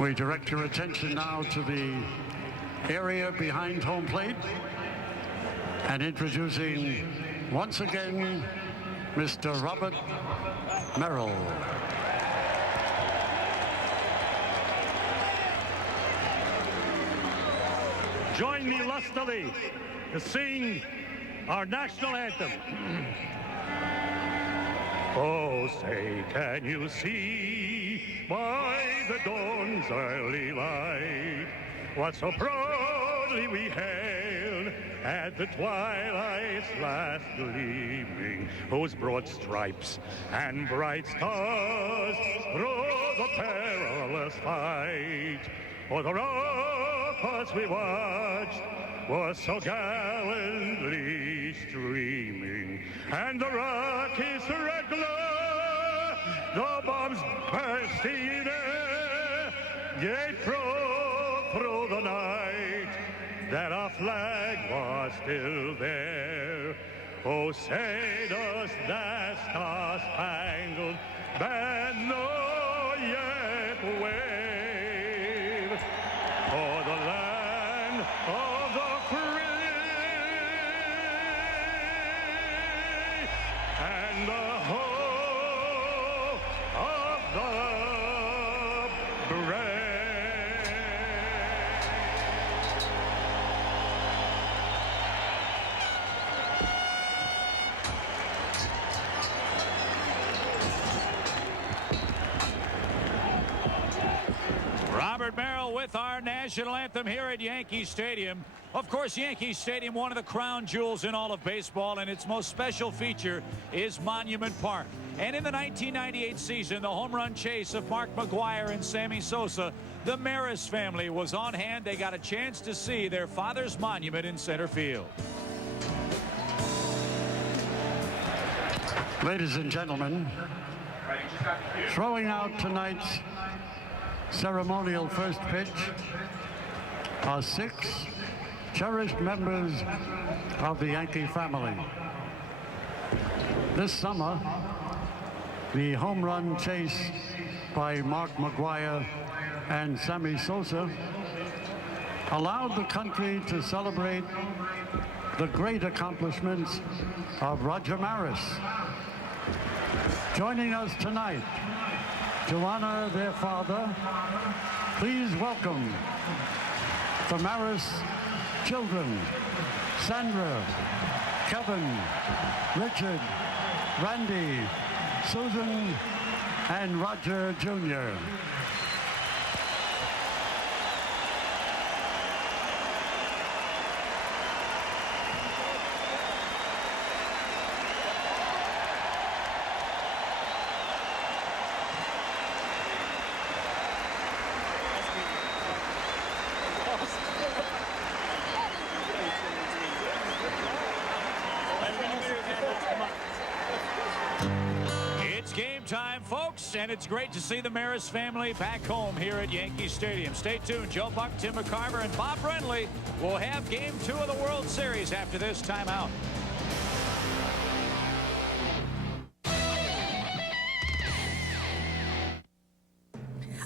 We direct your attention now to the area behind home plate and introducing once again Mr. Robert Merrill. Join me lustily to sing our national anthem. Oh, say, can you see by the dawn's early light what so proudly we hailed at the twilight's last gleaming, whose broad stripes and bright stars through the perilous fight? For the ramparts we watched was so gallantly streaming, and the Rockies' red glow, the bombs bursting in air, gave proof through the night that our flag was still there. Oh, say does that star-spangled banner yet wave for the land of the free and the hope of the brave. Robert Merrill with our national anthem here at Yankee Stadium. Of course, Yankee Stadium, one of the crown jewels in all of baseball, and its most special feature is Monument Park. And in the 1998 season, the home run chase of Mark McGwire and Sammy Sosa, the Maris family was on hand. They got a chance to see their father's monument in center field. Ladies and gentlemen, throwing out tonight's ceremonial first pitch are 6 cherished members of the Yankee family. This summer, the home run chase by Mark McGwire and Sammy Sosa allowed the country to celebrate the great accomplishments of Roger Maris. Joining us tonight to honor their father, please welcome the Maris children, Sandra, Kevin, Richard, Randy, Susan, and Roger Jr. It's game time, folks, and it's great to see the Maris family back home here at Yankee Stadium. Stay tuned. Joe Buck, Tim McCarver, and Bob Brentley will have Game 2 of the World Series after this timeout.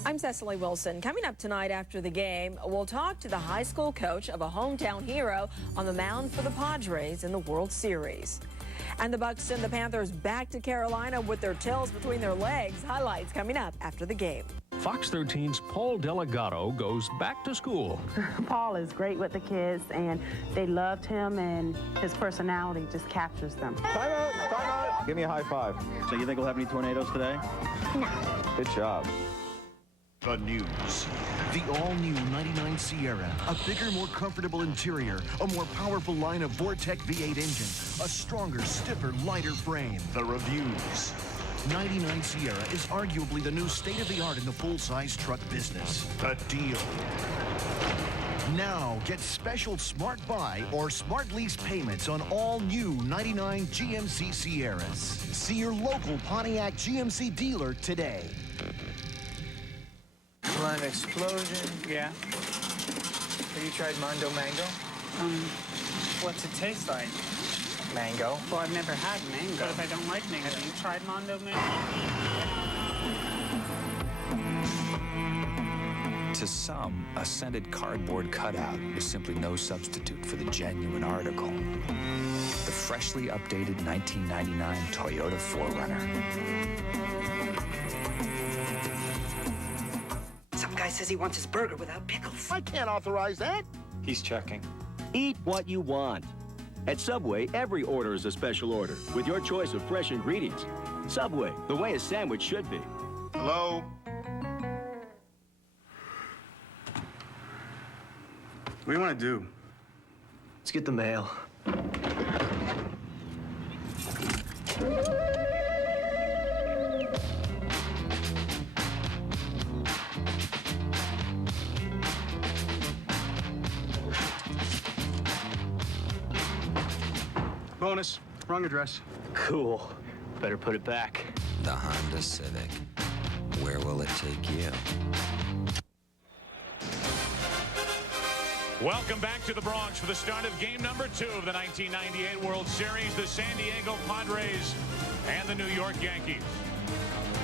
I'm Cecily Wilson. Coming up tonight after the game, we'll talk to the high school coach of a hometown hero on the mound for the Padres in the World Series. And the Bucs send the Panthers back to Carolina with their tails between their legs. Highlights coming up after the game. Fox 13's Paul Delgado goes back to school. Paul is great with the kids, and they loved him, and his personality just captures them. Time out, time out. Give me a high five. So you think we'll have any tornadoes today? No. Good job. The news. The all-new 99 Sierra. A bigger, more comfortable interior. A more powerful line of Vortec V8 engine. A stronger, stiffer, lighter frame. The reviews. 99 Sierra is arguably the new state-of-the-art in the full-size truck business. The deal. Now get special Smart Buy or Smart Lease payments on all new 99 GMC Sierras. See your local Pontiac GMC dealer today. Lime explosion. Yeah. Have you tried Mondo Mango? What's it taste like? Mango. Well, I've never had mango. What if I don't like mango? Have you tried Mondo Mango? To some, a scented cardboard cutout is simply no substitute for the genuine article. The freshly updated 1999 Toyota 4Runner. Some guy says he wants his burger without pickles. I can't authorize that. He's checking. Eat what you want. At Subway, every order is a special order with your choice of fresh ingredients. Subway, the way a sandwich should be. Hello? What do you want to do? Let's get the mail. Bonus. Wrong address. Cool. Better put it back. The Honda Civic. Where will it take you? Welcome back to the Bronx for the start of game number 2 of the 1998 World Series, the San Diego Padres and the New York Yankees.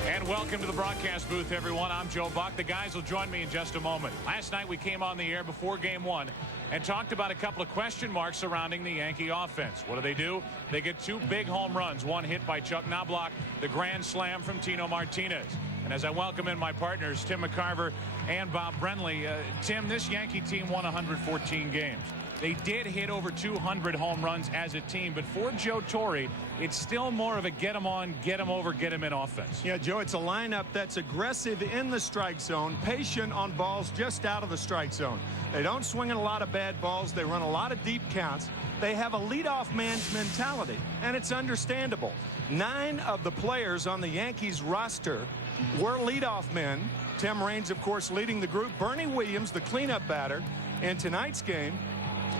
And welcome to the broadcast booth, everyone. I'm Joe Buck. The guys will join me in just a moment. Last night we came on the air before game 1 and talked about a couple of question marks surrounding the Yankee offense. What do? They get 2 big home runs, one hit by Chuck Knobloch, the grand slam from Tino Martinez. And as I welcome in my partners, Tim McCarver and Bob Brenly, Tim, this Yankee team won 114 games. They did hit over 200 home runs as a team, but for Joe Torre, it's still more of a get him on, get him over, get him in offense. Yeah, Joe, it's a lineup that's aggressive in the strike zone, patient on balls just out of the strike zone. They don't swing in a lot of bad balls. They run a lot of deep counts. They have a leadoff man's mentality, and it's understandable. 9 of the players on the Yankees roster were leadoff men. Tim Raines, of course, leading the group. Bernie Williams, the cleanup batter in tonight's game,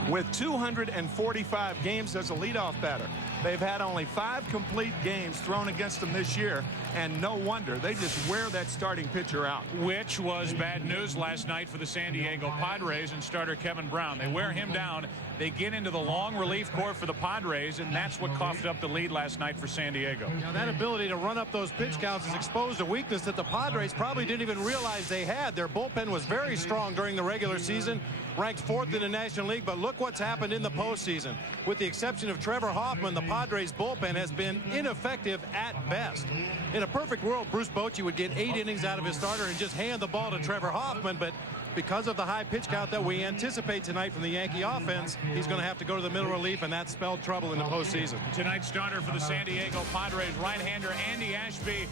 with 245 games as a leadoff batter. They've had only 5 complete games thrown against them this year, and no wonder. They just wear that starting pitcher out. Which was bad news last night for the San Diego Padres and starter Kevin Brown. They wear him down. They get into the long relief corps for the Padres, and that's what coughed up the lead last night for San Diego. Now, that ability to run up those pitch counts has exposed a weakness that the Padres probably didn't even realize they had. Their bullpen was very strong during the regular season, ranked 4th in the National League, but look what's happened in the postseason. With the exception of Trevor Hoffman, the Padres bullpen has been ineffective at best. In a perfect world, Bruce Bochy would get 8 innings out of his starter and just hand the ball to Trevor Hoffman, but because of the high pitch count that we anticipate tonight from the Yankee offense, he's going to have to go to the middle relief, and that spelled trouble in the postseason. Tonight's starter for the San Diego Padres, right-hander Andy Ashby,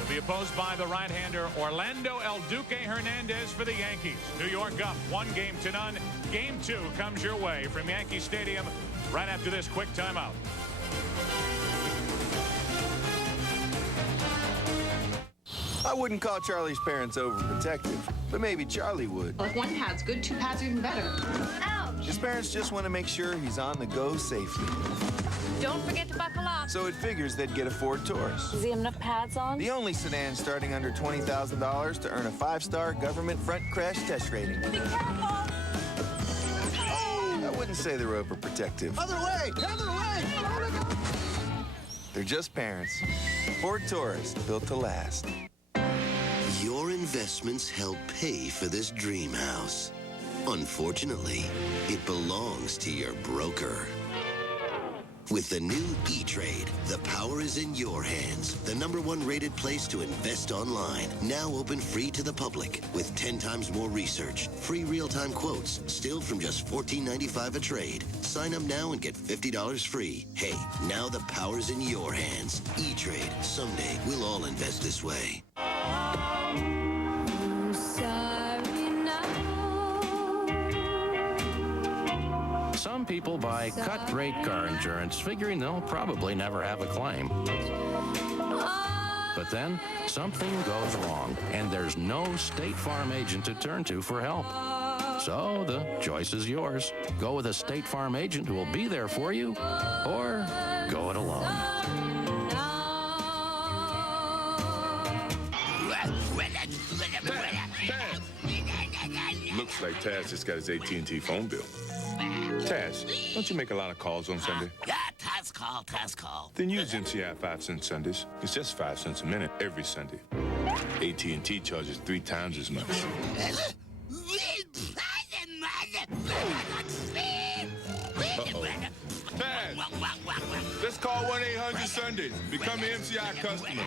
will be opposed by the right-hander Orlando El Duque Hernandez for the Yankees. New York up 1-0 to none. Game 2 comes your way from Yankee Stadium right after this quick timeout. I wouldn't call Charlie's parents overprotective, but maybe Charlie would. Well, if one pad's good, 2 pads are even better. Ouch! His parents just want to make sure he's on the go safely. Don't forget to buckle up. So it figures they'd get a Ford Taurus. Does he have enough pads on? The only sedan starting under $20,000 to earn a 5-star government front crash test rating. Be careful! I wouldn't say they were overprotective. Other way! Other way! They're just parents. Ford Taurus, built to last. Your investments help pay for this dream house. Unfortunately, it belongs to your broker. With the new E-Trade, the power is in your hands. The #1 rated place to invest online. Now open free to the public with 10 times more research, free real-time quotes, still from just $14.95 a trade. Sign up now and get $50 free. Hey, now the power's in your hands. E-Trade. Someday we'll all invest this way. Some people buy cut-rate car insurance, figuring they'll probably never have a claim. But then, something goes wrong, and there's no State Farm agent to turn to for help. So, the choice is yours. Go with a State Farm agent who will be there for you, or go it alone. Looks like Taz just got his AT&T phone bill. Taz, don't you make a lot of calls on Sunday? Yeah, Taz call. Then use MCI 5-cent Sundays. It's just 5 cents a minute every Sunday. AT&T charges 3 times as much. Just call 1-800-Sundays. Become an MCI customer.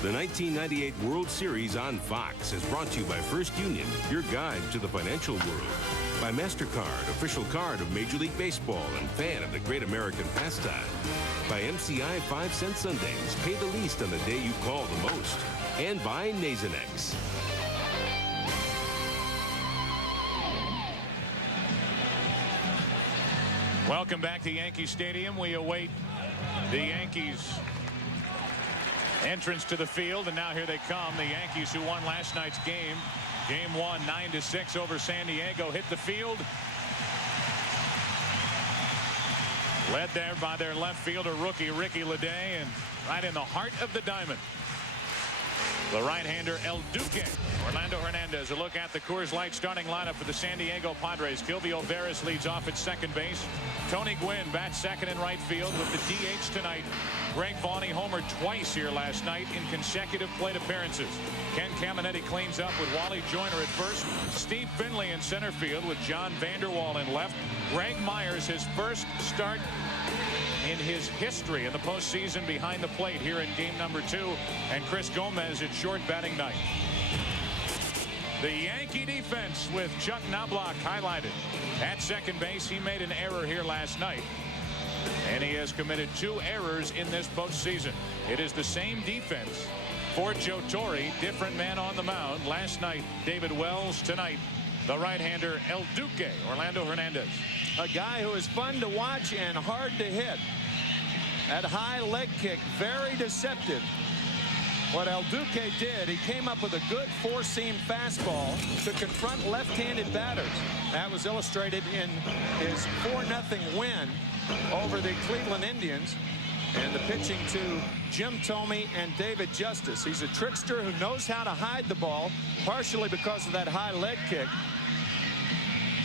The 1998 World Series on Fox is brought to you by First Union, your guide to the financial world. By MasterCard, official card of Major League Baseball and fan of the great American pastime. By MCI 5-cent Sundays, pay the least on the day you call the most. And by Nasonex. Welcome back to Yankee Stadium. We await the Yankees entrance to the field, and now here they come. The Yankees, who won last night's game, Game 1, 9-6 over San Diego, hit the field. Led there by their left fielder, rookie Ricky Leday, and right in the heart of the diamond, the right-hander El Duque. Orlando Hernandez. A look at the Coors Light starting lineup for the San Diego Padres. Gilvio Veras leads off at second base. Tony Gwynn bats second in right field with the DH tonight. Greg Vaughn homered twice here last night in consecutive plate appearances. Ken Caminetti cleans up with Wally Joyner at first. Steve Finley in center field with John Vanderwall in left. Greg Myers, his first start in his history in the postseason behind the plate here in game number 2. And Chris Gomez at short batting ninth. The Yankee defense with Chuck Knobloch highlighted. At second base, he made an error here last night. And he has committed 2 errors in this postseason. It is the same defense for Joe Torre. Different man on the mound. Last night, David Wells. Tonight, the right-hander El Duque, Orlando Hernandez. A guy who is fun to watch and hard to hit. That high leg kick, very deceptive. What El Duque did, he came up with a good four-seam fastball to confront left-handed batters. That was illustrated in his 4-0 win over the Cleveland Indians. And the pitching to Jim Thome and David Justice. He's a trickster who knows how to hide the ball, partially because of that high leg kick.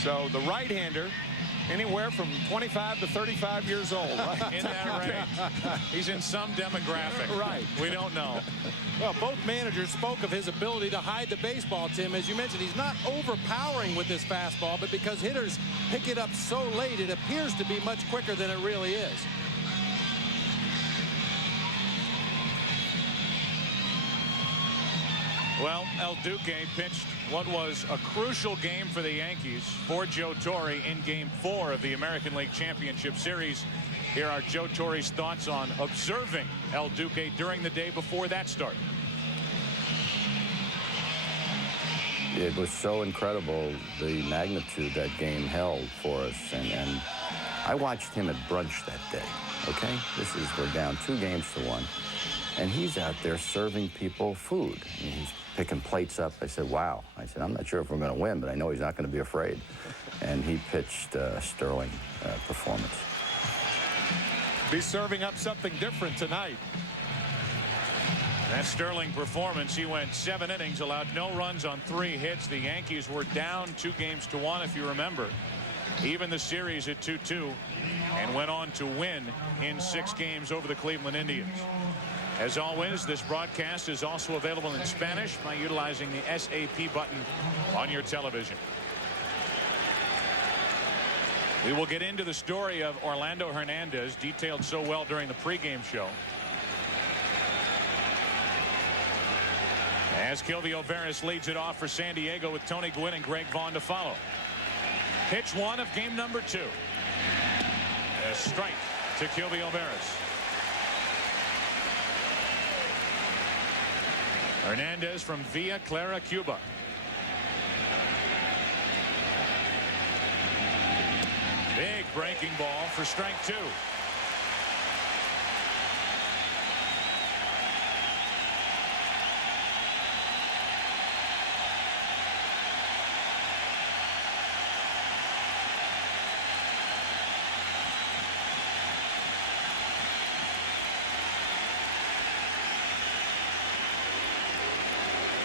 So the right-hander, anywhere from 25 to 35 years old. Right? In that range. He's in some demographic. Right. We don't know. Well, both managers spoke of his ability to hide the baseball, Tim. As you mentioned, he's not overpowering with this fastball, but because hitters pick it up so late, it appears to be much quicker than it really is. Well, El Duque pitched what was a crucial game for the Yankees for Joe Torre in Game 4 of the American League Championship Series. Here are Joe Torre's thoughts on observing El Duque during the day before that start. It was so incredible, the magnitude that game held for us. And I watched him at brunch that day, okay? We're down 2-1. And he's out there serving people food. And he's picking plates up. I said, wow. I said, I'm not sure if we're going to win, but I know he's not going to be afraid. And he pitched a sterling performance. Be serving up something different tonight. That sterling performance, he went 7 innings, allowed no runs on 3 hits. The Yankees were down 2-1, if you remember. Even the series at 2-2, and went on to win in 6 games over the Cleveland Indians. As always, this broadcast is also available in Spanish by utilizing the SAP button on your television. We will get into the story of Orlando Hernandez, detailed so well during the pregame show. As Gilvio Veras leads it off for San Diego with Tony Gwynn and Greg Vaughn to follow. Pitch 1 of game number 2. A strike to Gilvio Veras. Hernandez from Villa Clara, Cuba. Big breaking ball for strike 2.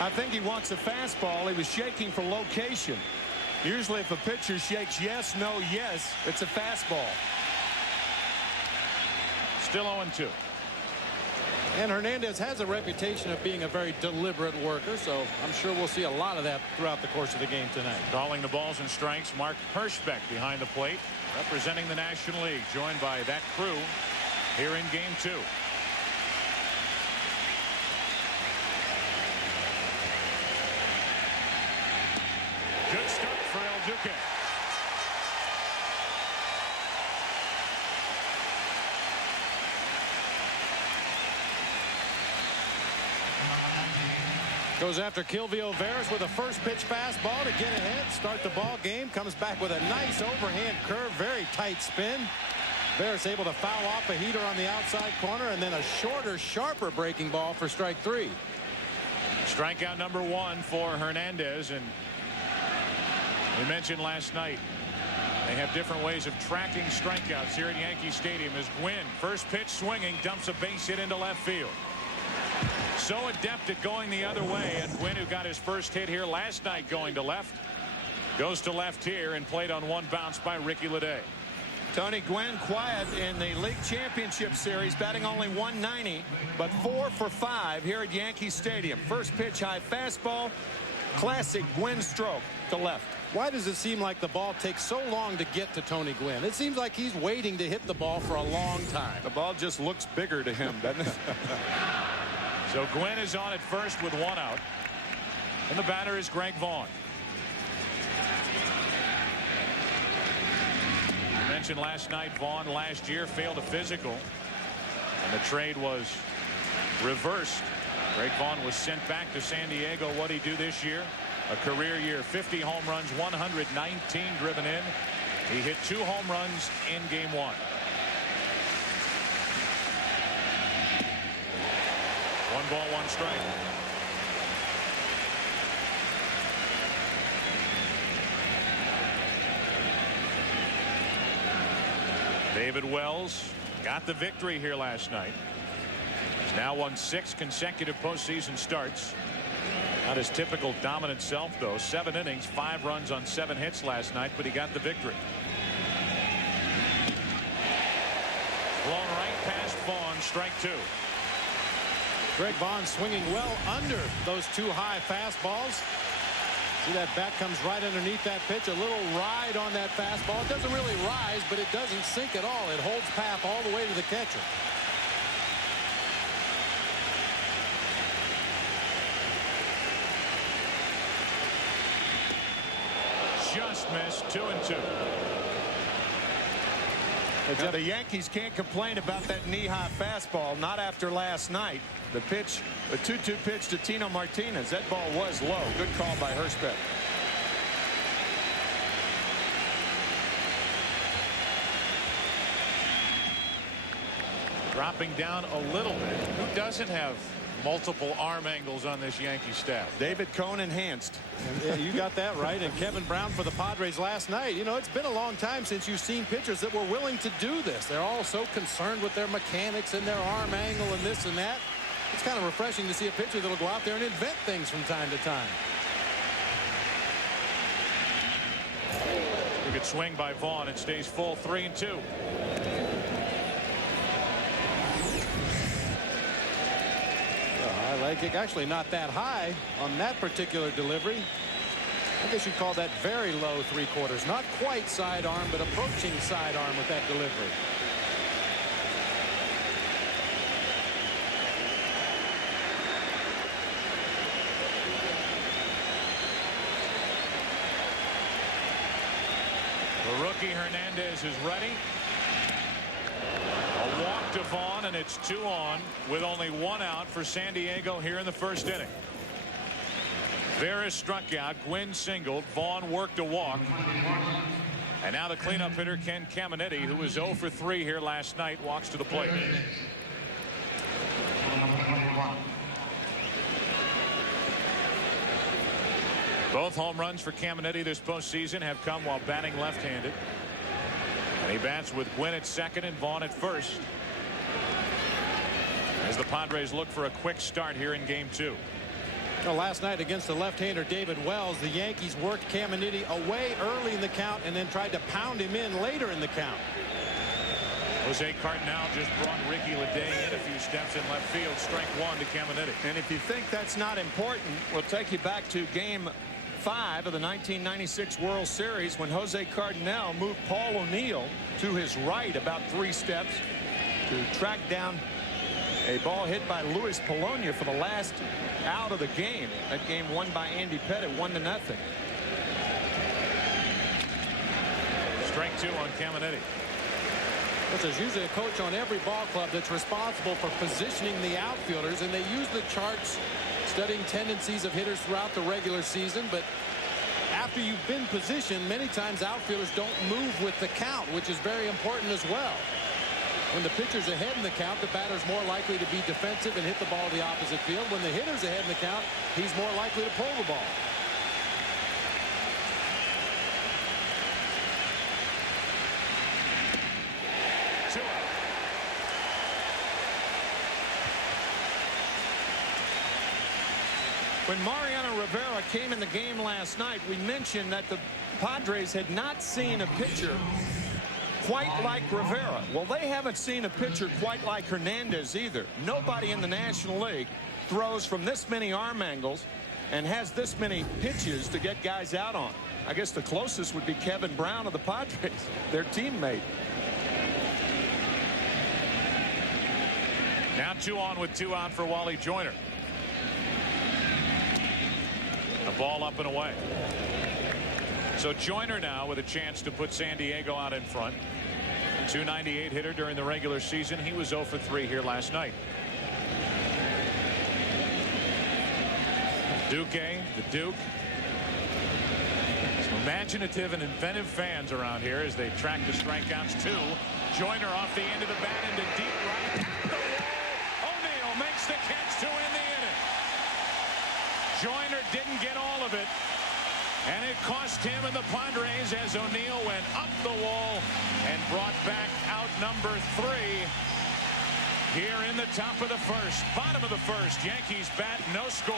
I think he wants a fastball. He was shaking for location. Usually if a pitcher shakes yes, no, yes, it's a fastball. Still 0-2. And Hernandez has a reputation of being a very deliberate worker, so I'm sure we'll see a lot of that throughout the course of the game tonight. Calling the balls and strikes, Mark Hirschbeck behind the plate, representing the National League, joined by that crew here in Game 2. Good start for El Duque. Goes after Kilvio Veras with a first pitch fastball to get ahead, start the ball game. Comes back with a nice overhand curve, very tight spin. Veras able to foul off a heater on the outside corner, and then a shorter, sharper breaking ball for strike 3. Strikeout number 1 for Hernandez, and we mentioned last night they have different ways of tracking strikeouts here at Yankee Stadium as Gwynn, first pitch swinging, dumps a base hit into left field. So adept at going the other way, and Gwynn, who got his first hit here last night going to left, goes to left here and played on one bounce by Ricky Leday. Tony Gwynn quiet in the League Championship Series, batting only .190, but 4 for 5 here at Yankee Stadium. First pitch high fastball, classic Gwynn stroke to left. Why does it seem like the ball takes so long to get to Tony Gwynn? It seems like he's waiting to hit the ball for a long time. The ball just looks bigger to him, doesn't it? So Gwynn is on at first with 1 out, and the batter is Greg Vaughn. I mentioned last night Vaughn last year failed a physical, and the trade was reversed. Greg Vaughn was sent back to San Diego. What did he do this year? A career year, 50 home runs, 119 driven in. He hit 2 home runs in Game 1. 1 ball, 1 strike. David Wells got the victory here last night. He's now won 6 consecutive postseason starts. Not his typical dominant self, though. 7 innings, 5 runs on 7 hits last night, but he got the victory. Blown right past Vaughn, strike 2. Greg Vaughn swinging well under those 2 high fastballs. See, that bat comes right underneath that pitch. A little ride on that fastball. It doesn't really rise, but it doesn't sink at all. It holds path all the way to the catcher. Just missed. 2-2. Now, the Yankees can't complain about that knee-high fastball, not after last night. The pitch, the 2-2 pitch to Tino Martinez. That ball was low. Good call by Hirschbeck. Dropping down a little bit. Who doesn't have multiple arm angles on this Yankee staff? David Cone enhanced. Yeah, you got that right. And Kevin Brown for the Padres last night. You know, it's been a long time since you've seen pitchers that were willing to do this. They're all so concerned with their mechanics and their arm angle and this and that. It's kind of refreshing to see a pitcher that'll go out there and invent things from time to time. A good swing by Vaughn. It stays full. 3-2. High leg kick, actually not that high on that particular delivery. I guess you'd call that very low 3/4. Not quite sidearm, but approaching sidearm with that delivery. The rookie Hernandez is ready. A walk to Vaughn, and it's 2 on with only 1 out for San Diego here in the first inning. Veras struck out. Gwynn singled. Vaughn worked a walk. And now the cleanup hitter, Ken Caminiti, who was 0 for 3 here last night, walks to the plate. Both home runs for Caminiti this postseason have come while batting left-handed. And he bats with Gwynn at second and Vaughn at first, as the Padres look for a quick start here in Game 2. Well, last night against the left-hander David Wells, the Yankees worked Caminiti away early in the count and then tried to pound him in later in the count. Jose Cardinal just brought Ricky Leday in a few steps in left field. Strike one to Caminiti. And if you think that's not important, we'll take you back to Game 5 of the 1996 World Series when Jose Cardinal moved Paul O'Neill to his right about 3 steps to track down a ball hit by Luis Polonia for the last out of the game. That game won by Andy Pettit 1-0. Strike 2 on Caminiti. There's usually a coach on every ball club that's responsible for positioning the outfielders, and they use the charts studying tendencies of hitters throughout the regular season. But after you've been positioned, many times outfielders don't move with the count, which is very important as well. When the pitcher's ahead in the count, the batter's more likely to be defensive and hit the ball to the opposite field. When the hitter's ahead in the count, he's more likely to pull the ball. When Mariano Rivera came in the game last night, we mentioned that the Padres had not seen a pitcher quite like Rivera. Well, they haven't seen a pitcher quite like Hernandez either. Nobody in the National League throws from this many arm angles and has this many pitches to get guys out on. I guess the closest would be Kevin Brown of the Padres, their teammate. Now 2 on with 2 out for Wally Joyner. The ball up and away. So Joyner now with a chance to put San Diego out in front. 298 hitter during the regular season. He was 0 for 3 here last night. The Duke. Some imaginative and inventive fans around here as they track the strikeouts. 2. Joyner off the end of the bat into deep right. The wall. O'Neill makes the catch to end the inning. Joyner didn't get all of it, and it cost him and the Padres as O'Neill went up the wall and brought back out number 3 here in the top of the first. Bottom of the first, Yankees bat, no score.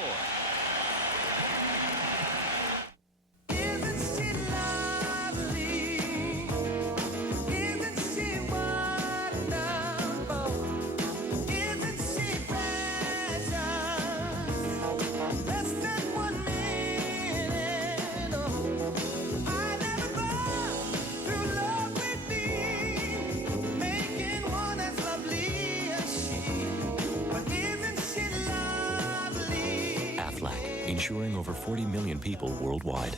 Insuring over 40 million people worldwide.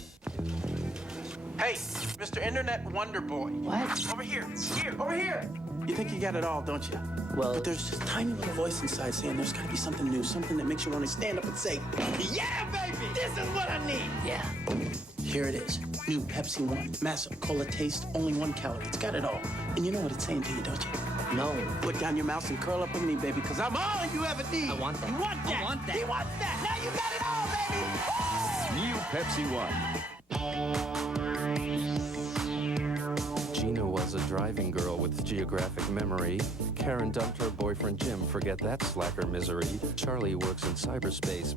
Hey, Mr. Internet Wonder Boy. What? Over here. Over here. You think you got it all, don't you? Well, but there's this tiny little voice inside saying there's got to be something new, something that makes you want to stand up and say, yeah, baby, this is what I need. Yeah. Here it is. New Pepsi One. Massive cola taste, only 1 calorie. It's got it all. And you know what it's saying to you, don't you? No. Put down your mouse and curl up with me, baby, because I'm all you ever need. I want that. You want that. I want that. He wants that. Now you got it all, baby. New Pepsi One. Gina was a driving girl with geographic memory. Karen dumped her boyfriend Jim. Forget that slacker misery. Charlie works in cyberspace,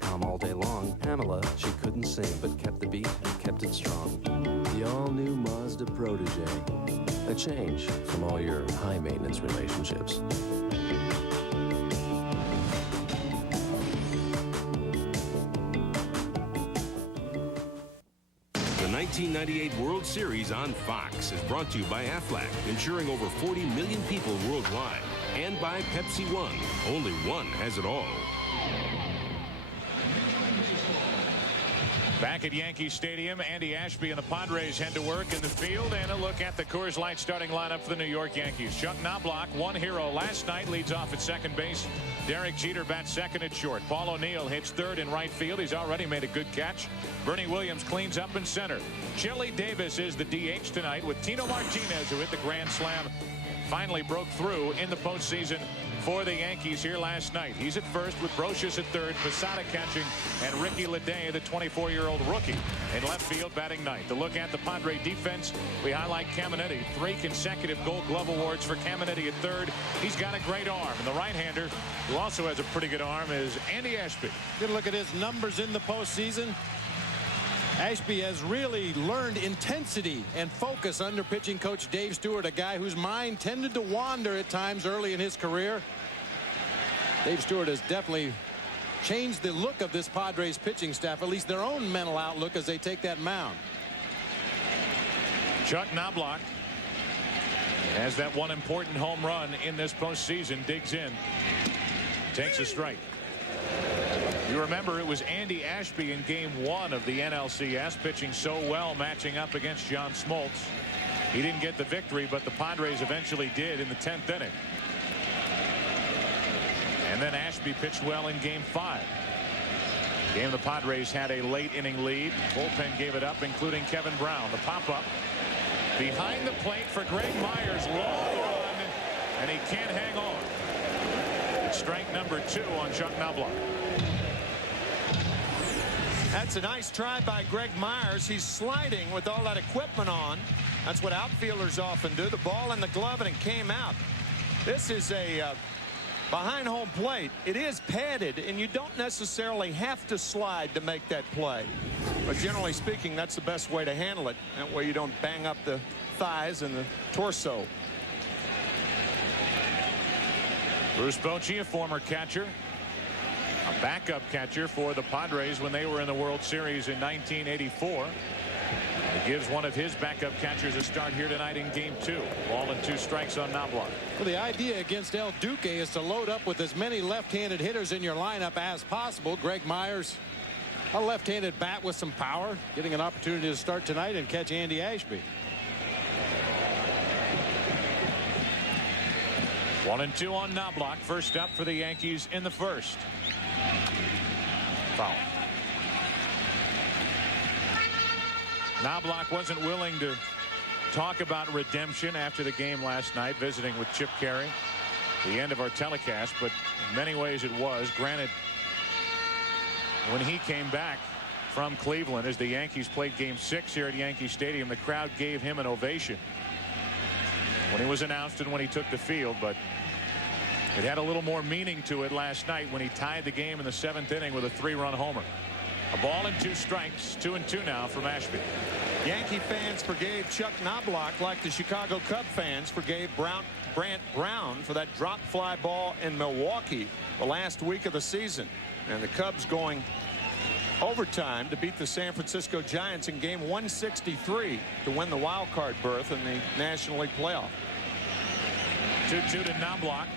\com all day long. Pamela, she couldn't sing, but kept the beat and kept it strong. The all-new Mazda Protege. A change from all your high-maintenance relationships. The 1998 World Series on Fox is brought to you by Aflac, insuring over 40 million people worldwide, and by Pepsi One. Only one has it all. Back at Yankee Stadium, Andy Ashby and the Padres head to work in the field, and a look at the Coors Light starting lineup for the New York Yankees. Chuck Knobloch, one hero last night, leads off at second base. Derek Jeter bats second at short. Paul O'Neill hits third in right field. He's already made a good catch. Bernie Williams cleans up in center. Chili Davis is the DH tonight, with Tino Martinez, who hit the grand slam, finally broke through in the postseason for the Yankees here last night. He's at first with Brocious at third, Posada catching, and Ricky Leday, the 24-year-old rookie, in left field batting ninth. To look at the Padre defense, we highlight Caminiti. 3 consecutive Gold Glove awards for Caminiti at third. He's got a great arm. And the right-hander, who also has a pretty good arm, is Andy Ashby. Good look at his numbers in the postseason. Ashby has really learned intensity and focus under pitching coach Dave Stewart, a guy whose mind tended to wander at times early in his career. Dave Stewart has definitely changed the look of this Padres pitching staff, at least their own mental outlook as they take that mound. Chuck Knobloch has that one important home run in this postseason. Digs in, takes a strike. You remember it was Andy Ashby in game 1 of the NLCS, pitching so well, matching up against John Smoltz. He didn't get the victory, but the Padres eventually did in the 10th inning. And then Ashby pitched well in game 5. Game the Padres had a late inning lead. Bullpen gave it up, including Kevin Brown. The pop-up behind the plate for Greg Myers. Long run, and he can't hang on. It's strike number 2 on Chuck Knobloch. That's a nice try by Greg Myers. He's sliding with all that equipment on. That's what outfielders often do. The ball in the glove, and it came out. This is a behind home plate. It is padded, and you don't necessarily have to slide to make that play. But generally speaking, that's the best way to handle it. That way you don't bang up the thighs and the torso. Bruce Bochy, a former catcher, a backup catcher for the Padres when they were in the World Series in 1984. He gives one of his backup catchers a start here tonight in game 2. Ball and 2 strikes on Knobloch. Well, the idea against El Duque is to load up with as many left-handed hitters in your lineup as possible. Greg Myers, a left-handed bat with some power, getting an opportunity to start tonight and catch Andy Ashby. 1-2 on Knobloch. First up for the Yankees in the first. Foul. Knobloch wasn't willing to talk about redemption after the game last night, visiting with Chip Carey. The end of our telecast, but in many ways it was. Granted, when he came back from Cleveland as the Yankees played game 6 here at Yankee Stadium, the crowd gave him an ovation when he was announced and when he took the field, but it had a little more meaning to it last night when he tied the game in the 7th inning with a 3-run homer. A ball and 2 strikes. 2-2 now from Ashby. Yankee fans forgave Chuck Knobloch like the Chicago Cub fans forgave Brant Brown for that drop fly ball in Milwaukee the last week of the season. And the Cubs going overtime to beat the San Francisco Giants in game 163 to win the wild card berth in the National League playoff. 2-2 to Knobloch.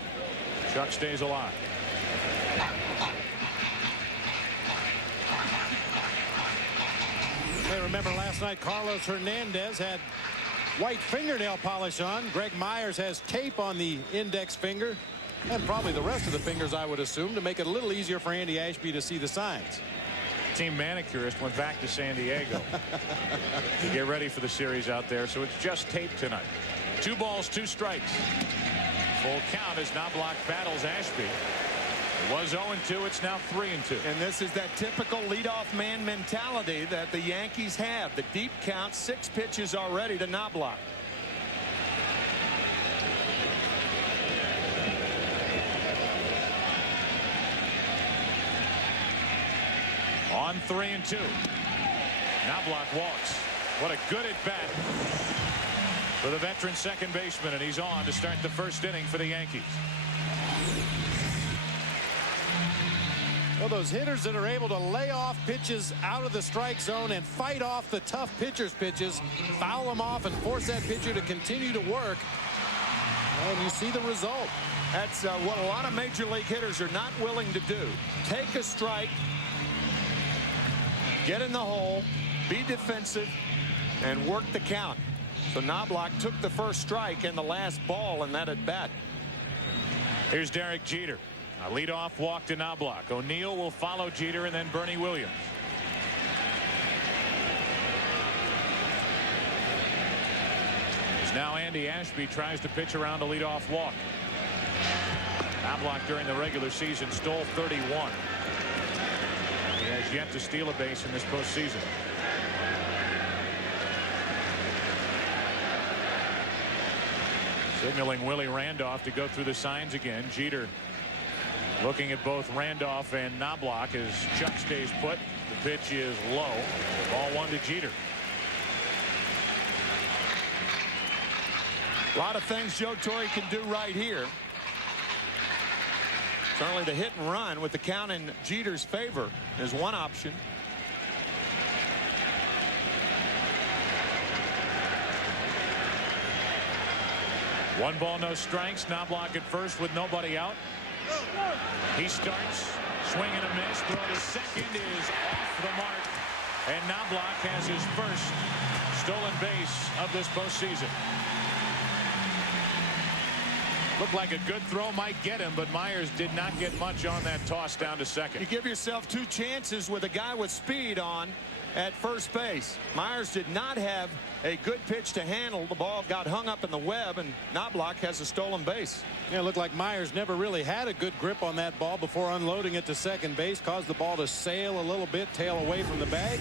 Chuck stays alive. Hey, remember last night Carlos Hernandez had white fingernail polish on. Greg Myers has tape on the index finger and probably the rest of the fingers, I would assume, to make it a little easier for Andy Ashby to see the signs. Team manicurist went back to San Diego to get ready for the series out there, so it's just tape tonight. 2 balls, 2 strikes. Full count as Knobloch battles Ashby. It was 0-2. It's now 3-2. And this is that typical leadoff man mentality that the Yankees have. The deep count, 6 pitches already to Knobloch. On 3-2. Knobloch walks. What a good at bat for the veteran second baseman, and he's on to start the first inning for the Yankees. Well, those hitters that are able to lay off pitches out of the strike zone and fight off the tough pitcher's pitches, foul them off and force that pitcher to continue to work. And you see the result. That's what a lot of major league hitters are not willing to do. Take a strike, get in the hole, be defensive, and work the count. So Knobloch took the first strike in the last ball in that at bat. Here's Derek Jeter. A leadoff walk to Knobloch. O'Neill will follow Jeter, and then Bernie Williams. As now Andy Ashby tries to pitch around a leadoff walk. Knobloch during the regular season stole 31. He has yet to steal a base in this postseason. Signaling Willie Randolph to go through the signs again. Jeter looking at both Randolph and Knobloch as Chuck stays put. The pitch is low. Ball 1 to Jeter. A lot of things Joe Torre can do right here. Certainly the hit and run with the count in Jeter's favor is one option. One ball, no strikes. Knobloch at first with nobody out. He starts. Swing and a miss. Throw to second is off the mark. And Knobloch has his first stolen base of this postseason. Looked like a good throw might get him, but Myers did not get much on that toss down to second. You give yourself 2 chances with a guy with speed on at first base. Myers did not have a good pitch to handle. The ball got hung up in the web, and Knobloch has a stolen base. Yeah, it looked like Myers never really had a good grip on that ball before unloading it to second base. Caused the ball to sail a little bit, tail away from the bag.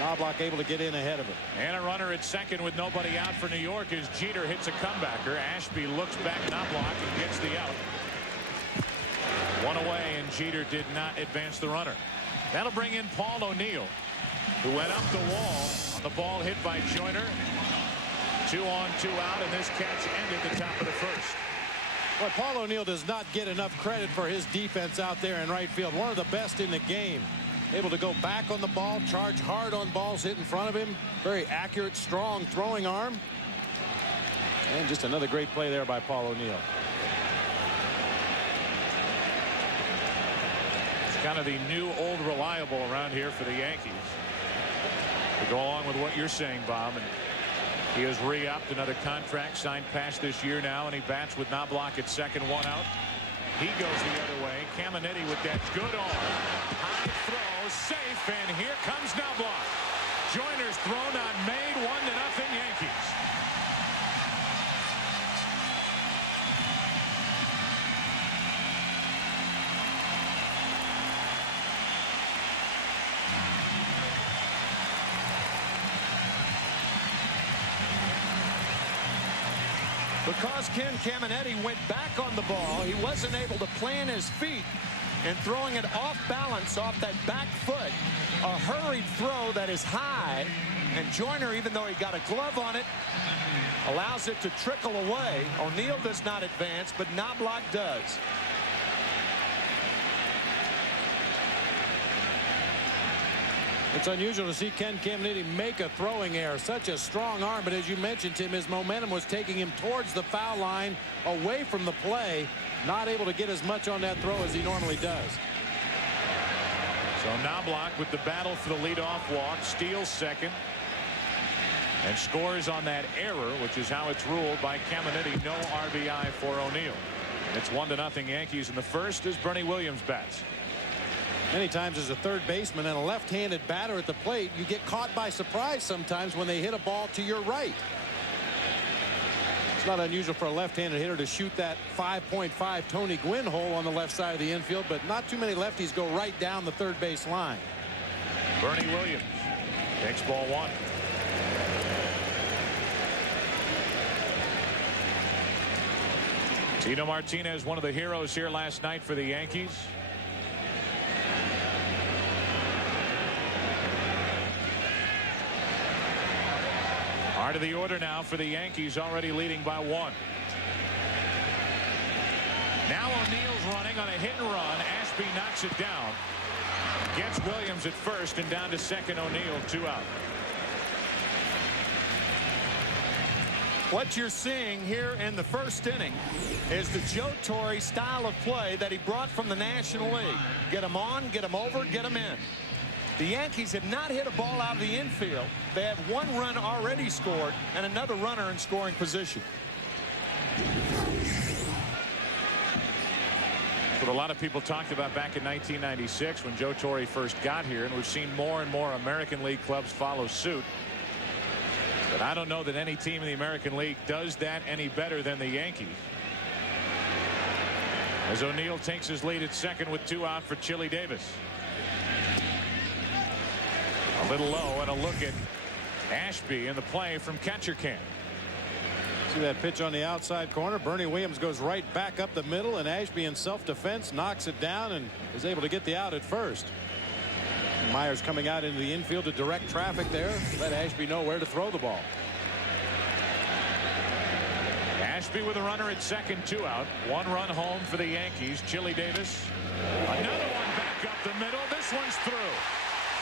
Knobloch able to get in ahead of it. And a runner at second with nobody out for New York as Jeter hits a comebacker. Ashby looks back Knobloch and gets the out. One away, and Jeter did not advance the runner. That'll bring in Paul O'Neill, who went up the wall on the ball hit by Joyner. 2 on, 2 out, and this catch ended the top of the first. Well, Paul O'Neill does not get enough credit for his defense out there in right field. One of the best in the game. Able to go back on the ball, charge hard on balls hit in front of him. Very accurate, strong throwing arm. And just another great play there by Paul O'Neill. It's kind of the new old reliable around here for the Yankees. To go along with what you're saying, Bob, and he has re-upped another contract signed past this year now, and he bats with Knobloch at second, 1 out. He goes the other way. Caminiti with that good arm. High throw, safe, and here comes Knobloch. Joyner's thrown on made, 1-0 Yankees. Because Ken Caminiti went back on the ball, he wasn't able to plant his feet, and throwing it off balance off that back foot. A hurried throw that is high, and Joyner, even though he got a glove on it, allows it to trickle away. O'Neill does not advance, but Knobloch does. It's unusual to see Ken Caminiti make a throwing error. Such a strong arm, but as you mentioned, Tim, his momentum was taking him towards the foul line, away from the play. Not able to get as much on that throw as he normally does. So Knobloch with the battle for the leadoff walk, steals second, and scores on that error, which is how it's ruled by Caminiti. No RBI for O'Neill. It's 1-0 Yankees in the first as Bernie Williams bats. Many times as a third baseman and a left-handed batter at the plate, you get caught by surprise sometimes when they hit a ball to your right. It's not unusual for a left-handed hitter to shoot that 5.5 Tony Gwynn hole on the left side of the infield, but not too many lefties go right down the third base line. Bernie Williams takes ball 1. Tino Martinez, one of the heroes here last night for the Yankees. Part of the order now for the Yankees, already leading by 1. Now O'Neill's running on a hit and run. Ashby knocks it down. Gets Williams at first, and down to second. O'Neill, 2 out. What you're seeing here in the first inning is the Joe Torre style of play that he brought from the National League. Get him on, get him over, get him in. The Yankees have not hit a ball out of the infield. They have 1 run already scored and another runner in scoring position. What a lot of people talked about back in 1996 when Joe Torre first got here, and we've seen more and more American League clubs follow suit. But I don't know that any team in the American League does that any better than the Yankees. As O'Neill takes his lead at second with 2 out for Chili Davis. A little low, and a look at Ashby in the play from catcher camp. See that pitch on the outside corner. Bernie Williams goes right back up the middle, and Ashby in self-defense knocks it down and is able to get the out at first. Myers coming out into the infield to direct traffic there. Let Ashby know where to throw the ball. Ashby with a runner at second, 2 out. 1 run home for the Yankees. Chili Davis. Another one back up the middle. This one's through.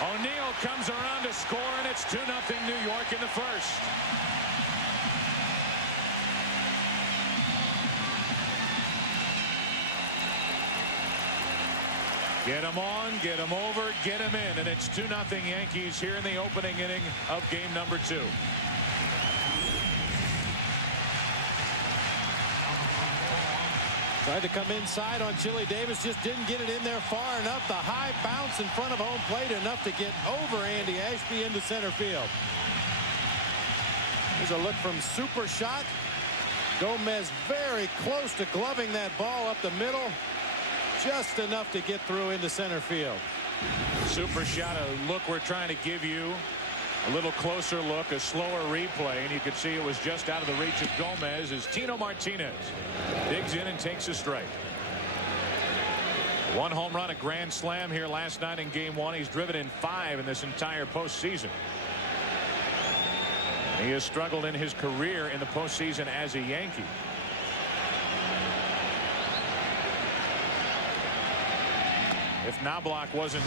O'Neill comes around to score, and it's 2-0 New York in the first. Get him on, get him over, get him in, and it's 2-0 Yankees here in the opening inning of game number 2. Tried to come inside on Chili Davis, just didn't get it in there far enough. The high bounce in front of home plate enough to get over Andy Ashby into center field. Here's a look from Super Shot. Gomez very close to gloving that ball up the middle. Just enough to get through into center field. Super Shot, a look we're trying to give you. A little closer look, a slower replay, and you could see it was just out of the reach of Gomez as Tino Martinez digs in and takes a strike. 1 home run, a grand slam here last night in game 1. He's driven in 5 in this entire postseason. He has struggled in his career in the postseason as a Yankee. If Knobloch wasn't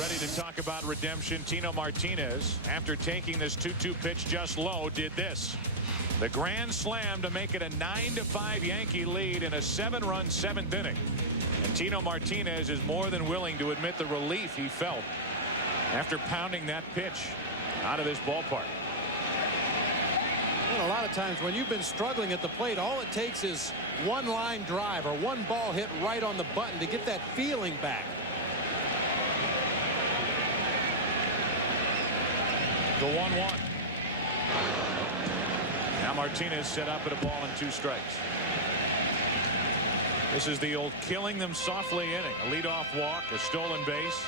ready to talk about redemption, Tino Martinez, after taking this 2-2 pitch just low, did this. The grand slam to make it a 9-5 Yankee lead in a 7-run 7th inning. And Tino Martinez is more than willing to admit the relief he felt after pounding that pitch out of this ballpark. And a lot of times when you've been struggling at the plate, all it takes is one line drive or one ball hit right on the button to get that feeling back. The 1-1. Now Martinez set up at a ball and 2 strikes. This is the old killing them softly inning. A leadoff walk, a stolen base,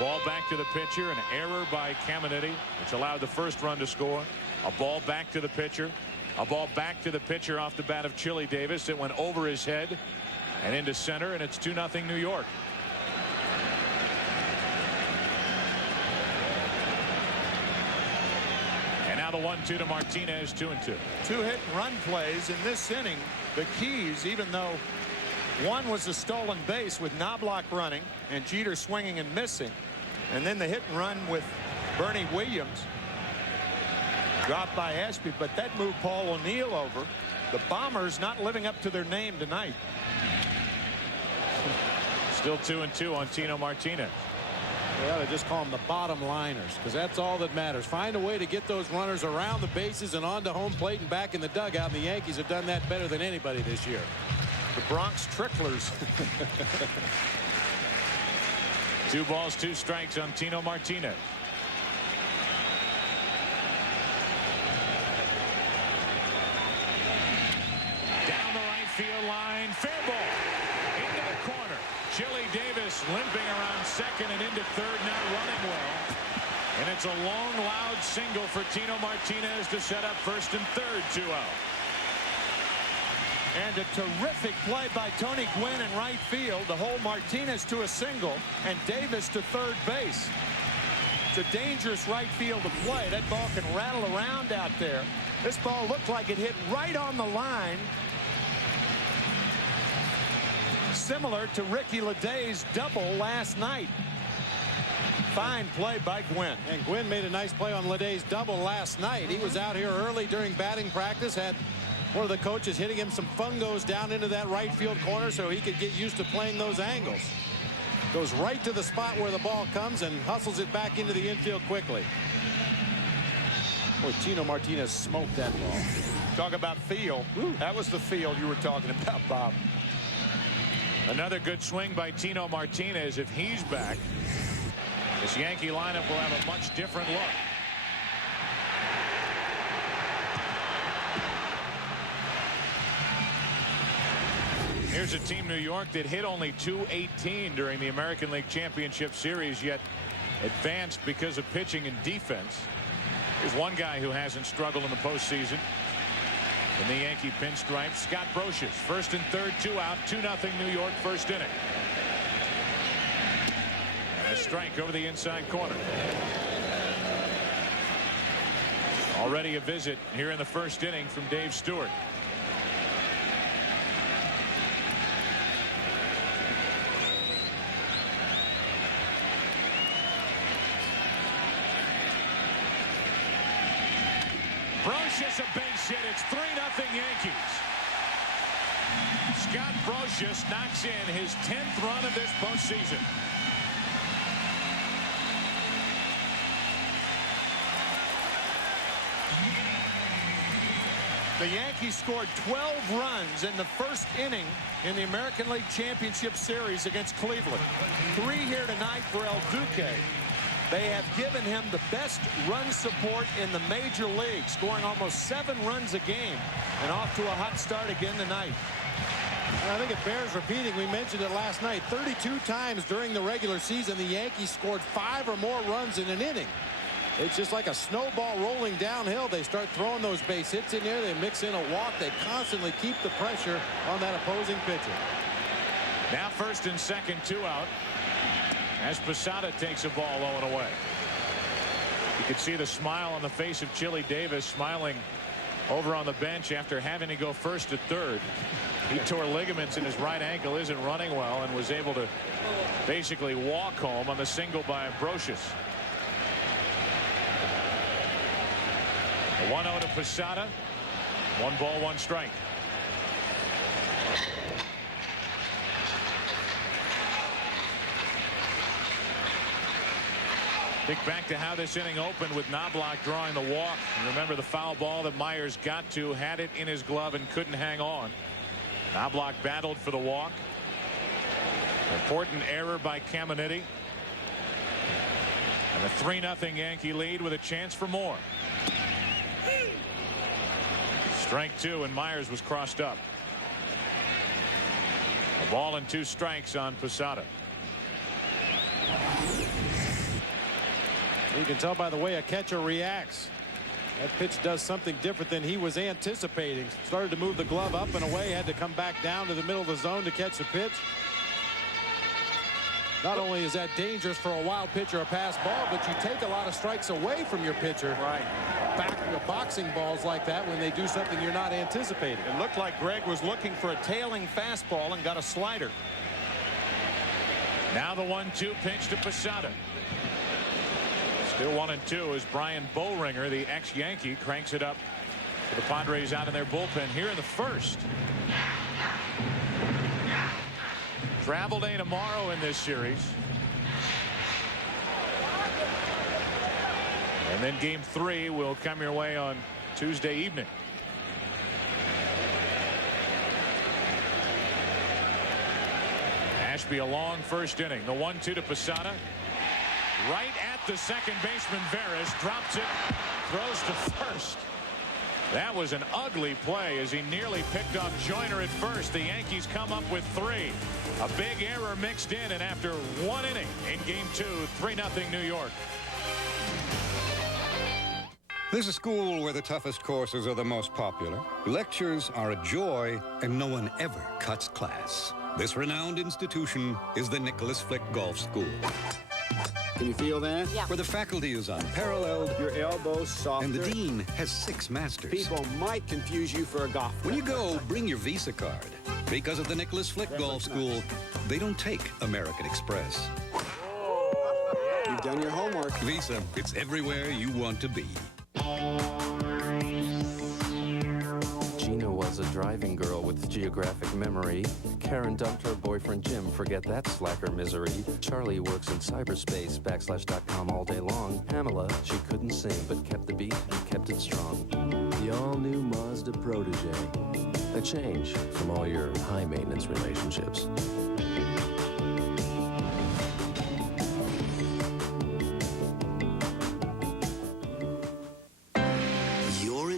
ball back to the pitcher, an error by Caminiti, which allowed the first run to score. A ball back to the pitcher, a ball back to the pitcher off the bat of Chili Davis. It went over his head and into center, and it's 2-0 New York. Now the 1-2 to Martinez, 2-2. 2 hit and run plays in this inning. The keys, even though one was a stolen base with Knobloch running and Jeter swinging and missing, and then the hit and run with Bernie Williams dropped by Ashby, but that moved Paul O'Neill over. The Bombers not living up to their name tonight. Still 2-2 on Tino Martinez. They ought to just call them the bottom liners, because that's all that matters. Find a way to get those runners around the bases and onto home plate and back in the dugout. And the Yankees have done that better than anybody this year. The Bronx Tricklers. 2 balls, 2 strikes on Tino Martinez. Down the right field line, fair ball into the corner. Chili Davis limping around second and into third, not running well. And it's a long, loud single for Tino Martinez to set up first and third, 2 out. And a terrific play by Tony Gwynn in right field to hold Martinez to a single and Davis to third base. It's a dangerous right field to play. That ball can rattle around out there. This ball looked like it hit right on the line. Similar to Ricky Leday's double last night. Fine play by Gwynn. And Gwynn made a nice play on Leday's double last night. He was out here early during batting practice, had one of the coaches hitting him some fungos down into that right field corner so he could get used to playing those angles. Goes right to the spot where the ball comes and hustles it back into the infield quickly. Boy, Tino Martinez smoked that ball. Talk about feel. That was the feel you were talking about, Bob. Another good swing by Tino Martinez. If he's back, this Yankee lineup will have a much different look. Here's a team, New York, that hit only .218 during the American League Championship Series, yet advanced because of pitching and defense. Here's one guy who hasn't struggled in the postseason. In the Yankee pinstripes, Scott Brocious, first and third, 2 out, 2-0 New York, first inning. And a a strike over the inside corner. Already a visit here in the first inning from Dave Stewart. Brocious a base hit. It's 3-0 Yankees. Scott Brocious knocks in his 10th run of this postseason. The Yankees scored 12 runs in the first inning in the American League Championship Series against Cleveland. 3 here tonight for El Duque. They have given him the best run support in the major league, scoring almost 7 runs a game, and off to a hot start again tonight. And I think it bears repeating. We mentioned it last night. 32 times during the regular season, the Yankees scored 5 or more runs in an inning. It's just like a snowball rolling downhill. They start throwing those base hits in there. They mix in a walk. They constantly keep the pressure on that opposing pitcher. Now first and second, 2 out. As Posada takes a ball low and away. You could see the smile on the face of Chili Davis, smiling over on the bench after having to go first to third. He tore ligaments in his right ankle, isn't running well, and was able to basically walk home on the single by Brocious. A 1-0 to Posada. 1 ball, 1 strike. Think back to how this inning opened with Knobloch drawing the walk. And remember the foul ball that Myers got to, had it in his glove and couldn't hang on. Knobloch battled for the walk. Important error by Caminiti. And a 3-0 Yankee lead with a chance for more. Strike 2, and Myers was crossed up. A ball and 2 strikes on Posada. You can tell by the way a catcher reacts. That pitch does something different than he was anticipating. Started to move the glove up and away, had to come back down to the middle of the zone to catch the pitch. Not only is that dangerous for a wild pitch or a pass ball, but you take a lot of strikes away from your pitcher. Right. Back to boxing balls like that when they do something you're not anticipating. It looked like Greg was looking for a tailing fastball and got a slider. Now the 1-2 pitch to Posada. Still 1-2 as Brian Boehringer, the ex-Yankee, cranks it up for the Padres out in their bullpen here in the first. Travel day tomorrow in this series. And then game 3 will come your way on Tuesday evening. Ashby a long first inning. The 1-2 to Posada. Right at the second baseman. Veras drops it, throws to first. That was an ugly play as he nearly picked off Joyner at first. The Yankees come up with 3. A big error mixed in, and after 1 inning in game 2, 3-0 New York. There's a school where the toughest courses are the most popular. Lectures are a joy, and no one ever cuts class. This renowned institution is the Nicholas Flick Golf School. Can you feel that? Yeah. Where the faculty is unparalleled. Your elbows softer. And the dean has 6 masters. People might confuse you for a golfer. When you go, bring your Visa card. Because of the Nicholas Flick Golf School, they don't take American Express. You've done your homework. Visa, it's everywhere you want to be. Gina was a driving girl with geographic memory. Karen dumped her boyfriend Jim. Forget that slacker misery. Charlie works in cyberspace. /.com all day long. Pamela, she couldn't sing but kept the beat and kept it strong. The all-new Mazda Protege. A change from all your high-maintenance relationships.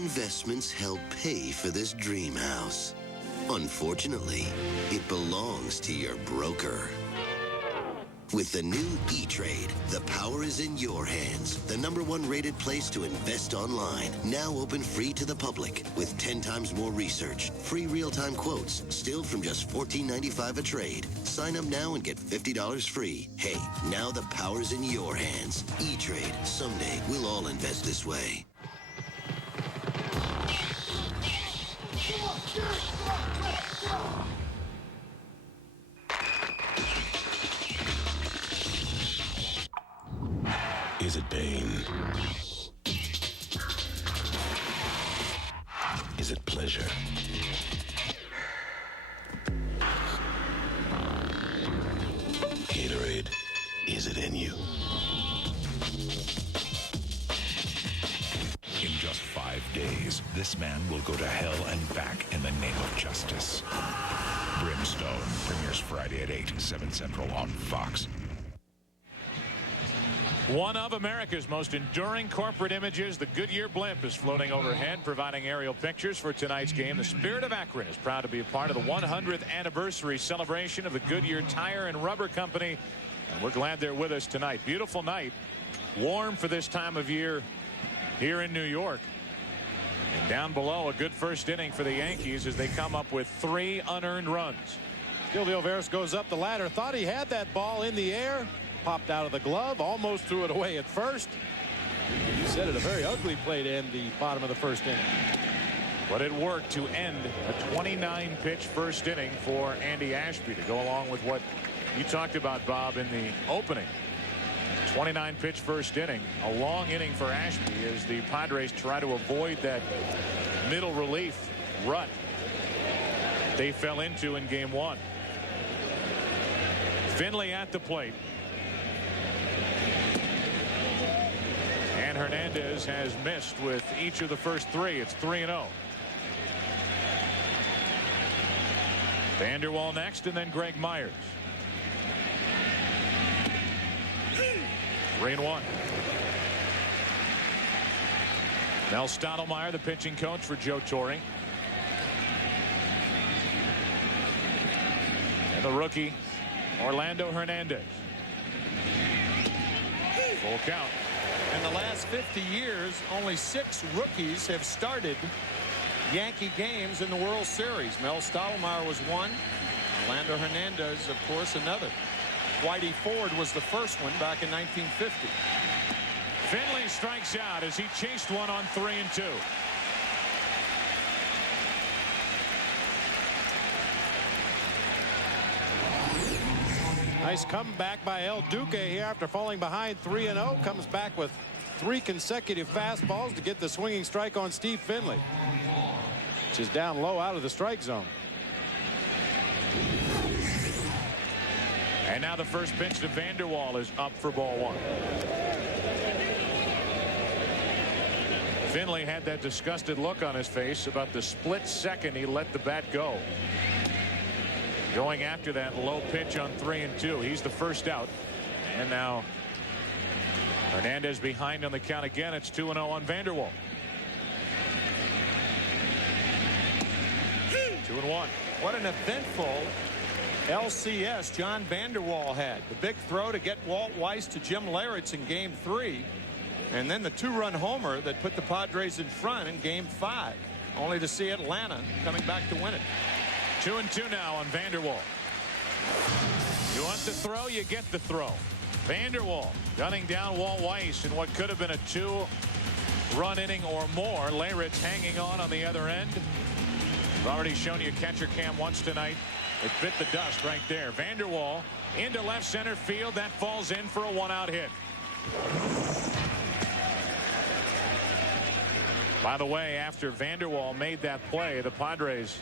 Investments help pay for this dream house. Unfortunately, it belongs to your broker. With the new E-Trade, the power is in your hands. The #1 rated place to invest online. Now open free to the public with 10 times more research, free real-time quotes, still from just $14.95 a trade. Sign up now and get $50 free. Hey, now the power's in your hands. E-Trade. Someday, we'll all invest this way. Is it pain? Is it pleasure? Gatorade, is it in you? In just 5 days, this man will go to hell and back in the name of justice. Brimstone premieres Friday at 8, 7 Central on Fox. One of America's most enduring corporate images, the Goodyear blimp, is floating overhead, providing aerial pictures for tonight's game. The Spirit of Akron is proud to be a part of the 100th anniversary celebration of the Goodyear Tire and Rubber Company. And we're glad they're with us tonight. Beautiful night. Warm for this time of year here in New York. And down below, a good first inning for the Yankees as they come up with 3 unearned runs. Gilvio Veras goes up the ladder. Thought he had that ball in the air. Popped out of the glove, almost threw it away at first. You said it, a very ugly play to end the bottom of the first inning. But it worked to end a 29-pitch first inning for Andy Ashby, to go along with what you talked about, Bob, in the opening. 29-pitch first inning, a long inning for Ashby as the Padres try to avoid that middle relief rut they fell into in game 1. Finley at the plate. And Hernandez has missed with each of the first 3. It's 3-0. Vanderwall next, and then Greg Myers. 3-1. Mel Stottlemyre, the pitching coach for Joe Torre. And the rookie, Orlando Hernandez. Full count. In the last 50 years, only 6 rookies have started Yankee games in the World Series. Mel Stottlemyre was one. Orlando Hernandez, of course, another. Whitey Ford was the first one back in 1950. Finley strikes out as he chased one on 3-2. Nice comeback by El Duque here after falling behind 3-0. Comes back with 3 consecutive fastballs to get the swinging strike on Steve Finley, which is down low out of the strike zone. And now the first pitch to Vanderwall is up for ball 1. Finley had that disgusted look on his face about the split second he let the bat go. Going after that low pitch on 3-2. He's the first out. And now Hernandez behind on the count again. It's 2-0 on Vanderwall. 2-1. What an eventful LCS John Vanderwall had. The big throw to get Walt Weiss to Jim Leyritz in game 3. And then the 2-run homer that put the Padres in front in game 5. Only to see Atlanta coming back to win it. 2-2 now on Vanderwall. You want the throw, you get the throw. Vanderwall gunning down Walt Weiss in what could have been a 2-run inning or more. Leyritz hanging on the other end. I've already shown you catcher cam once tonight. It bit the dust right there. Vanderwall into left center field. That falls in for a 1-out hit. By the way, after Vanderwall made that play, the Padres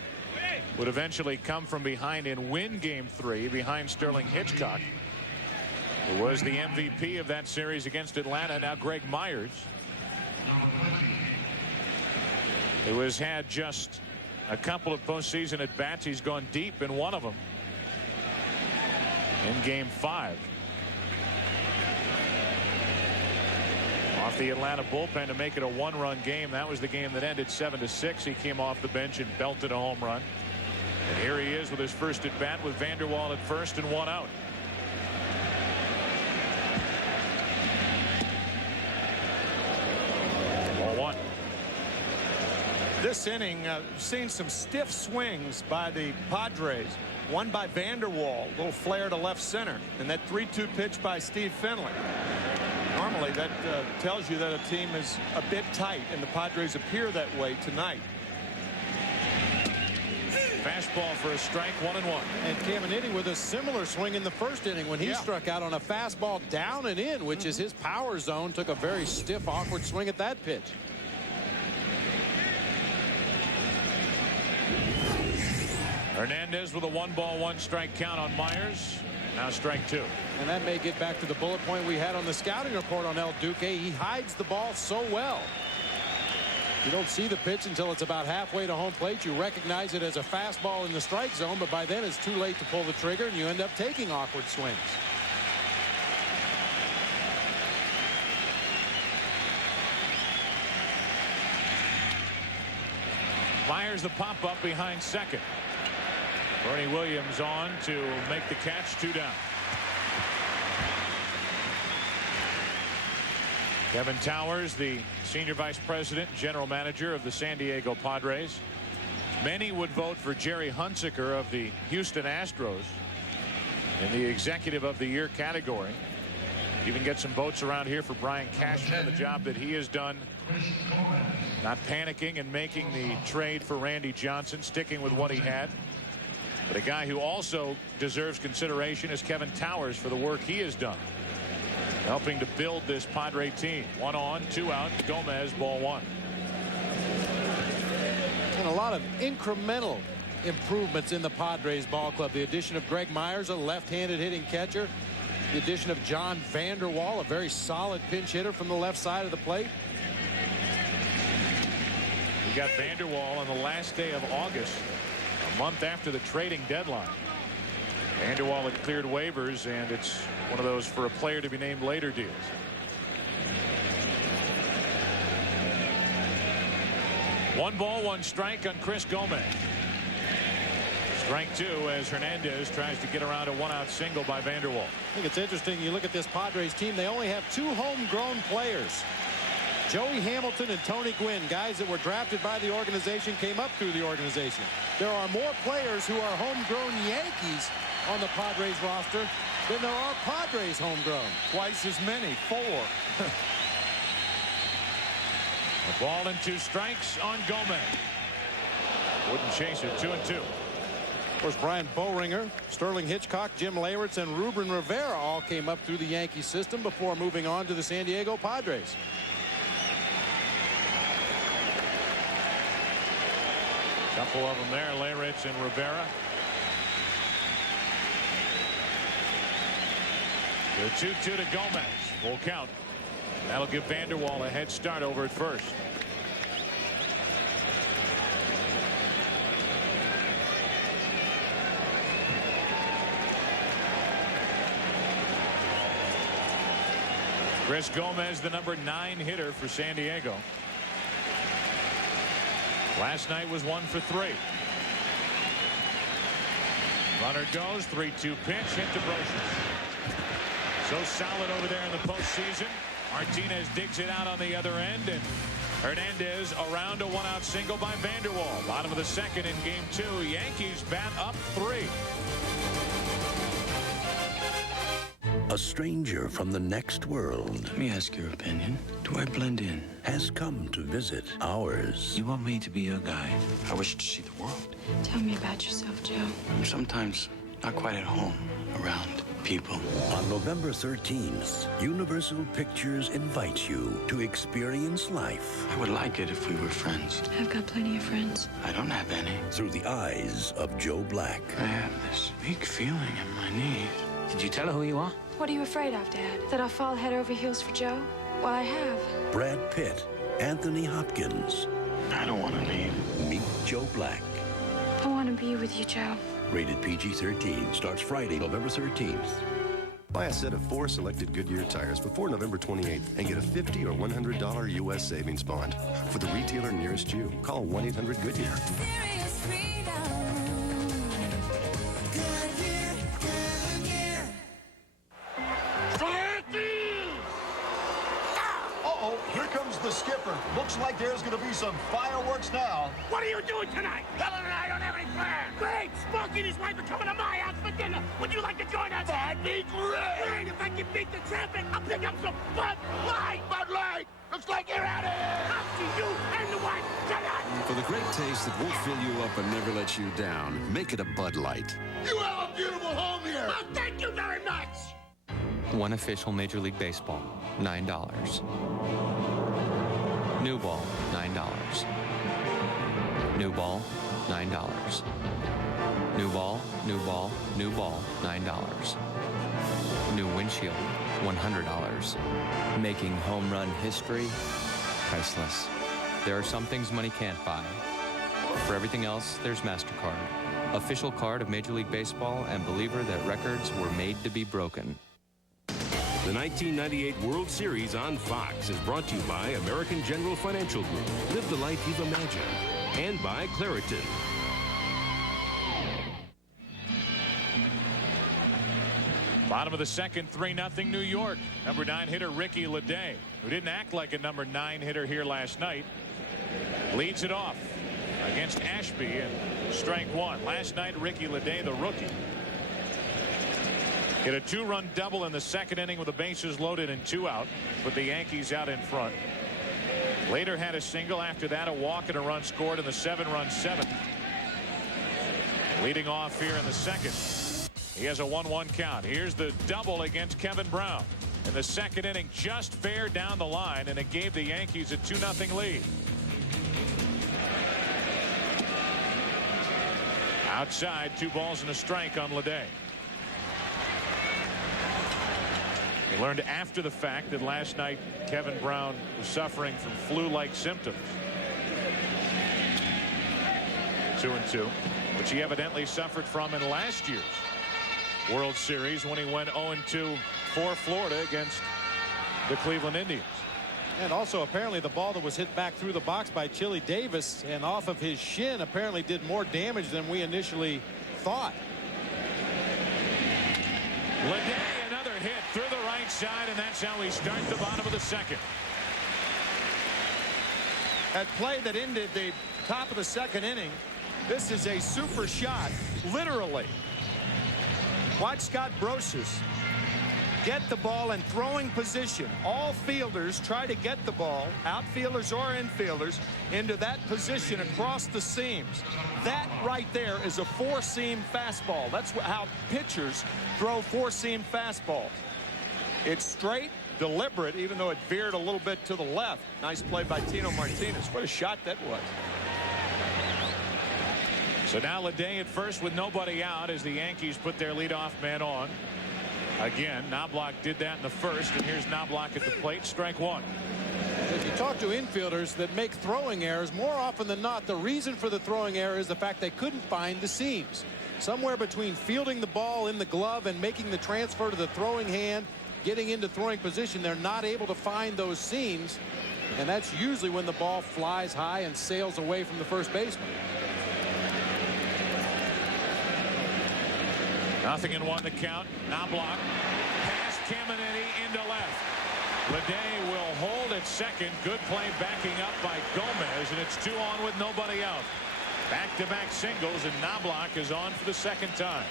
would eventually come from behind and win game 3 behind Sterling Hitchcock, who was the MVP of that series against Atlanta. Now Greg Myers, who has had just a couple of postseason at bats. He's gone deep in one of them in game 5. Off the Atlanta bullpen to make it a 1-run game. That was the game that ended 7-6. He came off the bench and belted a home run. And here he is with his first at bat with Vanderwall at first and 1 out. Ball 1. This inning, seen some stiff swings by the Padres. one by Vanderwall, a little flare to left center, and that 3-2 pitch by Steve Finley. Normally that tells you that a team is a bit tight, and the Padres appear that way tonight. Fastball for a strike, 1-1. And Caminiti with a similar swing in the first inning when he struck out on a fastball down and in, which is his power zone. Took a very stiff, awkward swing at that pitch. Hernandez with a 1-ball, 1-strike count on Myers. Now strike 2. And that may get back to the bullet point we had on the scouting report on El Duque. He hides the ball so well. You don't see the pitch until it's about halfway to home plate. You recognize it as a fastball in the strike zone, but by then it's too late to pull the trigger, and you end up taking awkward swings. Myers the pop-up behind second. Bernie Williams on to make the catch, 2 down. Kevin Towers, the senior vice president, general manager of the San Diego Padres. Many would vote for Jerry Hunsaker of the Houston Astros in the executive of the year category. Even get some votes around here for Brian Cashman, the job that he has done. Not panicking and making the trade for Randy Johnson, sticking with what he had. But a guy who also deserves consideration is Kevin Towers for the work he has done, helping to build this Padre team. 1 on, 2 out. Gomez, ball 1. And a lot of incremental improvements in the Padres ball club. The addition of Greg Myers, a left-handed hitting catcher. The addition of John Vanderwall, a very solid pinch hitter from the left side of the plate. We got Vanderwall on the last day of August, a month after the trading deadline. Vanderwall had cleared waivers, and it's one of those for a player to be named later deals. One ball, 1 strike on Chris Gomez. Strike 2 as Hernandez tries to get around a 1-out single by Vanderwall. I think it's interesting. You look at this Padres team, they only have 2 homegrown players. Joey Hamilton and Tony Gwynn, guys that were drafted by the organization, came up through the organization. There are more players who are homegrown Yankees on the Padres roster than there are Padres homegrown. Twice as many, 4. A ball and 2 strikes on Gomez. Wouldn't chase it. 2-2. Of course, Brian Boehringer, Sterling Hitchcock, Jim Leyritz, and Ruben Rivera all came up through the Yankee system before moving on to the San Diego Padres. Couple of them there, Leyritz and Rivera. The 2-2 to Gomez. Full count. That'll give Vanderwall a head start over at first. Chris Gomez, the number 9 hitter for San Diego. Last night was 1 for 3. Runner goes, 3-2 pitch, hit to Brocious. So solid over there in the postseason. Martinez digs it out on the other end, and Hernandez around a 1-out single by Vanderwall. Bottom of the second in game 2. Yankees bat up 3. A stranger from the next world. Let me ask your opinion. Do I blend in? Has come to visit ours. You want me to be your guide? I wish to see the world. Tell me about yourself, Joe. I'm sometimes not quite at home around people. On November 13th, Universal Pictures invites you to experience life. I would like it if we were friends. I've got plenty of friends. I don't have any. Through the eyes of Joe Black. I have this weak feeling in my knees. Did you tell her who you are? What are you afraid of, Dad? That I'll fall head over heels for Joe? Well, I have. Brad Pitt, Anthony Hopkins. I don't want to leave. Meet Joe Black. I want to be with you, Joe. Rated PG-13. Starts Friday, November 13th. Buy a set of 4 selected Goodyear tires before November 28th and get a $50 or $100 U.S. savings bond. For the retailer nearest you, call 1-800-GOODYEAR. Here comes the skipper. Looks like there's going to be some fireworks now. What are you doing tonight? Helen and I don't have any plans. Great! Smokey and his wife are coming to my house for dinner. Would you like to join us? That'd be great! If I can beat the traffic, I'll pick up some Bud Light! Bud Light! Looks like you're out of here! I'll see you and the wife tonight! For the great taste that won't fill you up and never let you down, make it a Bud Light. You have a beautiful home here! Oh, thank you very much! One official Major League Baseball, $9. New ball, $9. New ball, $9. New ball, new ball, new ball, $9. New windshield, $100. Making home run history priceless. There are some things money can't buy. For everything else, there's MasterCard. Official card of Major League Baseball and believer that records were made to be broken. The 1998 World Series on Fox is brought to you by American General Financial Group. Live the life you've imagined. And by Claritin. Bottom of the second, 3-0 New York. Number 9 hitter Ricky Leday, who didn't act like a number 9 hitter here last night, leads it off against Ashby and strike one. Last night, Ricky Leday, the rookie, hit a 2-run double in the second inning with the bases loaded and 2 out, put the Yankees out in front. Later had a single. After that, a walk and a run scored in the 7-run 7th. Leading off here in the second, he has a 1-1 count. Here's the double against Kevin Brown in the second inning, just fair down the line, and it gave the Yankees a 2-0 lead. Outside, 2 balls and a strike on Leday. He learned after the fact that last night Kevin Brown was suffering from flu-like symptoms. 2-2, which he evidently suffered from in last year's World Series when he went 0-2 for Florida against the Cleveland Indians. And also apparently the ball that was hit back through the box by Chili Davis and off of his shin apparently did more damage than we initially thought. Leday, another hit through the right side, and that's how we start the bottom of the second. That play that ended the top of the second inning, this is a super shot, literally. Watch Scott Brosius get the ball in throwing position. All fielders try to get the ball, outfielders or infielders, into that position across the seams. That right there is a 4-seam fastball. That's how pitchers throw 4-seam fastballs. It's straight, deliberate, even though it veered a little bit to the left. Nice play by Tino Martinez. What a shot that was. So now Leday at first with nobody out as the Yankees put their leadoff man on. Again, Knobloch did that in the first, and here's Knobloch at the plate, strike one. If you talk to infielders that make throwing errors, more often than not, the reason for the throwing error is the fact they couldn't find the seams. Somewhere between fielding the ball in the glove and making the transfer to the throwing hand, getting into throwing position, they're not able to find those seams, and that's usually when the ball flies high and sails away from the first baseman. 0-1 the count. Knobloch past Caminiti into left. Leday will hold at second. Good play backing up by Gomez, and it's 2 on with nobody out. Back-to-back singles, and Knobloch is on for the second time.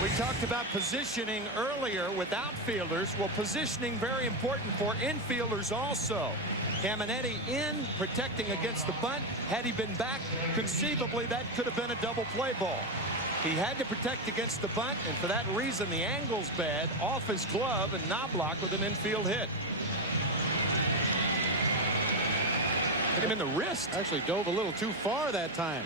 We talked about positioning earlier with outfielders. Well, positioning very important for infielders also. Caminiti in, protecting against the bunt. Had he been back, conceivably that could have been a double play ball. He had to protect against the bunt, and for that reason the angle's bad. Off his glove, and Knobloch with an infield hit. Hit him in the wrist. Actually dove a little too far that time.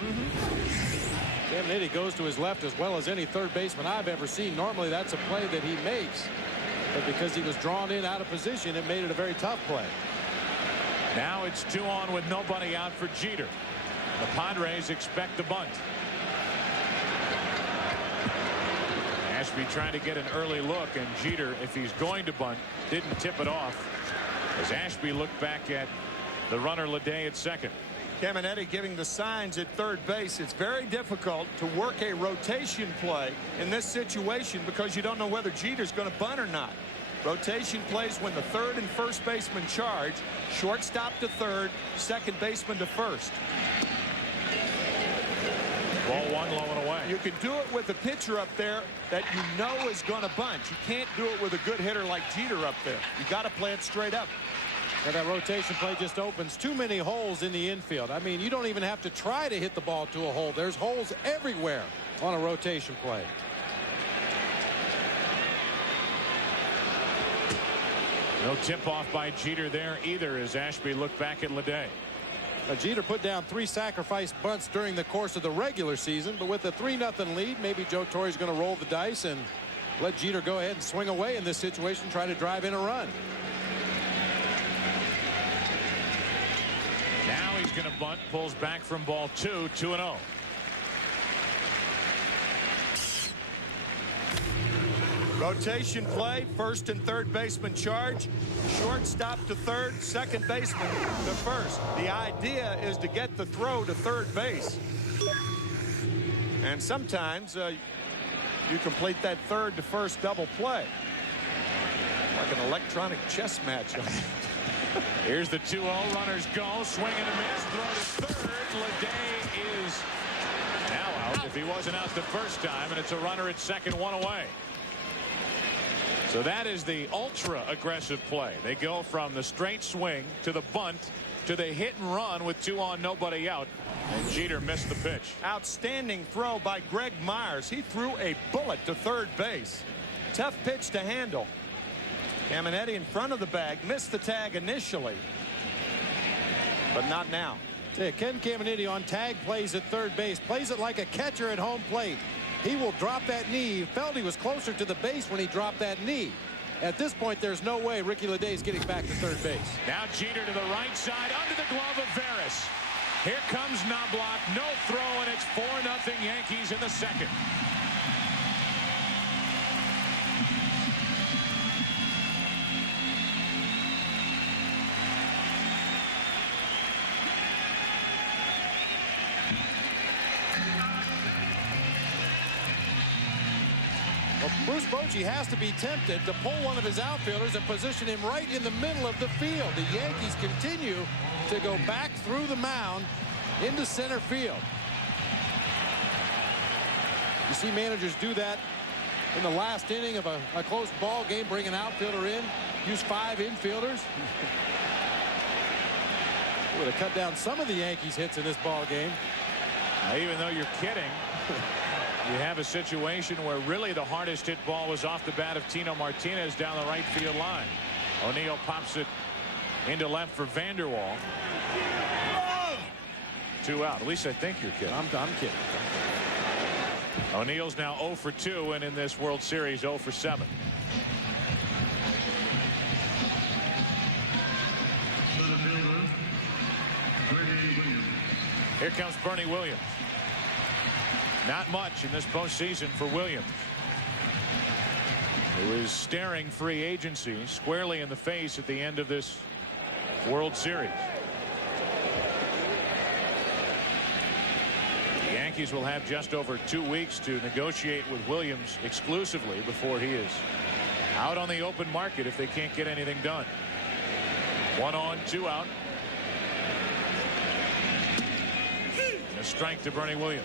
Caminiti goes to his left as well as any third baseman I've ever seen. Normally that's a play that he makes, but because he was drawn in out of position, it made it a very tough play. Now it's 2 on with nobody out for Jeter. The Padres expect the bunt. Ashby trying to get an early look, and Jeter, if he's going to bunt, didn't tip it off as Ashby looked back at the runner Leday at second. Caminiti giving the signs at third base. It's very difficult to work a rotation play in this situation because you don't know whether Jeter's going to bunt or not. Rotation plays when the third and first baseman charge. Shortstop to third, second baseman to first. Ball one, low and away. You can do it with a pitcher up there that you know is going to bunt. You can't do it with a good hitter like Jeter up there. You got to play it straight up. And that rotation play just opens too many holes in the infield. I mean, you don't even have to try to hit the ball to a hole. There's holes everywhere on a rotation play. No tip-off by Jeter there either as Ashby looked back at Ledet. Jeter put down 3 sacrifice bunts during the course of the regular season, but with a 3-0 lead, maybe Joe Torre's going to roll the dice and let Jeter go ahead and swing away in this situation, try to drive in a run. Now he's going to bunt, pulls back from ball 2, 2-0. Rotation play, first and third baseman charge, shortstop to third, second baseman to first. The idea is to get the throw to third base. And sometimes you complete that third to first double play. Like an electronic chess match. Here's the 2-0, runners go, swing and a miss, throw to third. Ledet is now out if he wasn't out the first time, and it's a runner at second, 1 away. So that is the ultra aggressive play. They go from the straight swing to the bunt to the hit and run with 2 on, nobody out. And Jeter missed the pitch. Outstanding throw by Greg Myers. He threw a bullet to third base. Tough pitch to handle. Caminetti in front of the bag, missed the tag initially, but not now. Ken Caminetti on tag plays at third base, plays it like a catcher at home plate. He will drop that knee. Felt he was closer to the base when he dropped that knee. At this point, there's no way Ricky Ledet is getting back to third base. Now Jeter to the right side, under the glove of Veras. Here comes Knobloch, no throw, and it's 4-0 Yankees in the second. Bruce Bochy has to be tempted to pull one of his outfielders and position him right in the middle of the field. The Yankees continue to go back through the mound into center field. You see managers do that in the last inning of a close ball game, bring an outfielder in, use 5 infielders. Would have cut down some of the Yankees hits in this ball game. Now, even though you're kidding, you have a situation where really the hardest hit ball was off the bat of Tino Martinez down the right field line. O'Neill pops it into left for Vanderwall. 2 out. At least I think you're kidding. I'm kidding. O'Neill's now 0 for 2, and in this World Series 0 for 7. Here comes Bernie Williams. Not much in this postseason for Williams, who is staring free agency squarely in the face at the end of this World Series. The Yankees will have just over 2 weeks to negotiate with Williams exclusively before he is out on the open market if they can't get anything done. 1 on, 2 out. A strike to Bernie Williams.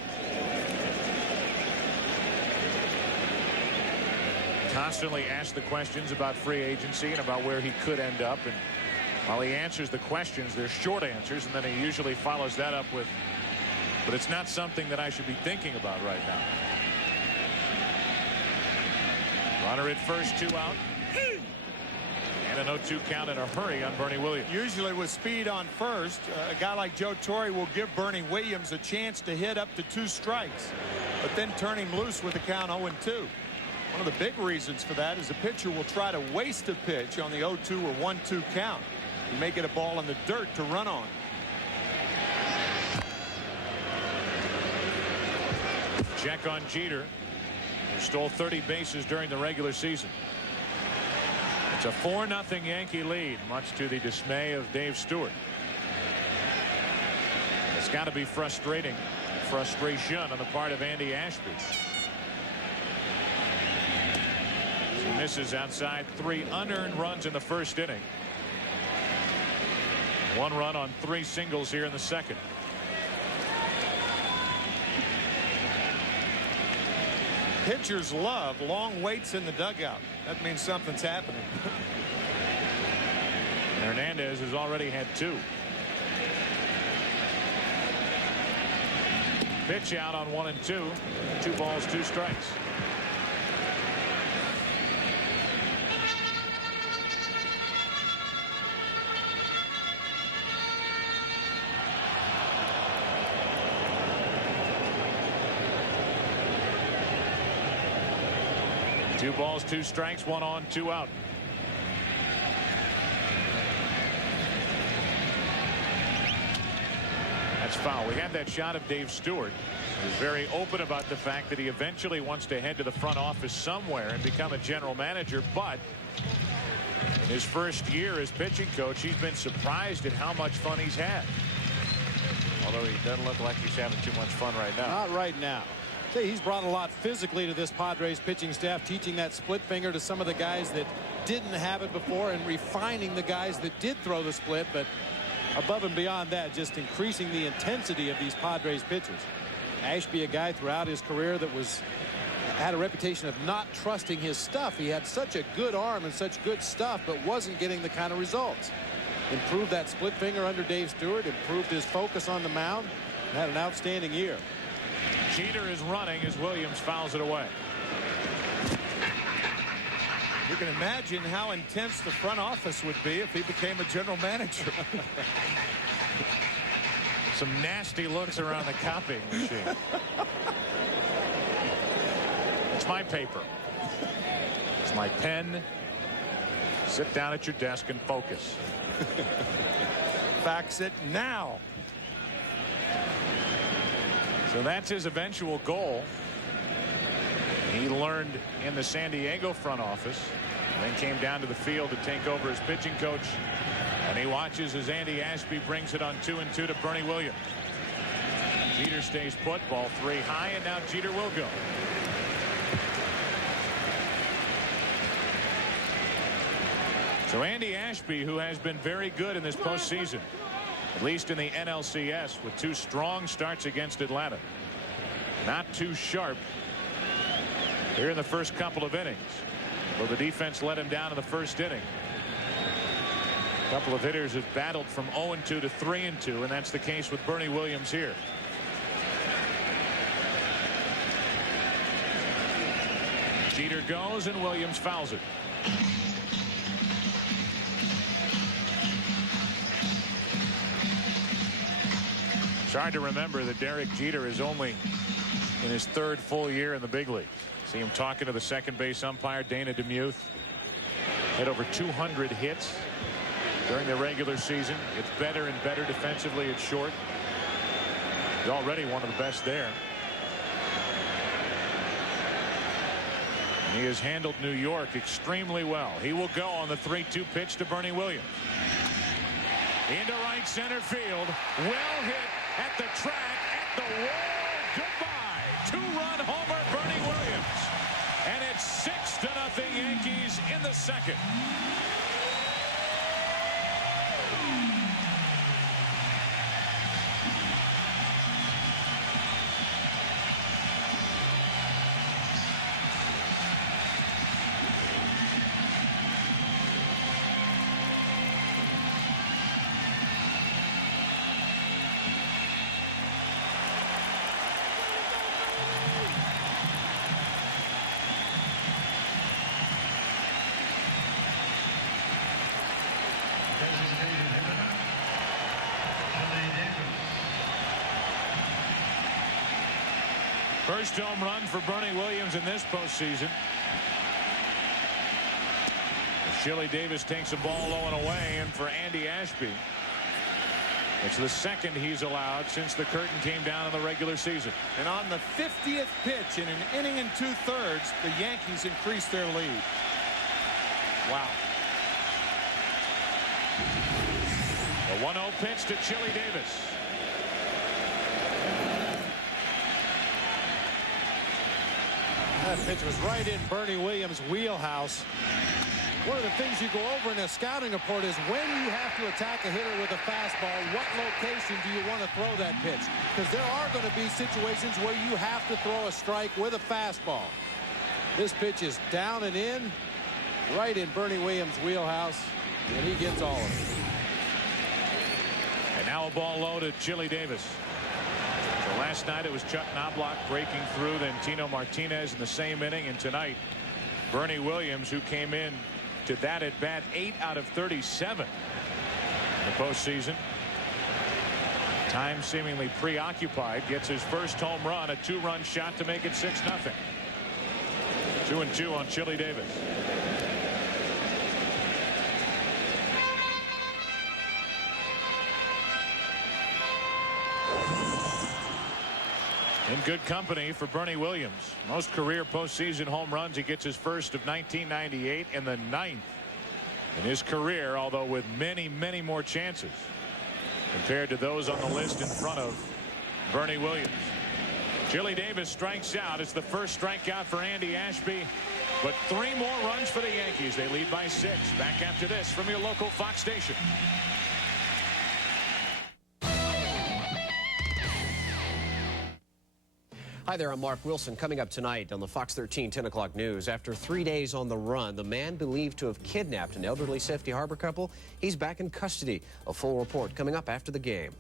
Constantly asked the questions about free agency and about where he could end up, and while he answers the questions, they're short answers, and then he usually follows that up with, but it's not something that I should be thinking about right now. Runner at first, 2 out, and an 0-2 count in a hurry on Bernie Williams. Usually with speed on first, a guy like Joe Torre will give Bernie Williams a chance to hit up to 2 strikes, but then turn him loose with the count 0-2. One of the big reasons for that is a pitcher will try to waste a pitch on the 0-2 or 1-2 count and make it a ball in the dirt to run on. Check on Jeter, who stole 30 bases during the regular season. It's a 4-0 Yankee lead, much to the dismay of Dave Stewart. It's got to be frustration on the part of Andy Ashby. He misses outside. 3 unearned runs in the first inning. 1 run on 3 singles here in the second. Pitchers love long waits in the dugout. That means something's happening. Hernandez has already had 2. Pitch out on 1 and 2. 2 balls, 2 strikes. Two balls, 2 strikes, 1 on, 2 out. That's foul. We had that shot of Dave Stewart. He was very open about the fact that he eventually wants to head to the front office somewhere and become a general manager. But in his first year as pitching coach, he's been surprised at how much fun he's had. Although he doesn't look like he's having too much fun right now. Not right now. Say he's brought a lot physically to this Padres pitching staff, teaching that split finger to some of the guys that didn't have it before and refining the guys that did throw the split. But above and beyond that, just increasing the intensity of these Padres pitchers. Ashby, a guy throughout his career that had a reputation of not trusting his stuff. He had such a good arm and such good stuff, but wasn't getting the kind of results. Improved that split finger under Dave Stewart, improved his focus on the mound, and had an outstanding year. Jeter is running as Williams fouls it away. You can imagine how intense the front office would be if he became a general manager. Some nasty looks around the copying machine. It's my paper. It's my pen. Sit down at your desk and focus. Fax it now. So that's his eventual goal. He learned in the San Diego front office, then came down to the field to take over as pitching coach. And he watches as Andy Ashby brings it on 2-2 to Bernie Williams. Jeter stays put, ball 3 high, and now Jeter will go. So Andy Ashby, who has been very good in this postseason, at least in the NLCS, with 2 strong starts against Atlanta. Not too sharp here in the first couple of innings. Well, the defense let him down in the first inning. A couple of hitters have battled from 0-2 to 3-2, and that's the case with Bernie Williams here. Jeter goes, and Williams fouls it. It's hard to remember that Derek Jeter is only in his 3rd full year in the big leagues. See him talking to the second base umpire, Dana DeMuth. Had over 200 hits during the regular season. It's better and better defensively at short. He's already one of the best there. And he has handled New York extremely well. He will go on the 3-2 pitch to Bernie Williams. Into right center field. Well hit at the track, at the wall. Goodbye. 2-run homer, Bernie Williams. And it's 6-0 Yankees in the second. First home run for Bernie Williams in this postseason. Chili Davis takes a ball low and away, and for Andy Ashby, it's the second he's allowed since the curtain came down in the regular season. And on the 50th pitch in an inning and 2/3, the Yankees increased their lead. Wow. A 1-0 pitch to Chili Davis. That pitch was right in Bernie Williams' wheelhouse. One of the things you go over in a scouting report is when you have to attack a hitter with a fastball, what location do you want to throw that pitch? Because there are going to be situations where you have to throw a strike with a fastball. This pitch is down and in, right in Bernie Williams' wheelhouse, and he gets all of it. And now a ball low to Chili Davis. So last night it was Chuck Knobloch breaking through, then Tino Martinez in the same inning, and tonight Bernie Williams, who came in to that at bat 8 out of 37 in the postseason. Time seemingly preoccupied, gets his first home run, a 2-run shot to make it 6-0. 2-2 on Chili Davis. In good company for Bernie Williams. Most career postseason home runs. He gets his first of 1998 and the 9th in his career, although with many more chances compared to those on the list in front of Bernie Williams. Chili Davis strikes out. It's the first strikeout for Andy Ashby, but 3 more runs for the Yankees. They lead by 6. Back after this from your local Fox station. Hi there, I'm Mark Wilson. Coming up tonight on the Fox 13 10 o'clock news. After 3 days on the run, the man believed to have kidnapped an elderly Safety Harbor couple, he's back in custody. A full report coming up after the game.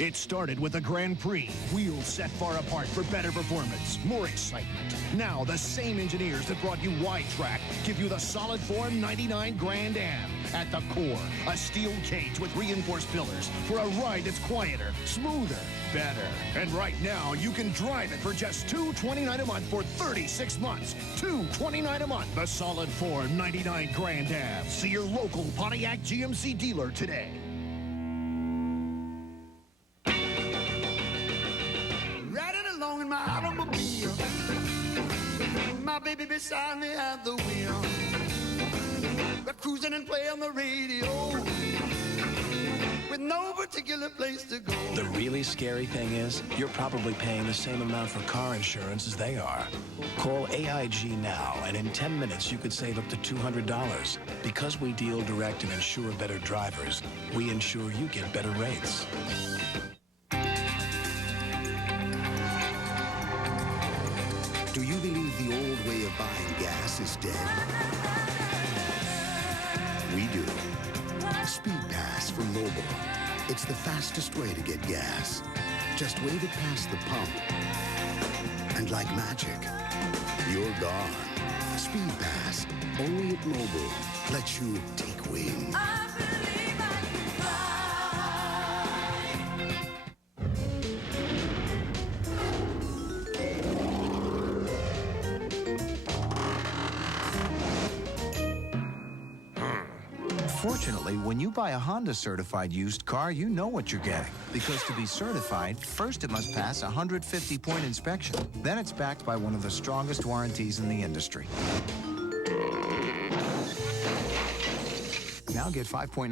It started with a Grand Prix. Wheels set far apart for better performance, more excitement. Now, the same engineers that brought you Wide Track give you the solid form 99 Grand Am. At the core, a steel cage with reinforced pillars for a ride that's quieter, smoother, better. And right now, you can drive it for just $229 a month for 36 months. $229 a month. The solid form 99 Grand Am. See your local Pontiac GMC dealer today. Along in my automobile, my baby beside me at the wheel. We're cruising and playing on the radio with no particular place to go. The really scary thing is, you're probably paying the same amount for car insurance as they are. Call AIG now, and in 10 minutes you could save up to $200. Because we deal direct and insure better drivers, we ensure you get better rates. Do you believe the old way of buying gas is dead? We do. Speed Pass from Mobil. It's the fastest way to get gas. Just wave it past the pump, and like magic, you're gone. Speed Pass, only at Mobil, lets you take wing. Fortunately, when you buy a Honda certified used car, you know what you're getting. Because to be certified, first it must pass a 150-point inspection. Then it's backed by one of the strongest warranties in the industry. Now get 5.9%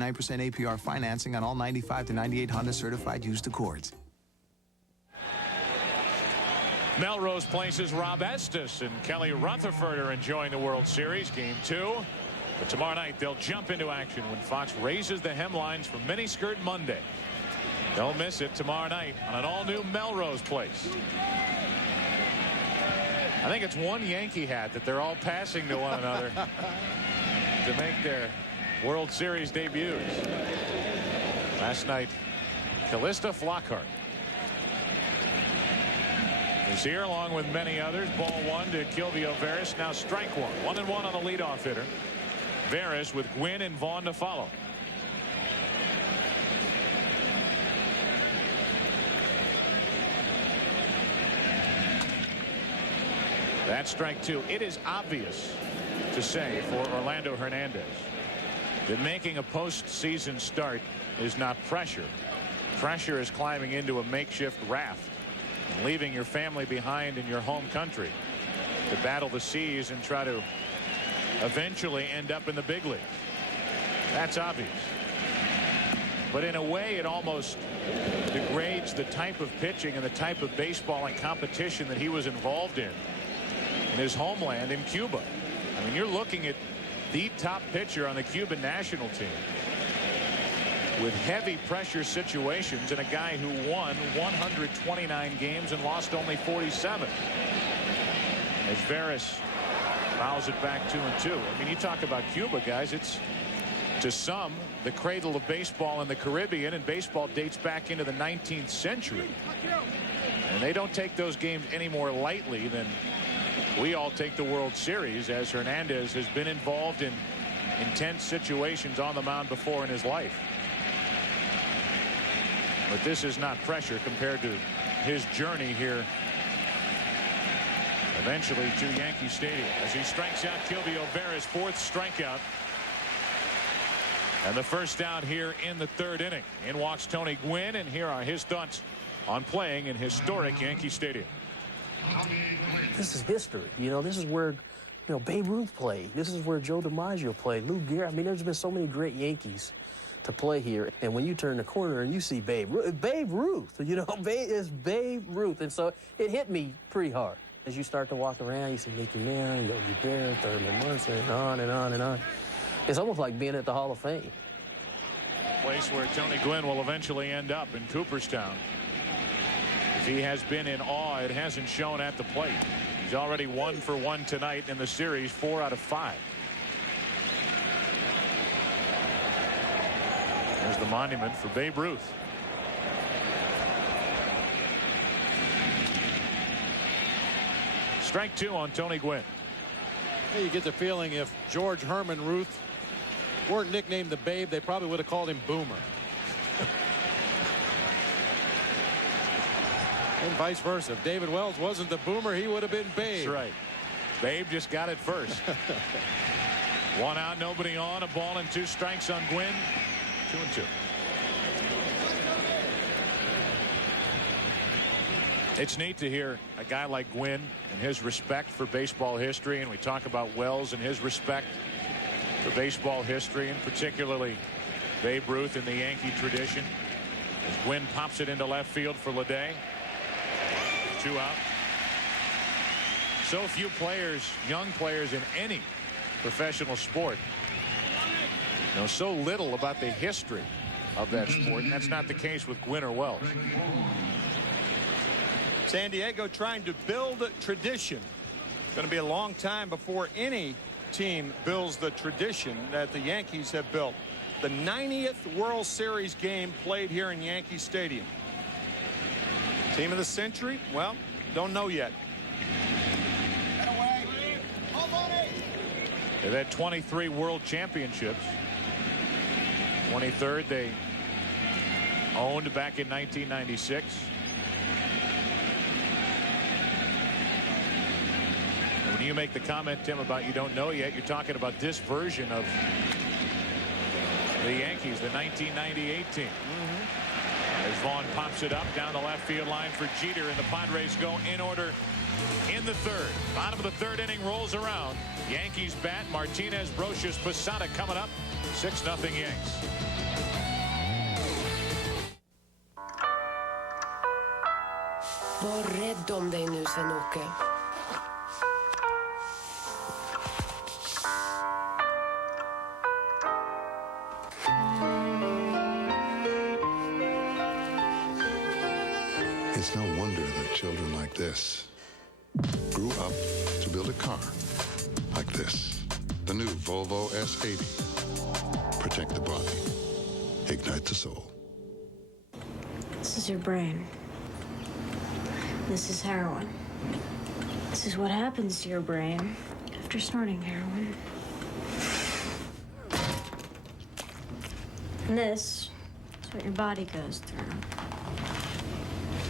APR financing on all 95 to 98 Honda certified used Accords. Melrose Place's Rob Estes and Kelly Rutherford are enjoying the World Series. Game 2. But tomorrow night, they'll jump into action when Fox raises the hemlines for Miniskirt Monday. Don't miss it tomorrow night on an all-new Melrose Place. I think it's one Yankee hat that they're all passing to one another to make their World Series debuts. Last night, Callista Flockhart is here along with many others. Ball 1 to Kilvio Veras. Now strike 1. 1-1 on the leadoff hitter. Veras with Gwynn and Vaughn to follow. That's strike 2. It is obvious to say for Orlando Hernandez that making a postseason start is not pressure. Pressure is climbing into a makeshift raft and leaving your family behind in your home country to battle the seas and try to eventually end up in the big leagues. That's obvious. But in a way, it almost degrades the type of pitching and the type of baseball and competition that he was involved in his homeland in Cuba. I mean, you're looking at the top pitcher on the Cuban national team with heavy pressure situations, and a guy who won 129 games and lost only 47. As Veras fouls it back 2-2. I mean, you talk about Cuba, guys. It's, to some, the cradle of baseball in the Caribbean, and baseball dates back into the 19th century. And they don't take those games any more lightly than we all take the World Series, as Hernandez has been involved in intense situations on the mound before in his life. But this is not pressure compared to his journey here eventually to Yankee Stadium, as he strikes out Kilvio Veras, fourth strikeout. And the first out here in the third inning. In walks Tony Gwynn, and here are his thoughts on playing in historic Yankee Stadium. This is history. You know, this is where, Babe Ruth played. This is where Joe DiMaggio played. Lou Gehrig. I mean, there's been so many great Yankees to play here. And when you turn the corner and you see Babe Ruth, it's Babe Ruth. And so it hit me pretty hard. As you start to walk around, you see Mickey Mantle, Yogi Berra, Thurman Munson, and on and on and on. It's almost like being at the Hall of Fame. Place where Tony Gwynn will eventually end up in Cooperstown. If he has been in awe, it hasn't shown at the plate. He's already 1 for 1 tonight in the series, 4 out of 5. There's the monument for Babe Ruth. Strike 2 on Tony Gwynn. Hey, you get the feeling if George Herman Ruth weren't nicknamed the Babe, they probably would have called him Boomer. And vice versa. If David Wells wasn't the Boomer, he would have been Babe. That's right. Babe just got it first. 1 out, nobody on, a ball and 2 strikes on Gwynn. 2-2. It's neat to hear a guy like Gwynn and his respect for baseball history, and we talk about Wells and his respect for baseball history, and particularly Babe Ruth in the Yankee tradition. As Gwynn pops it into left field for Leday. 2 out. So few players, young players in any professional sport, know so little about the history of that sport, and that's not the case with Gwynn or Wells. San Diego trying to build tradition. It's going to be a long time before any team builds the tradition that the Yankees have built. The 90th World Series game played here in Yankee Stadium. Team of the century? Well, don't know yet. They've had 23 world championships. 23rd they owned back in 1996. And when you make the comment, Tim, about you don't know yet, you're talking about this version of the Yankees, the 1998 team. As Vaughn pops it up down the left field line for Jeter, and the Padres go in order in the third. Bottom of the third inning rolls around. Yankees bat. Martinez, Brocious, Posada coming up. 6-0 Yanks. Var rädd om dig nu, Sven-Åke. It's no wonder that children like this grew up to build a car like this. The new Volvo S80. Protect the body. Ignite the soul. This is your brain. This is heroin. This is what happens to your brain after snorting heroin. And this is what your body goes through.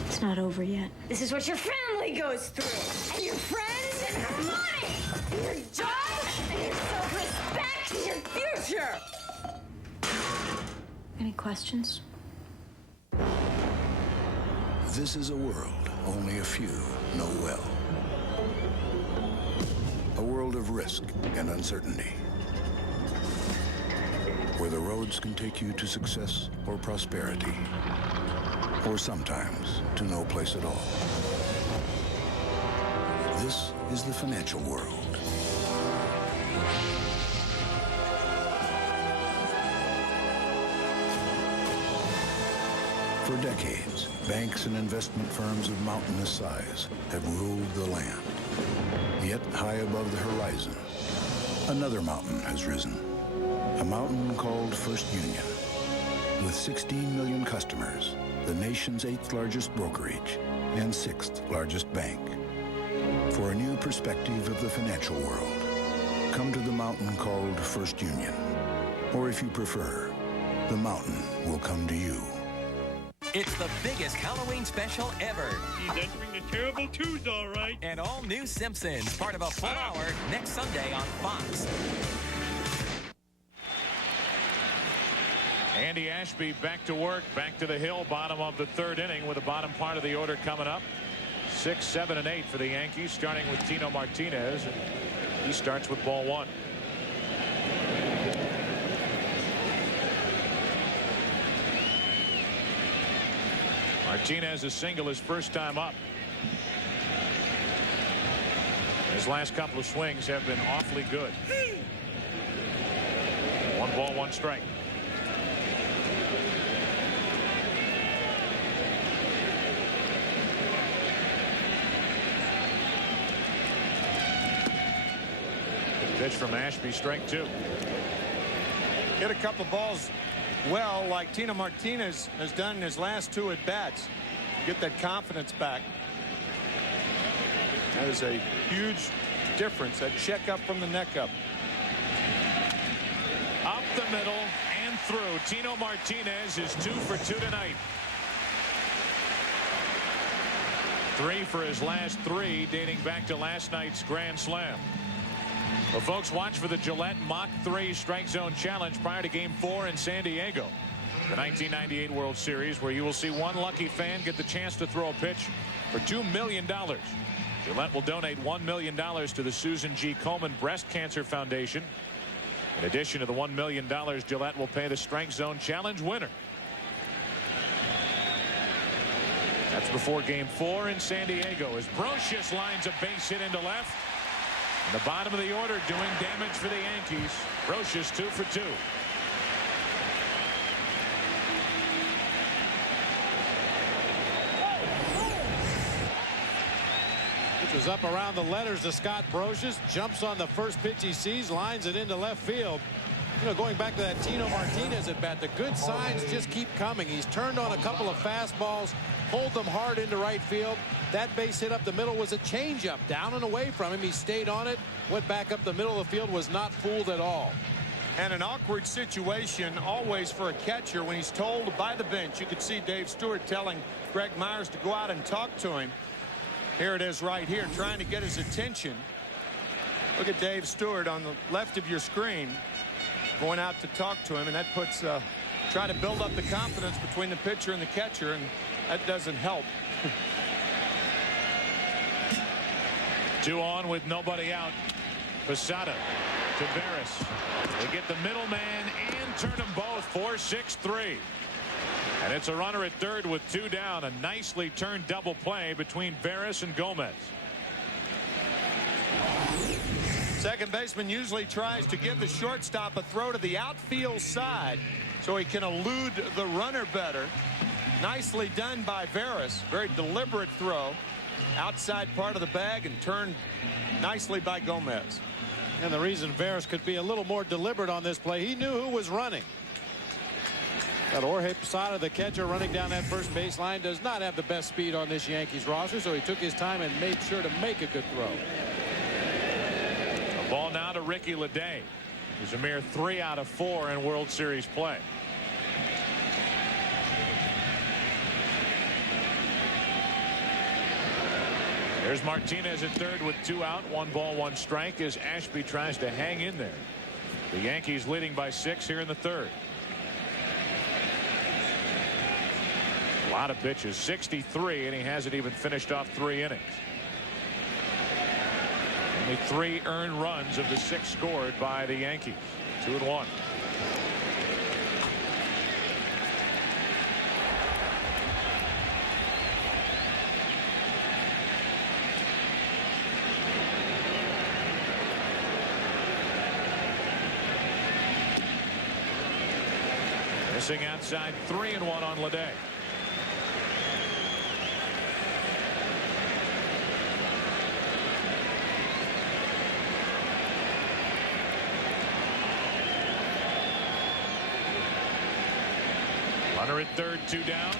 It's not over yet. This is what your family goes through. And your friends and your money. And your job and your self-respect and your future. Any questions? This is a world only a few know well. A world of risk and uncertainty, where where the roads can take you to success or prosperity, or sometimes to no place at all. This is the financial world. For decades, banks and investment firms of mountainous size have ruled the land. Yet high above the horizon, another mountain has risen. A mountain called First Union. With 16 million customers, the nation's 8th largest brokerage and 6th largest bank. For a new perspective of the financial world, come to the mountain called First Union. Or if you prefer, the mountain will come to you. It's the biggest Halloween special ever. He's entering the terrible twos, all right. And all new Simpsons, part of a full hour next Sunday on Fox. Andy Ashby back to work, back to the hill, bottom of the 3rd inning with the bottom part of the order coming up. 6, 7, and 8 for the Yankees, starting with Tino Martinez. He starts with ball 1. Martinez a single his first time up. His last couple of swings have been awfully good. 1 ball, 1 strike. Good pitch from Ashby, strike 2. Hit a couple balls well, like Tino Martinez has done in his last 2 at-bats. Get that confidence back. That is a huge difference. That check up from the neck up. Up the middle and through. Tino Martinez is 2 for 2 tonight. 3 for his last 3, dating back to last night's Grand Slam. Well, folks, watch for the Gillette Mach 3 Strike Zone Challenge prior to Game 4 in San Diego, the 1998 World Series, where you will see one lucky fan get the chance to throw a pitch for $2 million. Gillette will donate $1 million to the Susan G. Komen Breast Cancer Foundation. In addition to the $1 million, Gillette will pay the Strike Zone Challenge winner. That's before Game 4 in San Diego, as Brocious lines a base hit into left. In the bottom of the order, doing damage for the Yankees. Brocious 2 for 2. Which was up around the letters to Scott Brocious. Jumps on the first pitch he sees, lines it into left field. You know, going back to that Tino Martinez at bat, the good signs just keep coming. He's turned on a couple of fastballs, pulled them hard into right field. That base hit up the middle was a changeup, down and away from him. He stayed on it, went back up the middle of the field, was not fooled at all. And an awkward situation always for a catcher when he's told by the bench. You could see Dave Stewart telling Greg Myers to go out and talk to him. Here it is right here, trying to get his attention. Look at Dave Stewart on the left of your screen, going out to talk to him, and that puts try to build up the confidence between the pitcher and the catcher, and that doesn't help. 2 on with nobody out. Posada to Veras. They get the middleman and turn them both. 4-6-3. And it's a runner at third with 2 down. A nicely turned double play between Veras and Gomez. Second baseman usually tries to give the shortstop a throw to the outfield side so he can elude the runner better. Nicely done by Veras. Very deliberate throw. Outside part of the bag and turned nicely by Gomez. And the reason Veras could be a little more deliberate on this play, he knew who was running. Got Jorge Posada, the catcher, running down that first baseline. Does not have the best speed on this Yankees roster, so he took his time and made sure to make a good throw. A ball now to Ricky Leday, who's a mere 3 out of 4 in World Series play. There's Martinez at third with 2 out, 1 ball, 1 strike as Ashby tries to hang in there. The Yankees leading by 6 here in the 3rd. A lot of pitches, 63, and he hasn't even finished off 3 innings. Only 3 earned runs of the 6 scored by the Yankees. 2-1. Missing outside 3-1 on Leday. Runner at third, 2 down.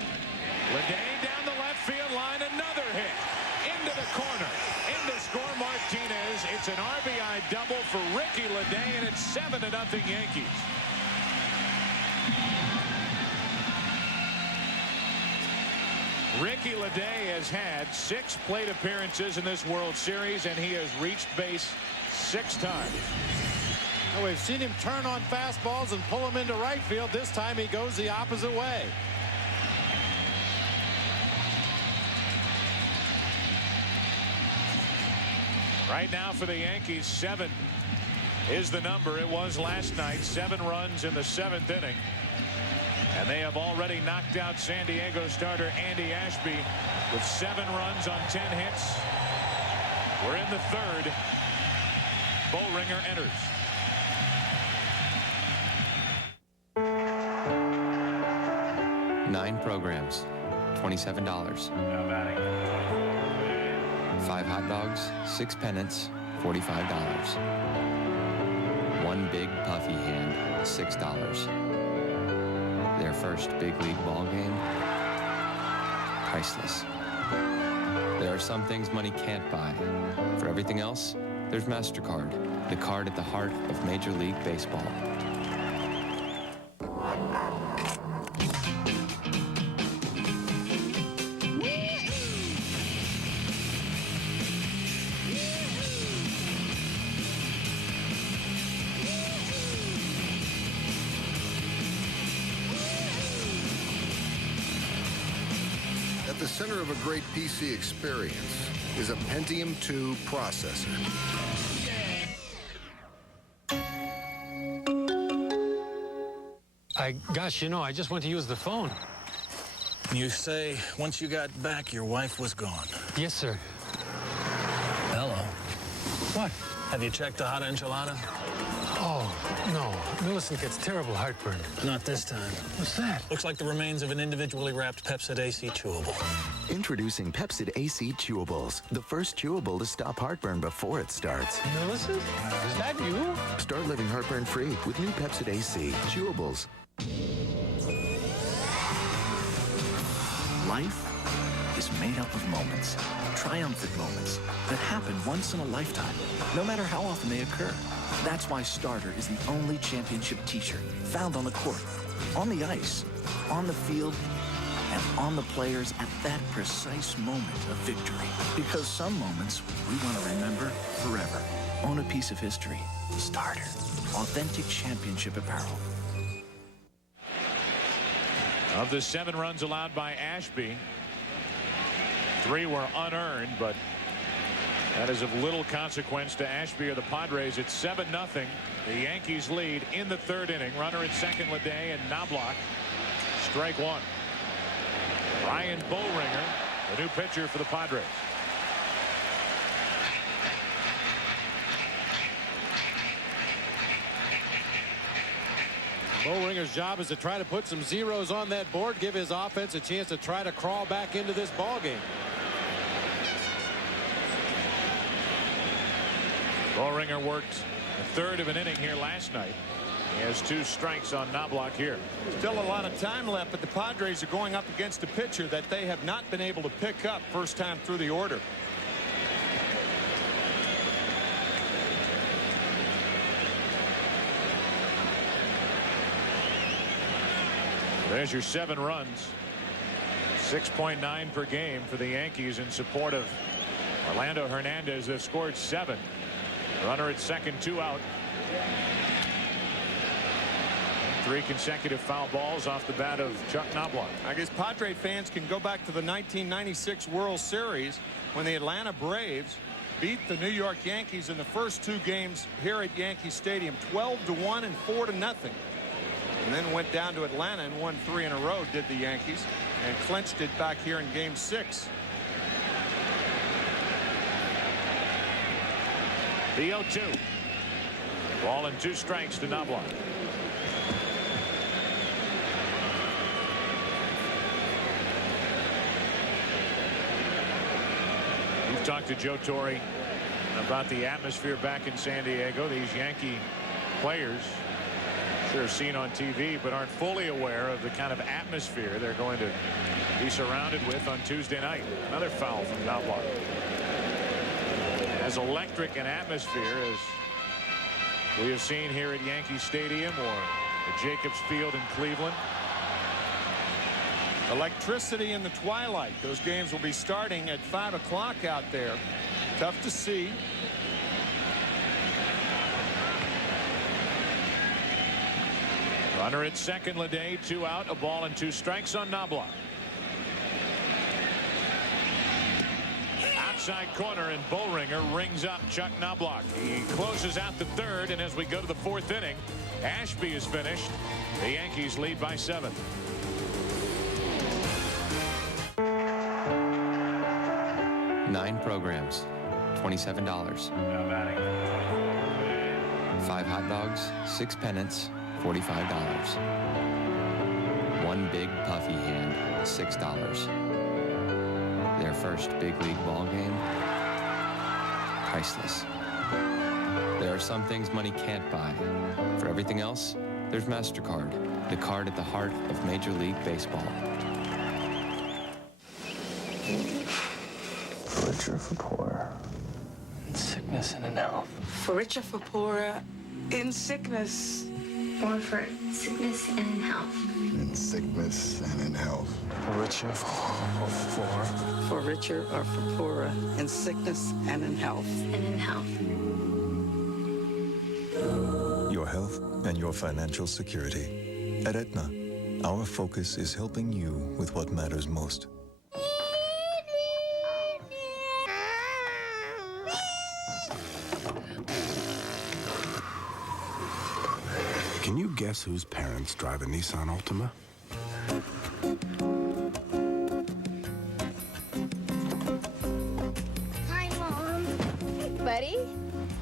Leday down the left field line, another hit into the corner. In to score Martinez. It's an RBI double for Ricky Leday, and it's 7-0 Yankees. Ricky Leday has had 6 plate appearances in this World Series, and he has reached base 6 times. Well, we've seen him turn on fastballs and pull them into right field. This time he goes the opposite way. Right now for the Yankees, 7 is the number. It was last night. 7 runs in the 7th inning. And they have already knocked out San Diego starter Andy Ashby with 7 runs on 10 hits. We're in the 3rd. Bullringer enters. Nine programs, $27. 5 hot dogs, 6 pennants, $45. 1 big puffy hand, $6. Their first big league ball game, priceless. There are some things money can't buy. For everything else, there's MasterCard, the card at the heart of Major League Baseball. At the center of a great PC experience is a Pentium 2 processor. Gosh, you know, I just went to use the phone. You say once you got back, your wife was gone. Yes, sir. Hello. What? Have you checked the hot enchilada? Oh, no. Millicent gets terrible heartburn. Not this time. What's that? Looks like the remains of an individually wrapped Pepsid AC chewable. Introducing Pepsid AC Chewables, the first chewable to stop heartburn before it starts. Millicent? Is that you? Start living heartburn-free with new Pepsid AC Chewables. Life is made up of moments, triumphant moments, that happen once in a lifetime, no matter how often they occur. That's why Starter is the only championship t-shirt found on the court, on the ice, on the field, and on the players at that precise moment of victory. Because some moments we want to remember forever. Own a piece of history. Starter. Authentic championship apparel. Of the 7 runs allowed by Ashby, 3 were unearned, but that is of little consequence to Ashby or the Padres. It's 7-0. The Yankees lead in the 3rd inning. Runner at second, Leday, and Knobloch. Strike 1. Ryan Bullringer, the new pitcher for the Padres. Bullringer's job is to try to put some zeros on that board, give his offense a chance to try to crawl back into this ball game. Bullringer worked a 1/3 of an inning here last night. He has 2 strikes on Knobloch here. Still a lot of time left, but the Padres are going up against a pitcher that they have not been able to pick up first time through the order. There's your 7 runs. 6.9 per game for the Yankees in support of Orlando Hernandez. They've scored 7. Runner at second, 2 out. 3 consecutive foul balls off the bat of Chuck Knobloch. I guess Padre fans can go back to the 1996 World Series when the Atlanta Braves beat the New York Yankees in the first 2 games here at Yankee Stadium, 12-1 and 4-0. And then went down to Atlanta and won 3 in a row, did the Yankees, and clinched it back here in Game 6. The 0-2. Ball and 2 strikes to Knobloch. talked to Joe Torre about the atmosphere back in San Diego. These Yankee players sure seen on TV, but aren't fully aware of the kind of atmosphere they're going to be surrounded with on Tuesday night. Another foul from Knobloch. As electric an atmosphere as we have seen here at Yankee Stadium or at Jacobs Field in Cleveland. Electricity in the twilight. Those games will be starting at 5 o'clock out there. Tough to see. Runner at second, Leday, 2 out, a ball and 2 strikes on Knobloch. Outside corner, and Bullringer rings up Chuck Knobloch. He closes out the third, and as we go to the 4th inning, Ashby is finished. The Yankees lead by 7. Nine programs, $27. 5 hot dogs, 6 pennants, $45. 1 big puffy hand, $6. Their first big league ball game, priceless. There are some things money can't buy. For everything else, there's MasterCard, the card at the heart of Major League Baseball. For richer, for poorer, in sickness and in health. For richer, for poorer, in sickness. Or for sickness and in health. In sickness and in health. For richer, For richer or for poorer, in sickness and in health. And in health. Your health and your financial security. At Aetna, our focus is helping you with what matters most. Can you guess whose parents drive a Nissan Altima? Hi, Mom. Hey, buddy.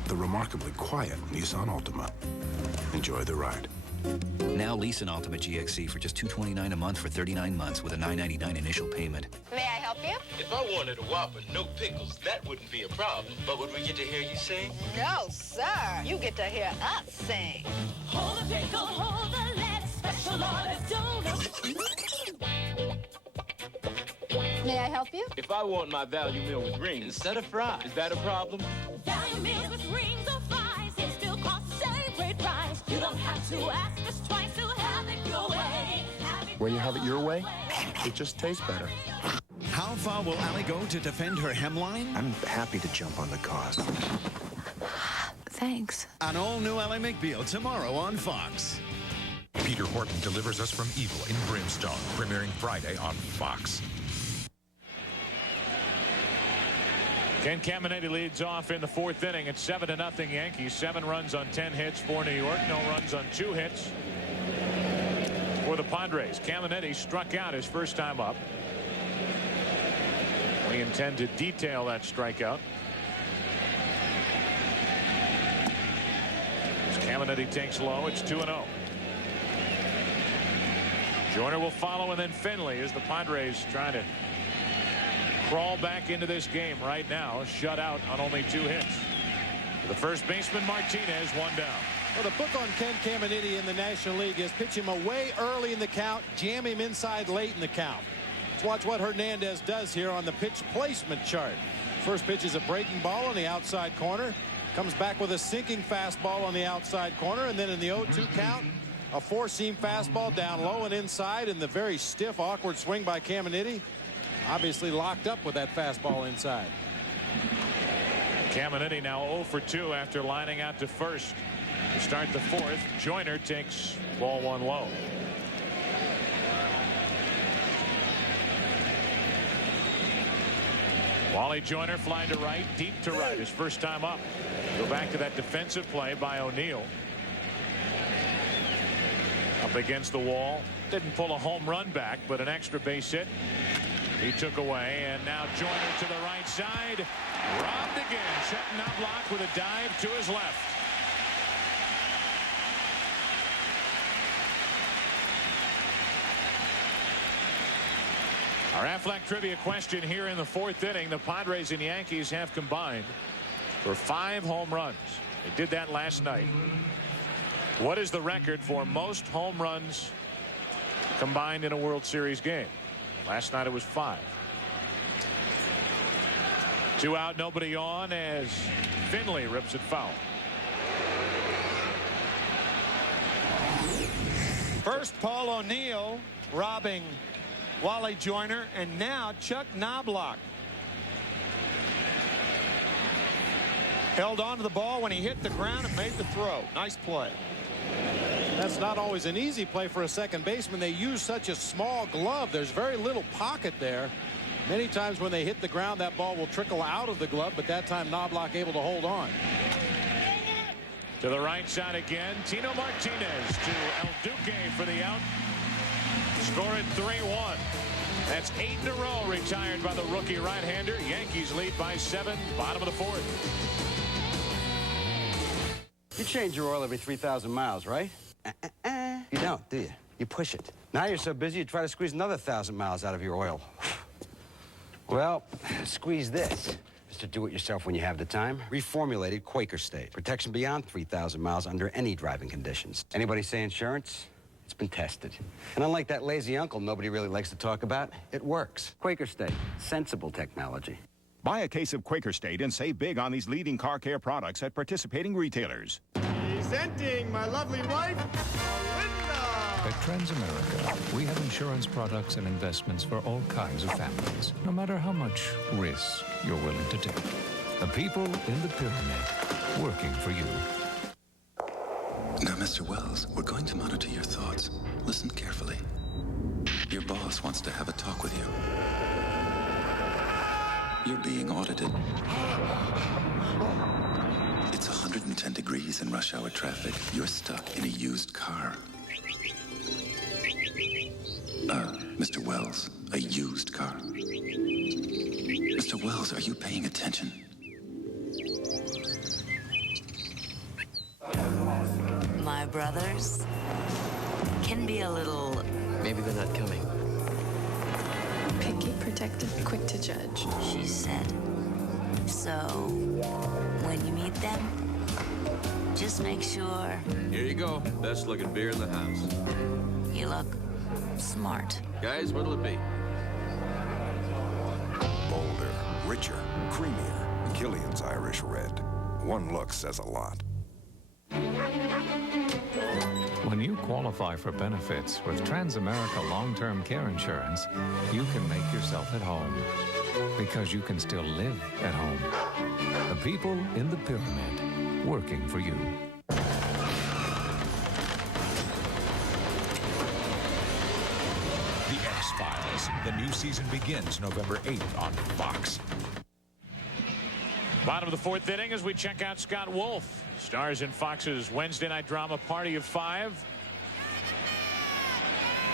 The remarkably quiet Nissan Altima. Enjoy the ride. Now lease an Altima GXC for just $229 a month for 39 months with a $999 initial payment. May I help you? If I wanted a Whopper, no pickles, that wouldn't be a problem. But would we get to hear you sing? No, sir. You get to hear us sing. Hold the pickle, hold the lettuce, special orders, May I help you? If I want my value meal with rings instead of fries, is that a problem? Value meals with rings or fries, it still costs the same great price. You don't have to ask us twice to have it your way. When you have it your way, it just tastes better. How far will Allie go to defend her hemline? I'm happy to jump on the cause. Thanks. An all-new Ally McBeal tomorrow on Fox. Peter Horton delivers us from evil in Brimstone, premiering Friday on Fox. Ken Caminiti leads off in the 4th inning. It's 7-0 Yankees. 7 runs on 10 hits for New York. No runs on 2 hits for the Padres. Caminiti struck out his first time up. We intend to detail that strikeout. As Caminiti takes low, it's 2-0. Joyner will follow, and then Finley as the Padres trying to crawl back into this game right now, shut out on only 2 hits. For the first baseman, Martinez, 1 down. Well, the book on Ken Caminiti in the National League is pitch him away early in the count, jam him inside late in the count. Let's watch what Hernandez does here on the pitch placement chart. First pitch is a breaking ball on the outside corner. Comes back with a sinking fastball on the outside corner, and then in the 0-2 count, a 4-seam fastball down low and inside, and the very stiff, awkward swing by Caminiti. Obviously locked up with that fastball inside. Caminiti now 0 for 2 after lining out to first to start the 4th. Joyner takes ball 1 low. Wally Joyner flying to right, deep to right, his first time up. Go back to that defensive play by O'Neill. Up against the wall. Didn't pull a home run back, but an extra base hit he took away, and now Joyner to the right side. Robbed again. Chuck Knobloch with a dive to his left. Our Aflac trivia question here in the 4th inning. The Padres and Yankees have combined for 5 home runs. They did that last night. What is the record for most home runs combined in a World Series game? Last night it was 5. 2 out, nobody on as Finley rips it foul. First, Paul O'Neill robbing Wally Joyner, and now Chuck Knobloch. Held on to the ball when he hit the ground and made the throw. Nice play. That's not always an easy play for a second baseman. They use such a small glove. There's very little pocket there. Many times when they hit the ground, that ball will trickle out of the glove, but that time Knobloch able to hold on. To the right side again, Tino Martinez to El Duque for the out. Score it 3-1. That's 8 in a row retired by the rookie right-hander. Yankees lead by 7, bottom of the 4th. You change your oil every 3,000 miles, right? You don't, do you? You push it. Now you're so busy you try to squeeze another 1,000 miles out of your oil. Well, squeeze this. Mr. Do-It-Yourself when you have the time. Reformulated Quaker State. Protection beyond 3,000 miles under any driving conditions. Anybody say insurance? It's been tested. And unlike that lazy uncle nobody really likes to talk about, it works. Quaker State. Sensible technology. Buy a case of Quaker State and save big on these leading car care products at participating retailers. Presenting my lovely wife, At Transamerica, we have insurance products and investments for all kinds of families, no matter how much risk you're willing to take. The people in the pyramid working for you. Now, Mr. Wells, we're going to monitor your thoughts. Listen carefully. Your boss wants to have a talk with you. You're being audited. It's 110 degrees in rush hour traffic. You're stuck in a used car. Mr. Wells, a used car. Mr. Wells, are you paying attention? My brothers can be a little... Maybe they're not coming. Picky, protective, quick to judge. She said. So, when you meet them, just make sure... Here you go. Best looking beer in the house. You look smart. Guys, what'll it be? Bolder, richer, creamier. Killian's Irish Red. One look says a lot. When you qualify for benefits with Transamerica long-term care insurance, you can make yourself at home because you can still live at home. The people in the pyramid working for you. The X-Files. The new season begins November 8th on Fox. Bottom of the 4th inning as we check out Scott Wolf. Stars in Fox's Wednesday night drama Party of 5.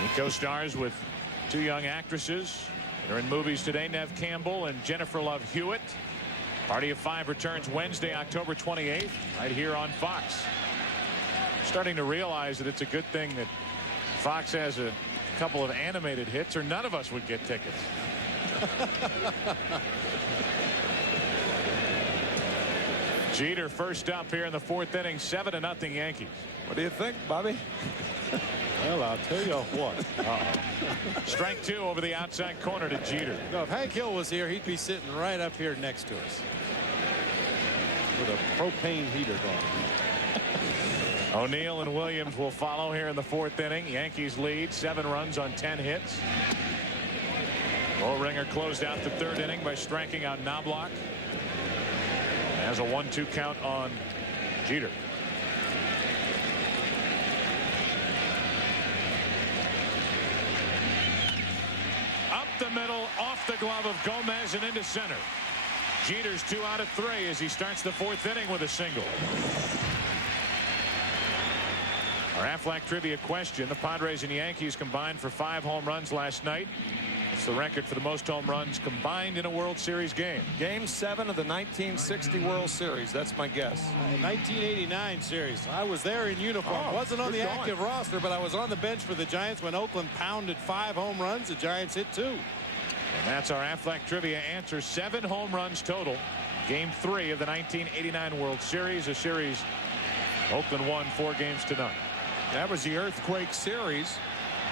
He co-stars with 2 young actresses. They're in movies today, Neve Campbell and Jennifer Love Hewitt. Party of 5 returns Wednesday, October 28th, right here on Fox. Starting to realize that it's a good thing that Fox has a couple of animated hits, or none of us would get tickets. Jeter first up here in the 4th inning, 7-0 Yankees. What do you think, Bobby? Well, I'll tell you what. Strike 2 over the outside corner to Jeter. No, if Hank Hill was here, he'd be sitting right up here next to us with a propane heater going. O'Neill and Williams will follow here in the 4th inning. Yankees lead 7 runs on 10 hits. Ringer closed out the 3rd inning by striking out Knobloch. Has a 1-2 count on Jeter. Up the middle, off the glove of Gomez and into center. Jeter's 2 out of 3 as he starts the 4th inning with a single. Our Aflac trivia question. The Padres and Yankees combined for 5 home runs last night. It's the record for the most home runs combined in a World Series game. Game 7 of the 1960 World Series. That's my guess. 1989 series. I was there in uniform. Wasn't on the active roster, but I was on the bench for the Giants when Oakland pounded 5 home runs. The Giants hit 2. And that's our Aflac Trivia answer. 7 home runs total. Game 3 of the 1989 World Series, a series Oakland won 4 games to none. That was the Earthquake Series.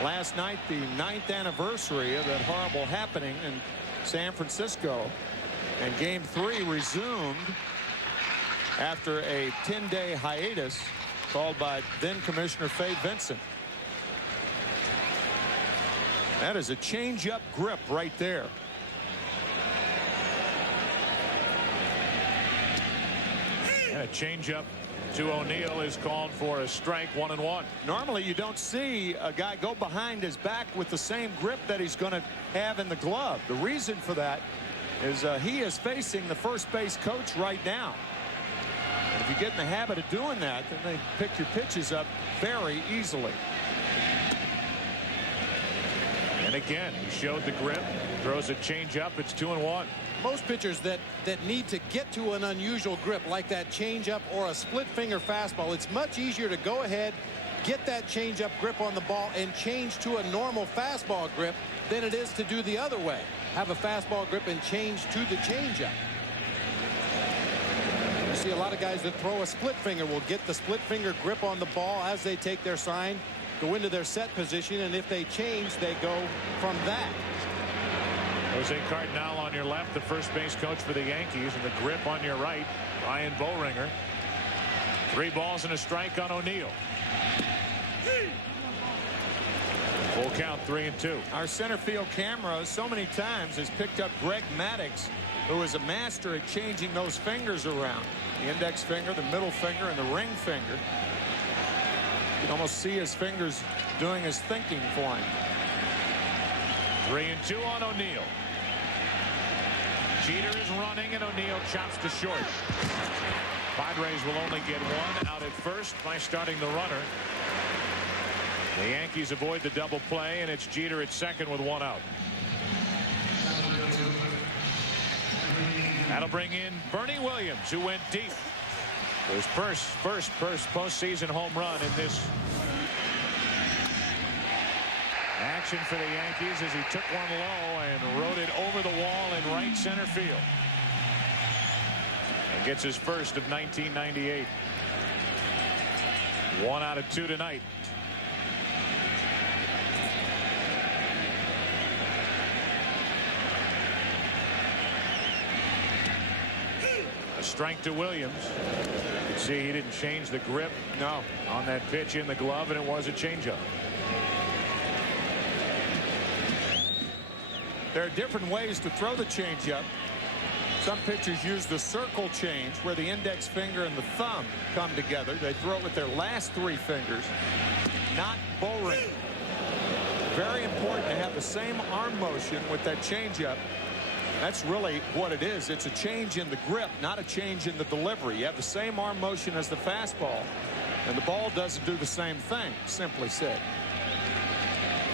Last night, the 9th anniversary of that horrible happening in San Francisco. And Game 3 resumed after a 10-day hiatus called by then Commissioner Fay Vincent. That is a change-up grip right there. And a change-up to O'Neill is called for a strike, 1-1. Normally you don't see a guy go behind his back with the same grip that he's going to have in the glove. The reason for that is he is facing the first base coach right now. And if you get in the habit of doing that, then they pick your pitches up very easily. And again, he showed the grip, throws a changeup. It's 2-1. Most pitchers that need to get to an unusual grip like that changeup or a split finger fastball, it's much easier to go ahead, get that changeup grip on the ball and change to a normal fastball grip than it is to do the other way. Have a fastball grip and change to the changeup. You see a lot of guys that throw a split finger will get the split finger grip on the ball as they take their sign, go into their set position, and if they change, they go from that. Jose Cardinal on your left, the first base coach for the Yankees, and the grip on your right, Ryan Boehringer. 3 balls and a strike on O'Neill. Full count, 3-2. Our center field camera so many times has picked up Greg Maddux, who is a master at changing those fingers around. The index finger, the middle finger, and the ring finger. You can almost see his fingers doing his thinking for him. 3-2 on O'Neill. Jeter is running, and O'Neill chops to short. Padres will only get 1 out at first by starting the runner. The Yankees avoid the double play, and it's Jeter at second with 1 out. That'll bring in Bernie Williams, who went deep. His first postseason home run in this action for the Yankees as he took one low and rode it over the wall in right center field. And gets his first of 1998. 1 out of 2 tonight. A strike to Williams. You can see he didn't change the grip on that pitch in the glove, and it was a changeup. There are different ways to throw the changeup. Some pitchers use the circle change where the index finger and the thumb come together. They throw it with their last 3 fingers, not Boehringer. Very important to have the same arm motion with that changeup. That's really what it is. It's a change in the grip, not a change in the delivery. You have the same arm motion as the fastball, and the ball doesn't do the same thing, simply said.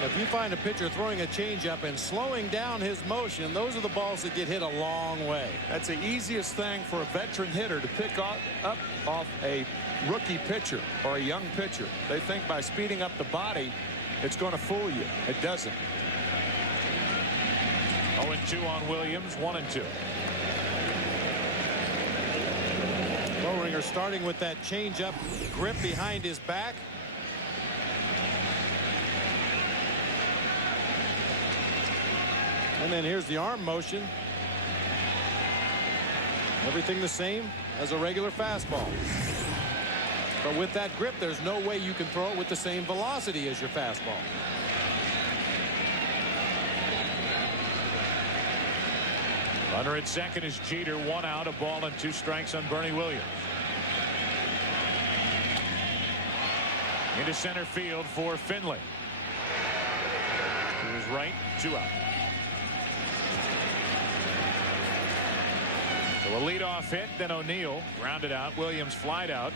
If you find a pitcher throwing a changeup and slowing down his motion, those are the balls that get hit a long way. That's the easiest thing for a veteran hitter to pick up off a rookie pitcher or a young pitcher. They think by speeding up the body, it's going to fool you. It doesn't. 0-2 on Williams, 1-2. Boehringer starting with that changeup grip behind his back. And then here's the arm motion. Everything the same as a regular fastball. But with that grip, there's no way you can throw it with the same velocity as your fastball. Runner at second is Jeter. 1 out, a ball and 2 strikes on Bernie Williams. Into center field for Finley. To his right, 2 out. So a leadoff hit, then O'Neill grounded out. Williams flied out.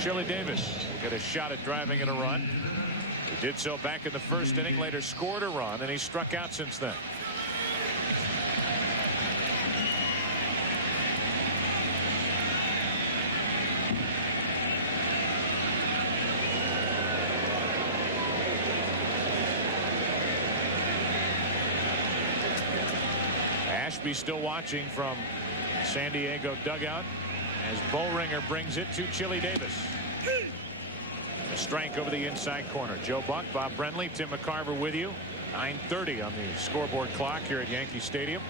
Chili Davis will get a shot at driving in a run. He did so back in the first inning, later scored a run, and he struck out since then. Ashby still watching from San Diego dugout as Bollringer brings it to Chili Davis. A strike over the inside corner. Joe Buck, Bob Brenly, Tim McCarver with you. 9:30 on the scoreboard clock here at Yankee Stadium.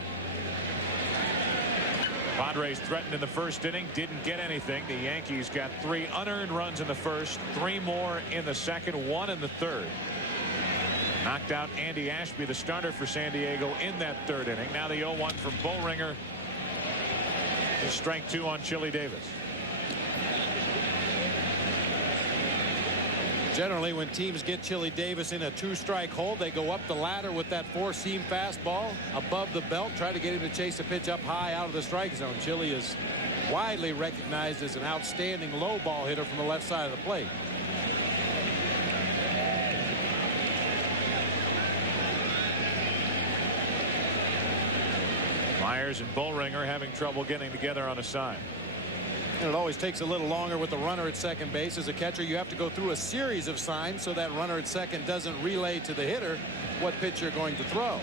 Padres threatened in the first inning, didn't get anything. The Yankees got 3 unearned runs in the first, 3 more in the second, 1 in the third. Knocked out Andy Ashby, the starter for San Diego, in that third inning. Now the 0-1 from Bollringer. Strike 2 on Chili Davis. Generally, when teams get Chili Davis in a 2-strike hold, they go up the ladder with that 4-seam fastball above the belt, try to get him to chase a pitch up high out of the strike zone. Chili is widely recognized as an outstanding low ball hitter from the left side of the plate. Myers and Bollringer having trouble getting together on a sign. And it always takes a little longer with the runner at second base. As a catcher, you have to go through a series of signs so that runner at second doesn't relay to the hitter what pitch you're going to throw.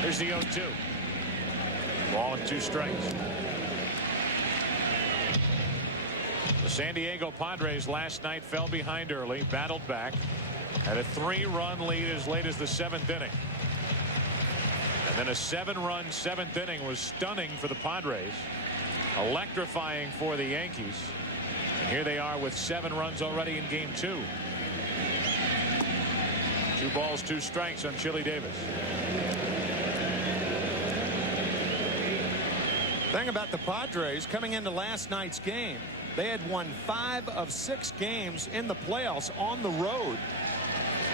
Here's the 0-2. Ball and 2 strikes. The San Diego Padres last night fell behind early, battled back, had a 3-run lead as late as the 7th inning. And then a 7-run 7th inning was stunning for the Padres, electrifying for the Yankees. And here they are with 7 runs already in game 2. 2 balls, 2 strikes on Chili Davis. Thing about the Padres coming into last night's game, they had won 5 of 6 games in the playoffs on the road.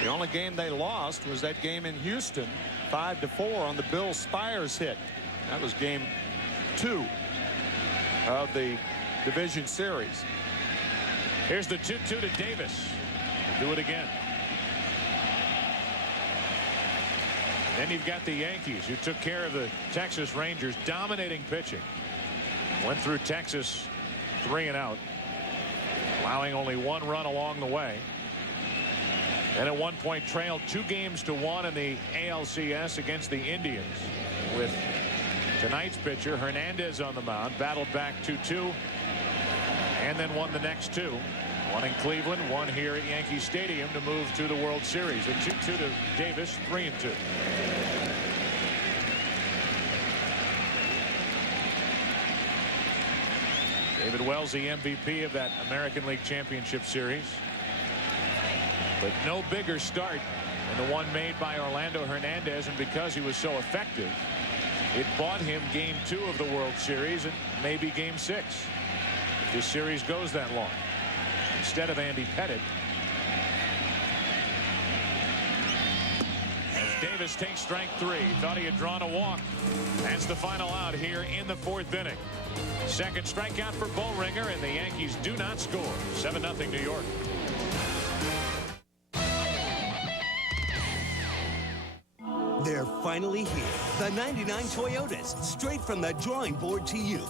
The only game they lost was that game in Houston, 5-4 on the Bill Spires hit. That was game 2 of the division series. Here's the 2-2 to Davis. Do it again. Then you've got the Yankees, who took care of the Texas Rangers, dominating pitching. Went through Texas 3 and out, allowing only 1 run along the way. And at one point trailed 2-1 in the ALCS against the Indians, with tonight's pitcher Hernandez on the mound. Battled back 2-2 and then won the next 2. 1 in Cleveland, 1 here at Yankee Stadium to move to the World Series. A 2-2 to Davis, 3-2. David Wells, the MVP of that American League Championship Series. But no bigger start than the one made by Orlando Hernandez, and because he was so effective, it bought him game 2 of the World Series and maybe game 6 if this series goes that long. Instead of Andy Pettitte, as Davis takes strike 3. Thought he had drawn a walk. That's the final out here in the 4th inning. Second strikeout for Bollringer, and the Yankees do not score. 7-0 New York. They're finally here. The 99 Toyotas, straight from the drawing board to you.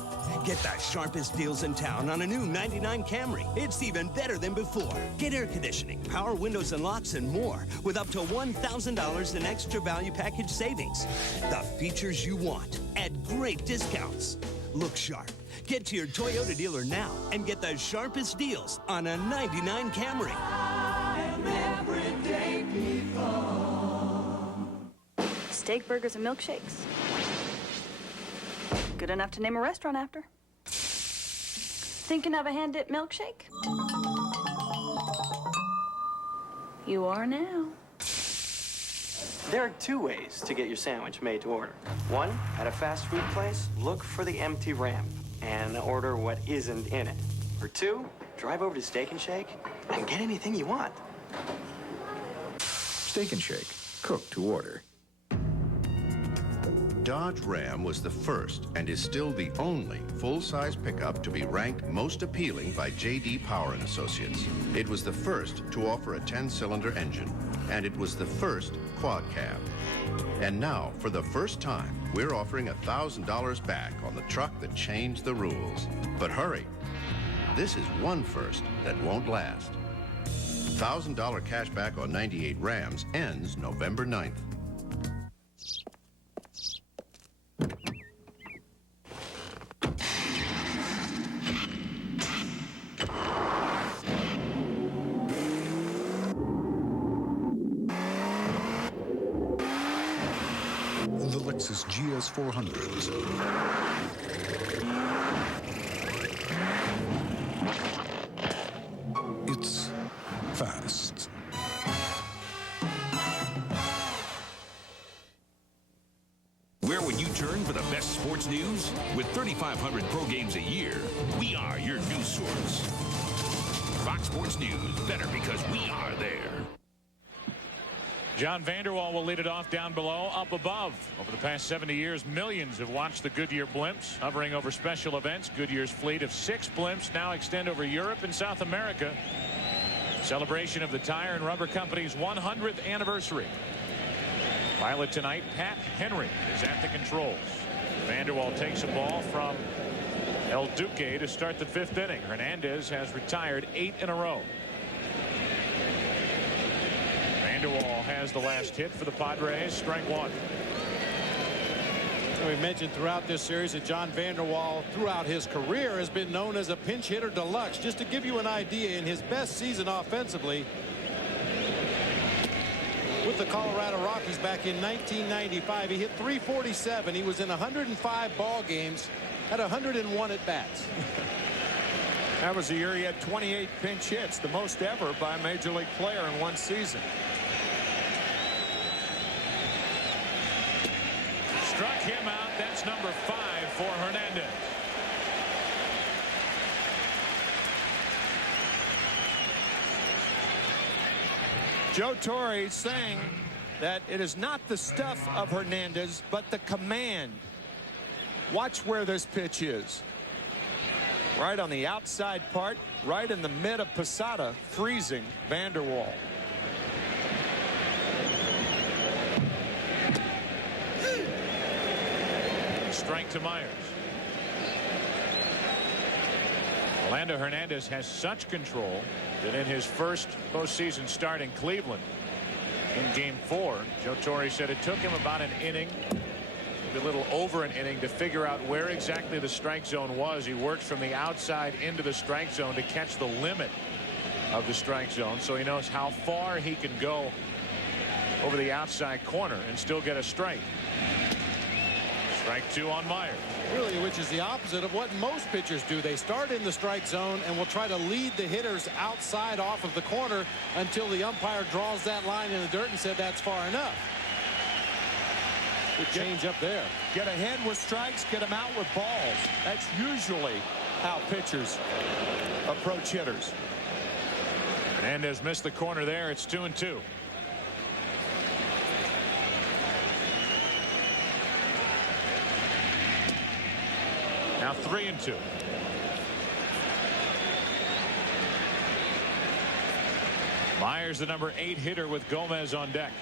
Get the sharpest deals in town on a new 99 Camry. It's even better than before. Get air conditioning, power windows and locks, and more with up to $1,000 in extra value package savings. The features you want at great discounts. Look sharp. Get to your Toyota dealer now and get the sharpest deals on a 99 Camry. Everyday people. Steak, burgers, and milkshakes. Good enough to name a restaurant after. Thinking of a hand-dipped milkshake? You are now. There are 2 ways to get your sandwich made to order. 1, at a fast food place, look for the empty ramp and order what isn't in it. Or 2, drive over to Steak and Shake and get anything you want. Steak and Shake, cooked to order. Dodge Ram was the first and is still the only full-size pickup to be ranked most appealing by J.D. Power & Associates. It was the first to offer a 10-cylinder engine, and it was the first quad cab. And now, for the first time, we're offering $1,000 back on the truck that changed the rules. But hurry, this is one first that won't last. $1,000 cash back on 98 Rams ends November 9th. GS400s. It's fast. Where would you turn for the best sports news? With 3,500 pro games a year, we are your news source. Fox Sports News, better because we are there. John Vanderwall will lead it off down below, up above. Over the past 70 years, millions have watched the Goodyear blimps hovering over special events. Goodyear's fleet of 6 blimps now extend over Europe and South America. Celebration of the tire and rubber company's 100th anniversary. Pilot tonight, Pat Henry, is at the controls. Vanderwall takes a ball from El Duque to start the 5th inning. Hernandez has retired 8 in a row. Vanderwall has the last hit for the Padres. Strike 1. We mentioned throughout this series that John Vanderwall, throughout his career, has been known as a pinch hitter deluxe. Just to give you an idea, in his best season offensively with the Colorado Rockies back in 1995, he hit .347. He was in 105 ball games, had 101 at bats. That was the year he had 28 pinch hits, the most ever by a major league player in one season. Struck him out. That's number 5 for Hernandez. Joe Torre saying that it is not the stuff of Hernandez, but the command. Watch where this pitch is. Right on the outside part, right in the mid of Posada, freezing Vanderwall. Strike to Myers. Orlando Hernandez has such control that in his first postseason start in Cleveland in Game 4, Joe Torre said it took him about an inning, maybe a little over an inning, to figure out where exactly the strike zone was. He worked from the outside into the strike zone to catch the limit of the strike zone, so he knows how far he can go over the outside corner and still get a strike. Strike 2 on Myers. Really, which is the opposite of what most pitchers do. They start in the strike zone and will try to lead the hitters outside off of the corner until the umpire draws that line in the dirt and said that's far enough. Good change up there. Get ahead with strikes, get them out with balls. That's usually how pitchers approach hitters. Hernandez missed the corner there. It's 2-2. Now 3-2. Myers, the number 8 hitter, with Gomez on deck.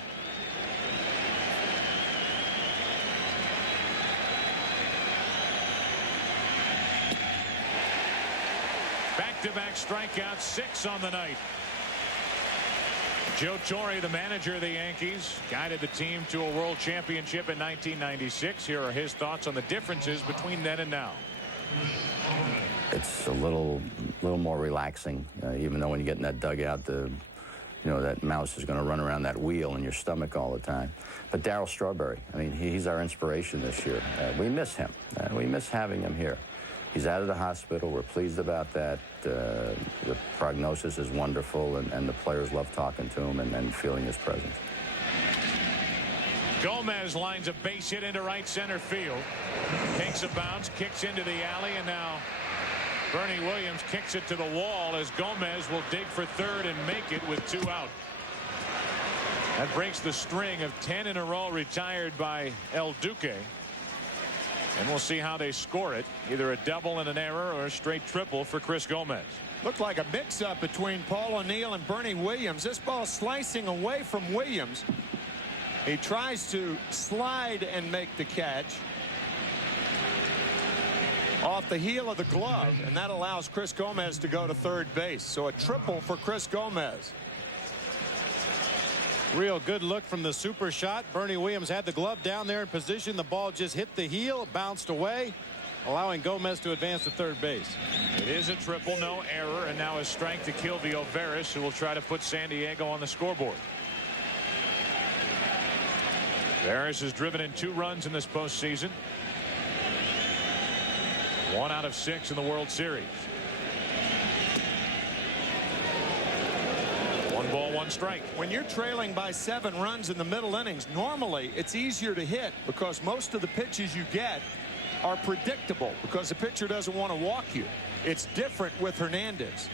Back-to-back strikeouts, 6 on the night. Joe Torre, the manager of the Yankees, guided the team to a world championship in 1996. Here are his thoughts on the differences between then and now. It's a little more relaxing, even though when you get in that dugout, that mouse is going to run around that wheel in your stomach all the time. But Darryl Strawberry, I mean, he's our inspiration this year. We miss him. We miss having him here. He's out of the hospital. We're pleased about that. The prognosis is wonderful, and the players love talking to him and feeling his presence. Gomez lines a base hit into right center field. Takes a bounce, kicks into the alley, and now Bernie Williams kicks it to the wall as Gomez will dig for third and make it with 2 out. That breaks the string of 10 in a row retired by El Duque. And we'll see how they score it. Either a double and an error or a straight triple for Chris Gomez. Looked like a mix-up between Paul O'Neill and Bernie Williams. This ball slicing away from Williams. He tries to slide and make the catch off the heel of the glove, and that allows Chris Gomez to go to third base. So a triple for Chris Gomez. Real good look from the super shot. Bernie Williams had the glove down there in position. The ball just hit the heel, bounced away, allowing Gomez to advance to third base. It is a triple, no error, and now a strike to Kilvio Veras, who will try to put San Diego on the scoreboard. Veras has driven in 2 runs in this postseason. 1 out of 6 in the World Series. 1 ball, 1 strike. When you're trailing by 7 runs in the middle innings, normally it's easier to hit because most of the pitches you get are predictable because the pitcher doesn't want to walk you. It's different with Hernandez.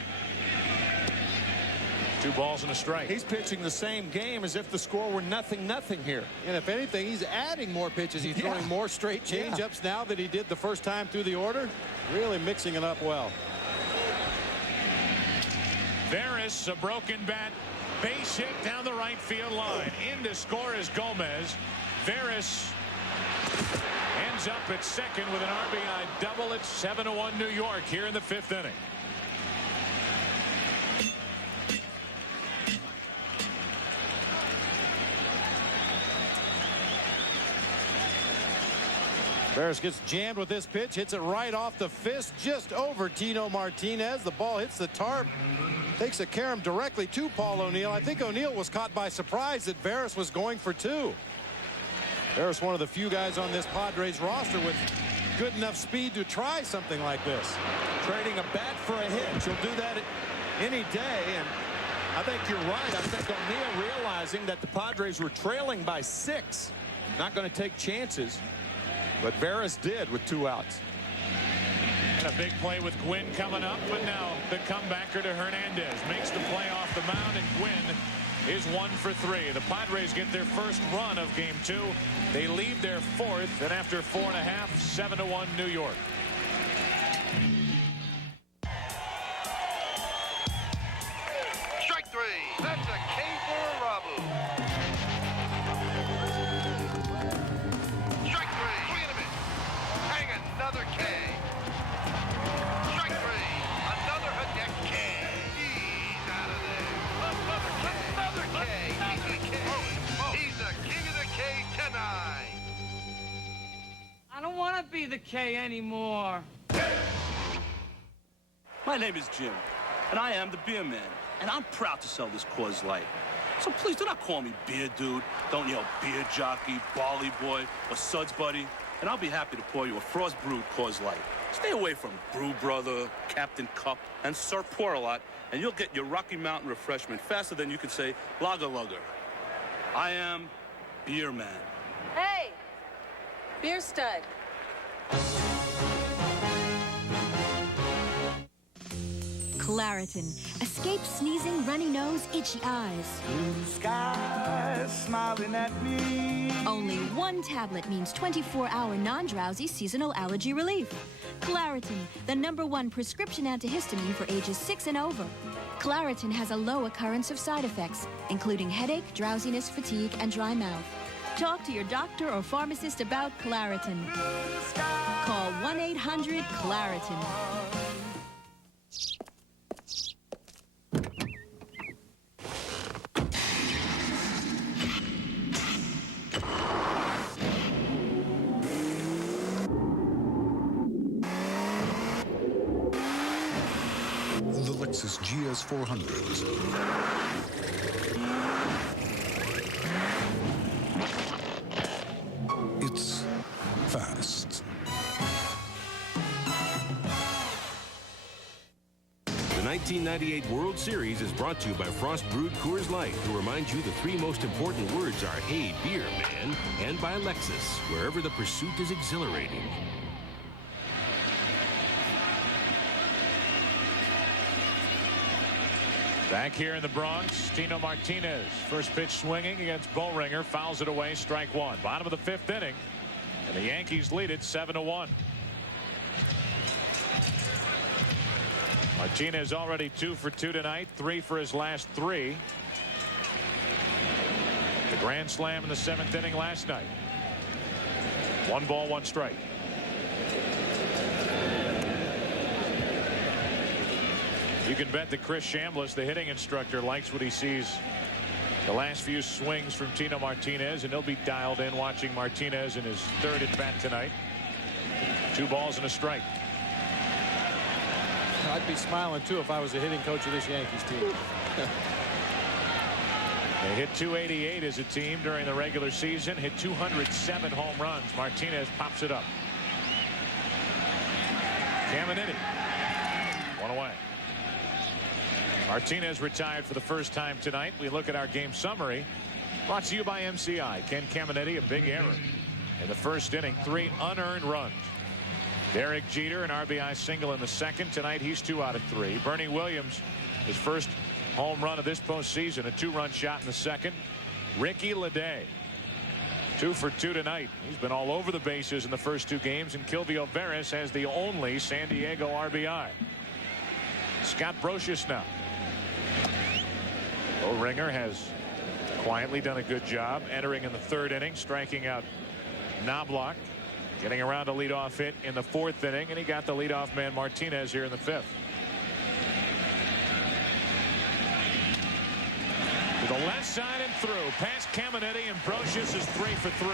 2 balls and a strike. He's pitching the same game as if the score were 0-0 here. And if anything, he's adding more pitches. He's throwing more straight changeups now than he did the first time through the order. Really mixing it up well. Veras, a broken bat, base hit down the right field line. In to score is Gomez. Veras ends up at second with an RBI double. It's 7-1 New York here in the 5th inning. Veras gets jammed with this pitch, hits it right off the fist, just over Tino Martinez. The ball hits the tarp, takes a carom directly to Paul O'Neill. I think O'Neill was caught by surprise that Veras was going for 2. Veras, one of the few guys on this Padres roster with good enough speed to try something like this. Trading a bat for a hit. You'll do that any day, and I think you're right. I think O'Neill realizing that the Padres were trailing by 6, not going to take chances. But Veras did with 2 outs. And a big play with Gwynn coming up, but now the comebacker to Hernandez makes the play off the mound, and Gwynn is 1 for 3. The Padres get their first run of Game 2. They lead their 4th, and after 4.5, 7-1 New York. Strike 3. That's a K for Rabu. Another K. Strike 3. Another Hideki K. He's out of there. Another K. He's the K. He's the king of the K tonight. I don't want to be the K anymore. My name is Jim, and I am the beer man, and I'm proud to sell this Coors Light. So please do not call me beer dude. Don't yell beer jockey, barley boy, or suds buddy. And I'll be happy to pour you a frost brewed Coors Light. Stay away from Brew Brother, Captain Cup, and Sir Pour-A-Lot, and you'll get your Rocky Mountain refreshment faster than you can say Lager Lugger. I am Beer Man. Hey, beer stud. Claritin. Escape sneezing, runny nose, itchy eyes. Blue sky smiling at me. Only 1 tablet means 24-hour non-drowsy seasonal allergy relief. Claritin, the #1 prescription antihistamine for ages 6 and over. Claritin has a low occurrence of side effects, including headache, drowsiness, fatigue, and dry mouth. Talk to your doctor or pharmacist about Claritin. Call 1-800-CLARITIN. Lexus GS 400s. It's fast. The 1998 World Series is brought to you by Frost Brewed Coors Light, who reminds you the 3 most important words are "Hey, beer, man," and by Lexus, wherever the pursuit is exhilarating. Back here in the Bronx, Tino Martinez. First pitch swinging against Boehringer. Fouls it away, strike 1. Bottom of the 5th inning. And the Yankees lead it 7-1. Martinez already 2 for 2 tonight. 3 for his last 3. The grand slam in the 7th inning last night. 1 ball, 1 strike. You can bet that Chris Chambliss, the hitting instructor, likes what he sees the last few swings from Tino Martinez, and he'll be dialed in watching Martinez in his 3rd at bat tonight. 2 balls and a strike. I'd be smiling too if I was the hitting coach of this Yankees team. They hit 288 as a team during the regular season, hit 207 home runs. Martinez pops it up. Caminiti, one away. Martinez retired for the first time tonight. We look at our game summary. Brought to you by MCI. Ken Caminiti, a big error in the first inning. 3 unearned runs. Derek Jeter, an RBI single in the second. Tonight, he's 2 out of 3. Bernie Williams, his first home run of this postseason, a 2-run shot in the second. Ricky Leday, 2 for 2 tonight. He's been all over the bases in the first 2 games, and Kilvio Veras has the only San Diego RBI. Scott Brocious now. Bo Ringer has quietly done a good job entering in the 3rd inning, striking out Knobloch, getting around a leadoff hit in the 4th inning, and he got the leadoff man Martinez here in the 5th. To the left side and through, past Caminiti, and Brocious is 3 for 3.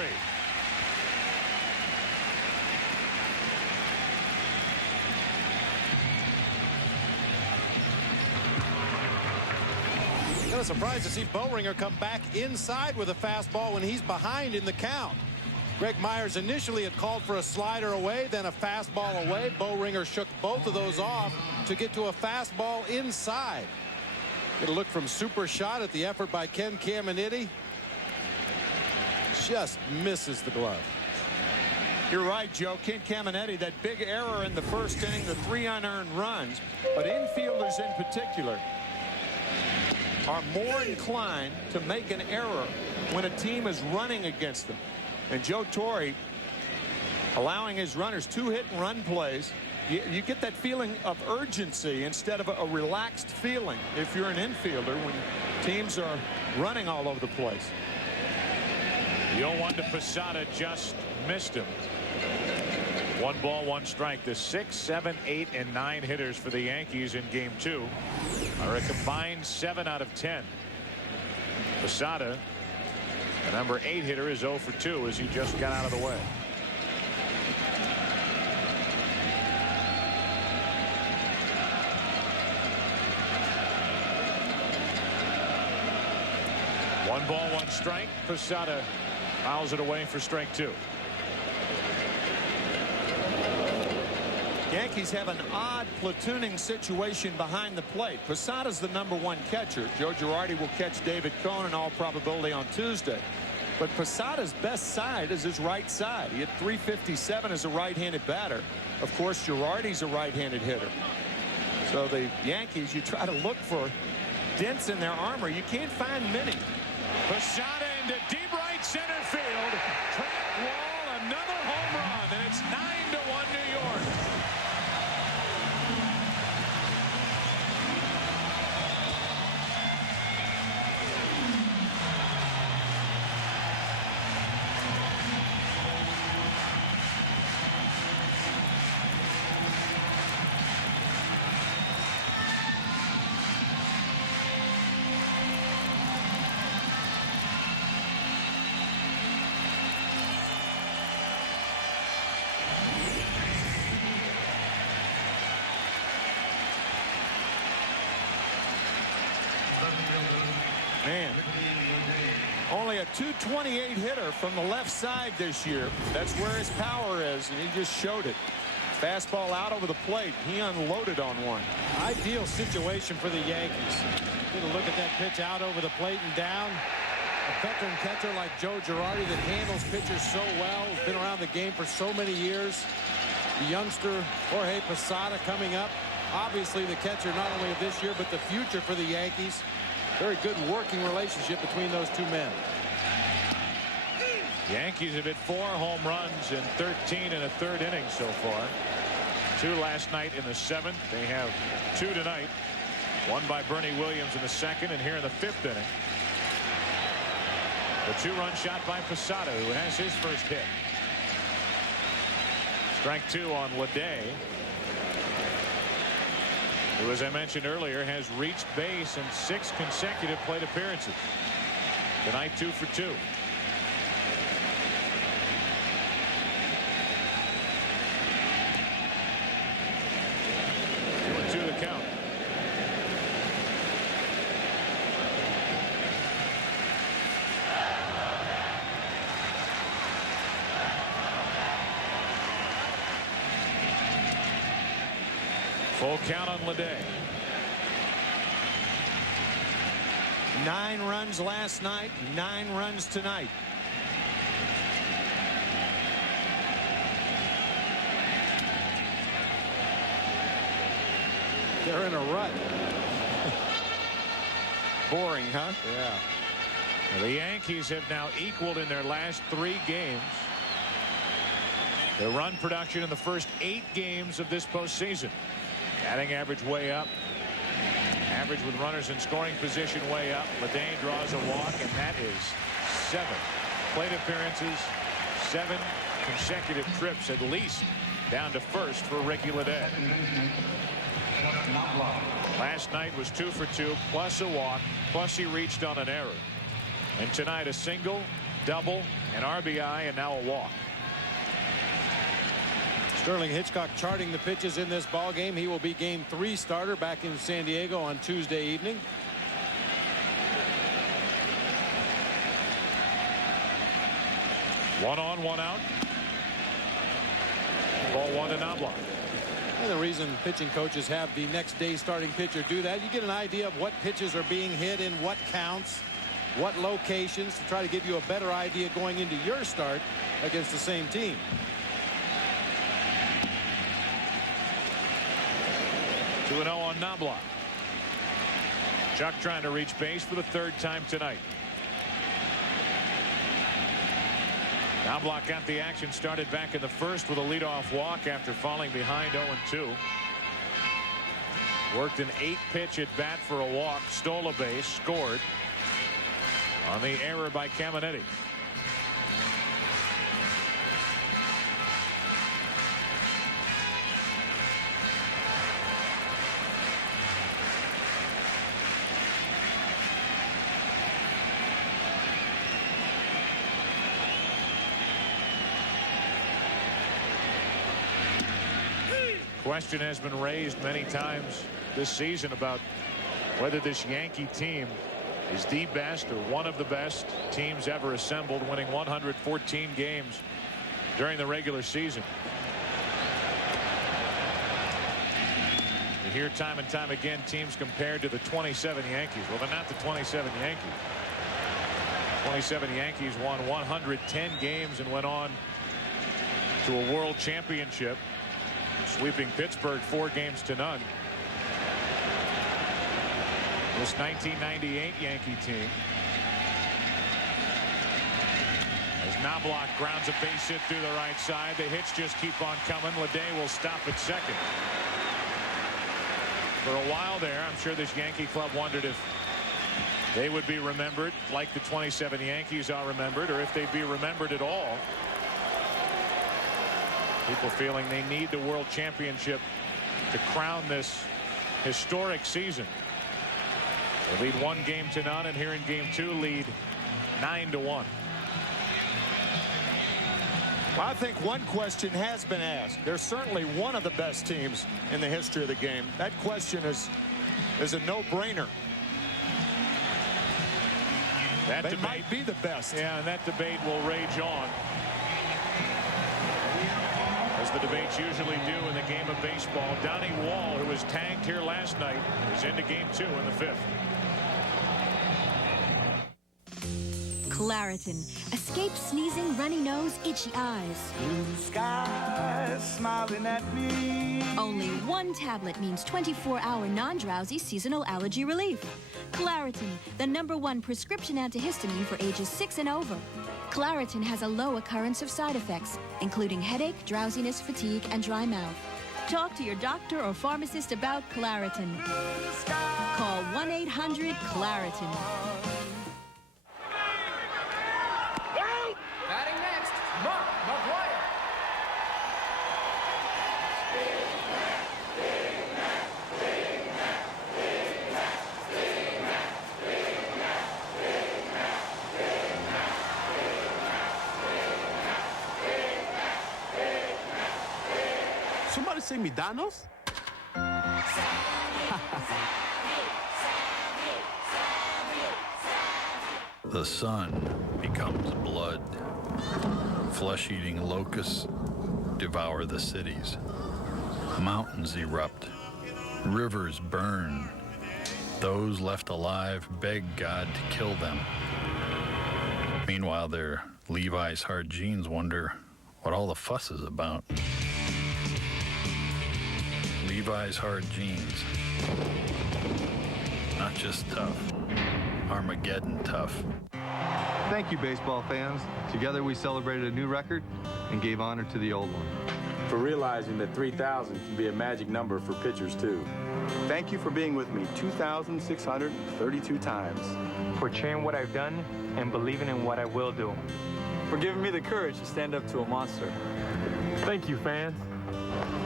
Kind of surprised to see Bowringer come back inside with a fastball when he's behind in the count. Greg Myers initially had called for a slider away, then a fastball away. Bowringer shook both of those off to get to a fastball inside. Get a look from Super Shot at the effort by Ken Caminiti. Just misses the glove. You're right, Joe. Ken Caminiti, that big error in the first inning, the 3 unearned runs. But infielders in particular are more inclined to make an error when a team is running against them. And Joe Torre allowing his runners 2 hit-and-run plays. You get that feeling of urgency instead of a relaxed feeling if you're an infielder when teams are running all over the place. The 0-1 to Posada just missed him. 1 ball, 1 strike. The 6, 7, 8, and 9 hitters for the Yankees in Game 2 are a combined 7 out of 10. Posada, the number 8 hitter, is 0 for 2 as he just got out of the way. One ball, 1 strike. Posada fouls it away for strike 2. Yankees have an odd platooning situation behind the plate. Posada's the number 1 catcher. Joe Girardi will catch David Cone in all probability on Tuesday. But Posada's best side is his right side. He hit .357 as a right-handed batter. Of course, Girardi's a right-handed hitter. So the Yankees, you try to look for dents in their armor. You can't find many. Posada into deep right center field. Track wall, another home run, and it's 9-1 New York. Man, only a .228 hitter from the left side this year. That's where his power is, and he just showed it. Fastball out over the plate. He unloaded on one. Ideal situation for the Yankees. Get a look at that pitch out over the plate and down. A veteran catcher like Joe Girardi that handles pitchers so well. Has been around the game for so many years. The youngster Jorge Posada coming up. Obviously the catcher not only of this year but the future for the Yankees. Very good working relationship between those 2 men. Yankees have hit 4 home runs in 13 and a third innings so far. 2 last night in the 7th. They have 2 tonight. 1 by Bernie Williams in the 2nd, and here in the 5th inning, the 2-run shot by Posada, who has his first hit. Strike 2 on Leday, who, as I mentioned earlier, has reached base in 6 consecutive plate appearances. Tonight, 2 for 2. 2-2 the count. Full count on Leday. 9 runs last night, 9 runs tonight. They're in a rut. Boring, huh? Yeah. The Yankees have now equaled in their last 3 games their run production in the first 8 games of this postseason. Batting average way up. Average with runners in scoring position way up. Leday draws a walk, and that is 7 plate appearances, 7 consecutive trips at least down to first for Ricky Leday. Last night was 2 for 2 plus a walk, plus he reached on an error. And tonight a single, double, an RBI, and now a walk. Sterling Hitchcock charting the pitches in this ball game. He will be game 3 starter back in San Diego on Tuesday evening. One on, one out. Ball 1 to Knobloch. And the reason pitching coaches have the next day starting pitcher do that, you get an idea of what pitches are being hit in what counts, what locations, to try to give you a better idea going into your start against the same team. Two 2-0 on Knobloch. Chuck trying to reach base for the 3rd time tonight. Knobloch got the action started back in the 1st with a leadoff walk after falling behind 0-2. Worked an 8-pitch at bat for a walk, stole a base, scored on the error by Caminetti. Question has been raised many times this season about whether this Yankee team is the best or one of the best teams ever assembled, winning 114 games during the regular season. You hear time and time again teams compared to the 27 Yankees. Well, they're not the 27 Yankees. 27 Yankees won 110 games and went on to a world championship, sweeping Pittsburgh 4-0. This 1998 Yankee team, as Knobloch grounds a base hit through the right side, the hits just keep on coming. Leday will stop at second. For a while there, I'm sure this Yankee club wondered if they would be remembered like the 27 Yankees are remembered, or if they'd be remembered at all. People feeling they need the world championship to crown this historic season. They lead 1-0, and here in game 2 lead 9-1. Well, I think one question has been asked. They're certainly one of the best teams in the history of the game. That question is a no-brainer. They might be the best. Yeah, and that debate will rage on, as the debates usually do in the game of baseball. Donnie Wall, who was tagged here last night, is into game 2 in the 5th. Claritin. Escape sneezing, runny nose, itchy eyes. Blue skies smiling at me. Only 1 tablet means 24-hour non-drowsy seasonal allergy relief. Claritin, the #1 prescription antihistamine for ages 6 and over. Claritin has a low occurrence of side effects, including headache, drowsiness, fatigue, and dry mouth. Talk to your doctor or pharmacist about Claritin. Call 1-800-CLARITIN. Batting next, Mark McGuire. Somebody say Midanos? The sun becomes blood. Flesh-eating locusts devour the cities. Mountains erupt. Rivers burn. Those left alive beg God to kill them. Meanwhile, their Levi's hard jeans wonder what all the fuss is about. Levi's hard jeans. Not just tough, Armageddon tough. Thank you, baseball fans. Together we celebrated a new record and gave honor to the old one. For realizing that 3,000 can be a magic number for pitchers, too. Thank you for being with me 2,632 times. For cheering what I've done and believing in what I will do. For giving me the courage to stand up to a monster. Thank you, fans.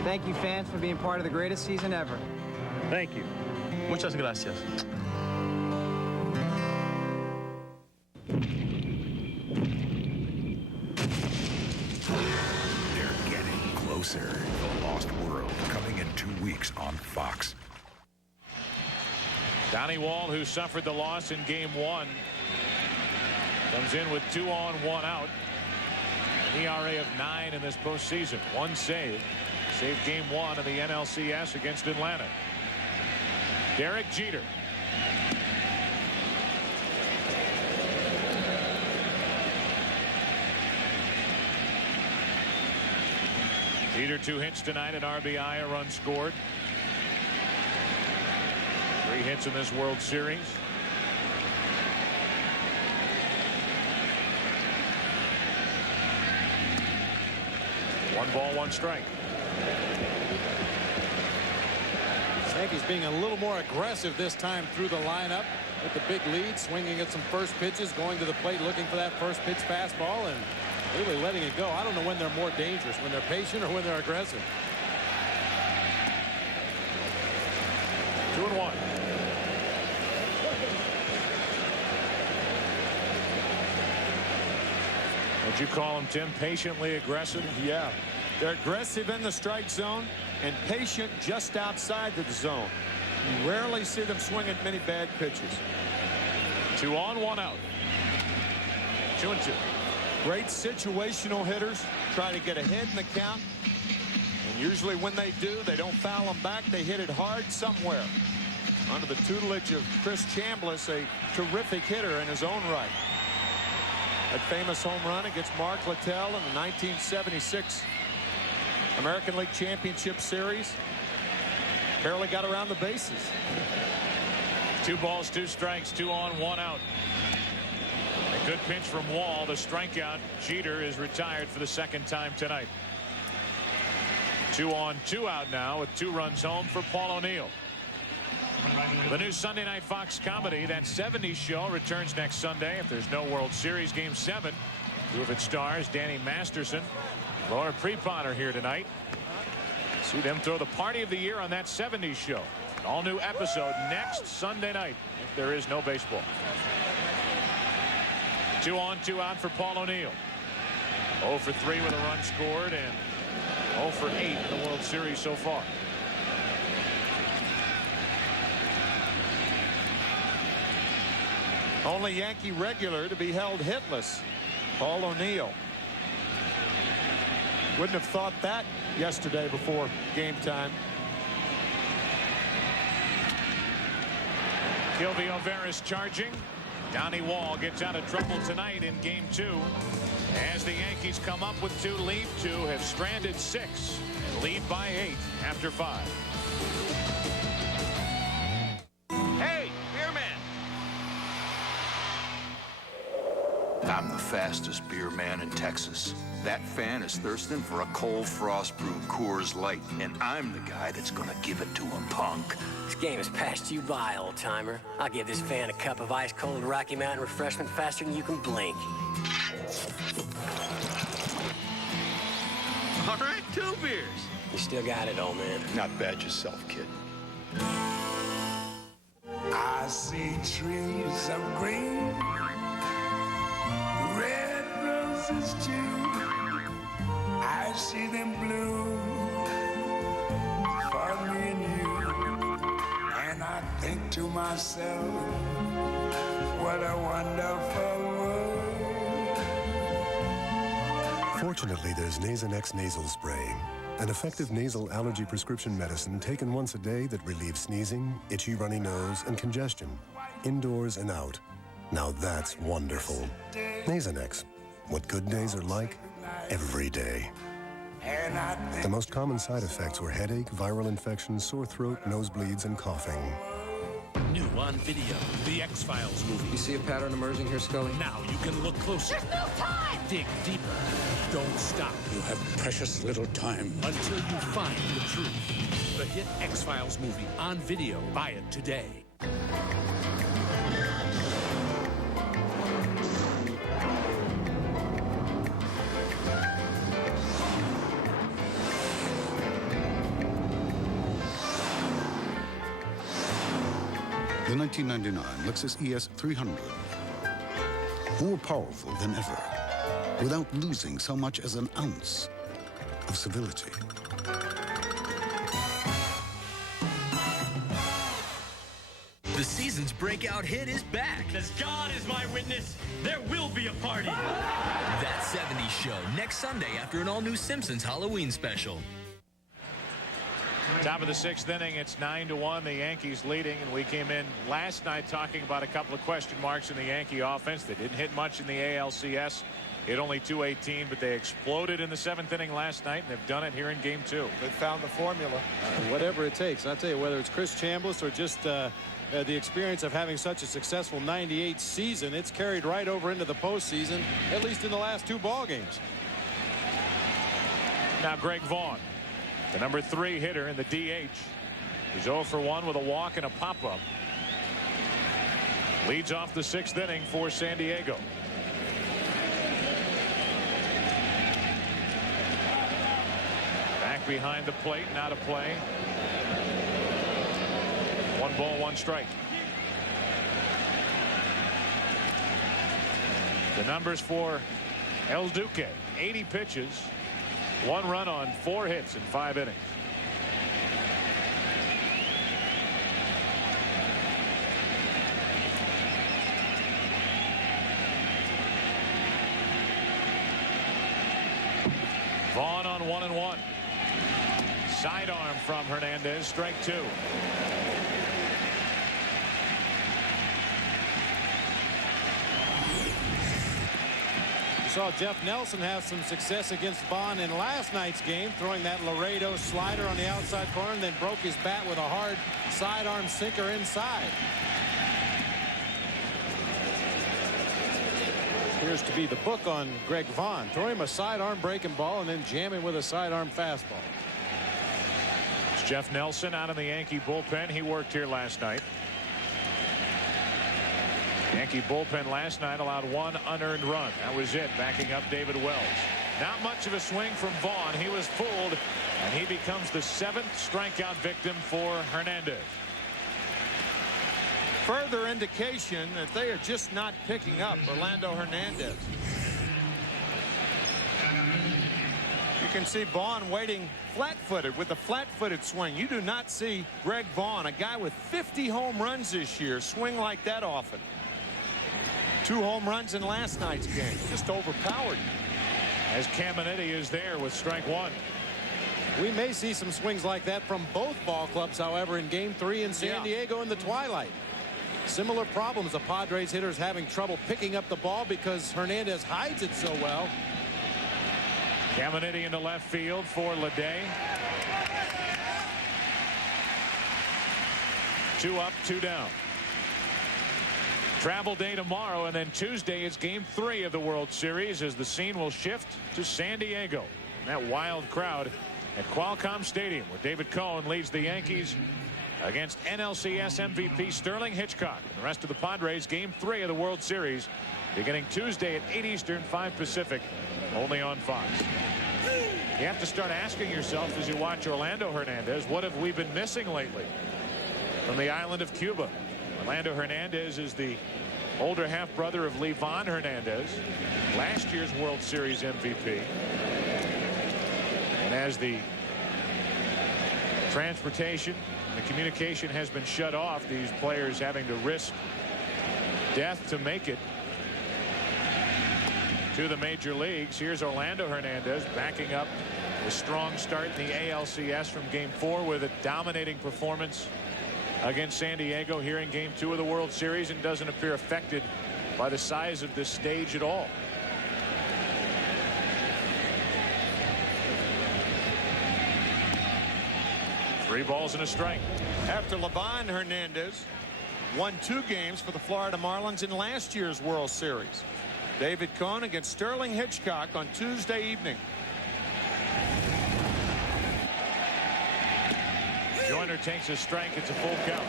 Thank you, fans, for being part of the greatest season ever. Thank you. Muchas gracias. They're getting closer. The Lost World, coming in 2 weeks on Fox. Donnie Wall, who suffered the loss in Game 1, comes in with 2 on, 1 out. ERA of 9 in this postseason. 1 save. Saved Game 1 of the NLCS against Atlanta. Derek Jeter. Jeter 2 hits tonight, an RBI, a run scored. 3 hits in this World Series. One ball, 1 strike. Yankees being a little more aggressive this time through the lineup with the big lead, swinging at some first pitches, going to the plate, looking for that first pitch fastball, and really letting it go. I don't know when they're more dangerous, when they're patient or when they're aggressive. 2-1. Would you call them, Tim, patiently aggressive? Yeah. They're aggressive in the strike zone and patient just outside the zone. You rarely see them swing at many bad pitches. 2 on, 1 out. 2-2. Great situational hitters. Try to get ahead in the count. And usually when they do, they don't foul them back. They hit it hard somewhere. Under the tutelage of Chris Chambliss, a terrific hitter in his own right. That famous home run against Mark Littell in the 1976 American League Championship Series. Barely got around the bases. 2 balls, 2 strikes, 2 on, 1 out. A good pitch from Wall. The strikeout. Jeter is retired for the 2nd time tonight. 2 on, 2 out now with 2 runs home for Paul O'Neill. The new Sunday Night Fox comedy, That 70s Show, returns next Sunday. If there's no World Series, Game 7. 2 of its stars, Danny Masterson, Laura Prepon are here tonight. See them throw the party of the year on That 70s Show. An all-new episode next Sunday night, if there is no baseball. 2 on, 2 out for Paul O'Neill. 0 for 3 with a run scored and 0 for 8 in the World Series so far. Only Yankee regular to be held hitless, Paul O'Neill. Wouldn't have thought that yesterday before game time. Gilby O'Veras charging. Donnie Wall gets out of trouble tonight in Game 2. As the Yankees come up with 2, lead 2, have stranded 6, and lead by 8 after 5. Hey, beer man. I'm the fastest beer man in Texas. That fan is thirsting for a cold frost brew Coors Light, and I'm the guy that's gonna give it to him, punk. This game has passed you by, old-timer. I'll give this fan a cup of ice-cold Rocky Mountain refreshment faster than you can blink. All right, 2 beers. You still got it, old man. Not bad yourself, kid. I see trees of green, red roses too. I see them bloom for me and you. And I think to myself, what a wonderful world. Fortunately, there's Nasonex nasal spray. an effective nasal allergy prescription medicine taken once a day that relieves sneezing, itchy runny nose, and congestion, indoors and out. Now that's wonderful. Nasonex. What good days are like every day. The most common side effects were headache, viral infections, sore throat, nosebleeds, and coughing. New on video, the X-Files movie. You see a pattern emerging here, Scully? Now you can look closer. There's no time! Dig deeper. Don't stop. You have precious little time. Until you find the truth. The hit X-Files movie on video. Buy it today. The 1999 Lexus ES 300. More powerful than ever, without losing so much as an ounce of civility. The season's breakout hit is back. As God is my witness, there will be a party. That 70s show next Sunday after an all-new Simpsons Halloween special. Top of the 6th inning, it's 9-1. The Yankees leading, and we came in last night talking about a couple of question marks in the Yankee offense. They didn't hit much in the ALCS. Hit only .218, but they exploded in the 7th inning last night, and they've done it here in Game 2. They found the formula. Whatever it takes. I'll tell you, whether it's Chris Chambliss or just the experience of having such a successful 98 season, it's carried right over into the postseason, at least in the last 2 ball games. Now Greg Vaughn, the number 3 hitter in the DH. He's 0 for 1 with a walk and a pop-up. Leads off the 6th inning for San Diego. Back behind the plate, now to play. 1 ball, 1 strike. The numbers for El Duque: 80 pitches, 1 run on 4 hits in 5 innings. Vaughn on 1-1. Sidearm from Hernandez, strike 2. Saw Jeff Nelson have some success against Vaughn in last night's game, throwing that Laredo slider on the outside corner, and then broke his bat with a hard sidearm sinker inside. Appears to be the book on Greg Vaughn. Throw him a sidearm breaking ball and then jam him with a sidearm fastball. It's Jeff Nelson out of the Yankee bullpen. He worked here last night. Yankee bullpen last night allowed 1 unearned run. That was it, backing up David Wells. Not much of a swing from Vaughn. He was fooled, and he becomes the 7th strikeout victim for Hernandez. Further indication that they are just not picking up Orlando Hernandez. You can see Vaughn waiting flat-footed with a flat-footed swing. You do not see Greg Vaughn, a guy with 50 home runs this year, swing like that often. 2 home runs in last night's game. Just overpowered. As Caminiti is there with strike 1. We may see some swings like that from both ball clubs, however, in Game 3 in San Diego in the twilight. Similar problems. The Padres hitters having trouble picking up the ball because Hernandez hides it so well. Caminiti into left field for Leday. 2 up, 2 down. Travel day tomorrow, and then Tuesday is Game 3 of the World Series as the scene will shift to San Diego. That wild crowd at Qualcomm Stadium, where David Cohn leads the Yankees against NLCS MVP Sterling Hitchcock. And the rest of the Padres, Game 3 of the World Series, beginning Tuesday at 8 Eastern, 5 Pacific, only on Fox. You have to start asking yourself as you watch Orlando Hernandez, what have we been missing lately from the island of Cuba? Orlando Hernandez is the older half-brother of Livan Hernandez, last year's World Series MVP. And as the transportation, the communication has been shut off, these players having to risk death to make it to the major leagues. Here's Orlando Hernandez backing up A strong start in the ALCS from Game 4 with a dominating performance against San Diego here in Game 2 of the World Series, and doesn't appear affected by the size of this stage at all. Three balls and a strike. After Livan Hernandez won 2 games for the Florida Marlins in last year's World Series. David Cohn against Sterling Hitchcock on Tuesday evening. Joyner takes a strike. It's a full count.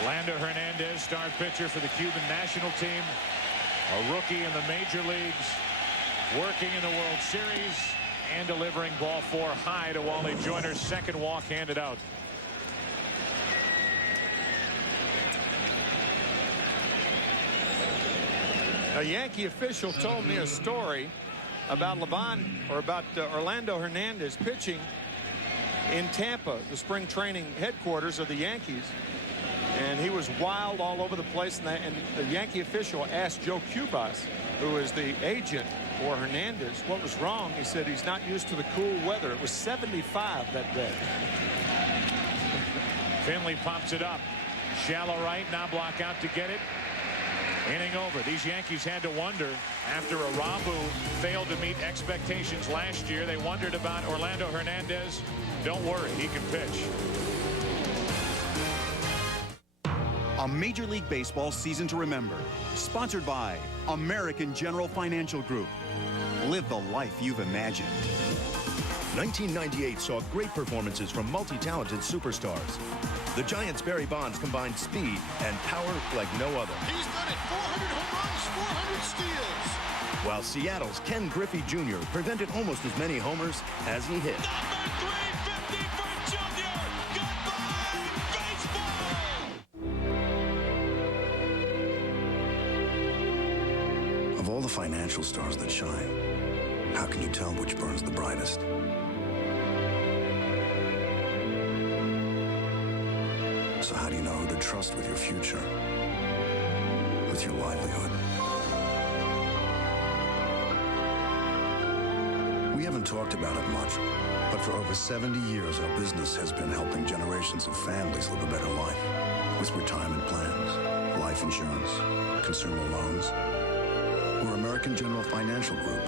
Orlando Hernandez, star pitcher for the Cuban national team, a rookie in the major leagues, working in the World Series, and delivering ball 4 high to Wally Joyner's second walk handed out. A Yankee official told me a story about Orlando Hernandez pitching in Tampa, the spring training headquarters of the Yankees. And he was wild all over the place. And the Yankee official asked Joe Cubas, who is the agent for Hernandez, what was wrong. He said he's not used to the cool weather. It was 75 that day. Finley pops it up. Shallow right, now block out to get it. Inning over. These Yankees had to wonder after Arabu failed to meet expectations last year. They wondered about Orlando Hernandez. Don't worry, he can pitch. A Major League Baseball season to remember. Sponsored by American General Financial Group. Live the life you've imagined. 1998 saw great performances from multi-talented superstars. The Giants' Barry Bonds combined speed and power like no other. He's done it. 400 home runs, 400 steals. While Seattle's Ken Griffey Jr. prevented almost as many homers as he hit. Number 350 for Junior. Goodbye, baseball. Of all the financial stars that shine, how can you tell which burns the brightest? So how do you know who to trust with your future, with your livelihood? We haven't talked about it much, but for over 70 years, our business has been helping generations of families live a better life with retirement plans, life insurance, consumer loans. We're American General Financial Group,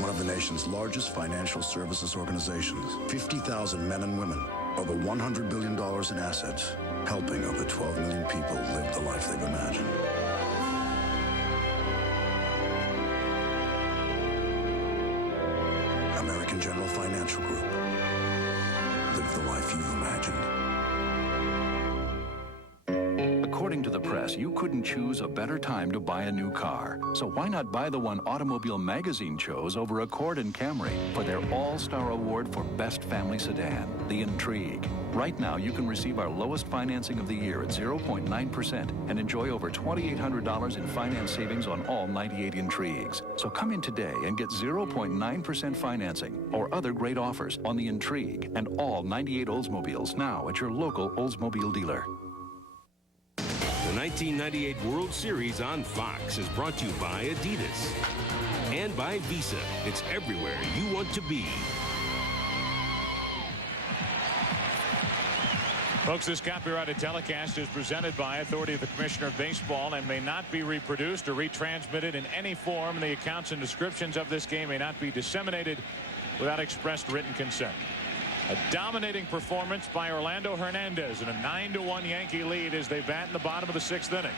one of the nation's largest financial services organizations. 50,000 men and women, over $100 billion in assets, helping over 12 million people live the life they've imagined. American General Financial Group. Live the life you've imagined. According to the press, you couldn't choose a better time to buy a new car. So why not buy the one Automobile Magazine chose over Accord and Camry for their All-Star Award for Best Family Sedan, the Intrigue. Right now, you can receive our lowest financing of the year at 0.9% and enjoy over $2,800 in finance savings on all 98 Intrigues. So come in today and get 0.9% financing or other great offers on the Intrigue and all 98 Oldsmobiles now at your local Oldsmobile dealer. The 1998 World Series on Fox is brought to you by Adidas and by Visa. It's everywhere you want to be. Folks, this copyrighted telecast is presented by authority of the Commissioner of Baseball and may not be reproduced or retransmitted in any form. The accounts and descriptions of this game may not be disseminated without expressed written consent. A dominating performance by Orlando Hernandez and a 9-1 Yankee lead as they bat in the bottom of the 6th inning.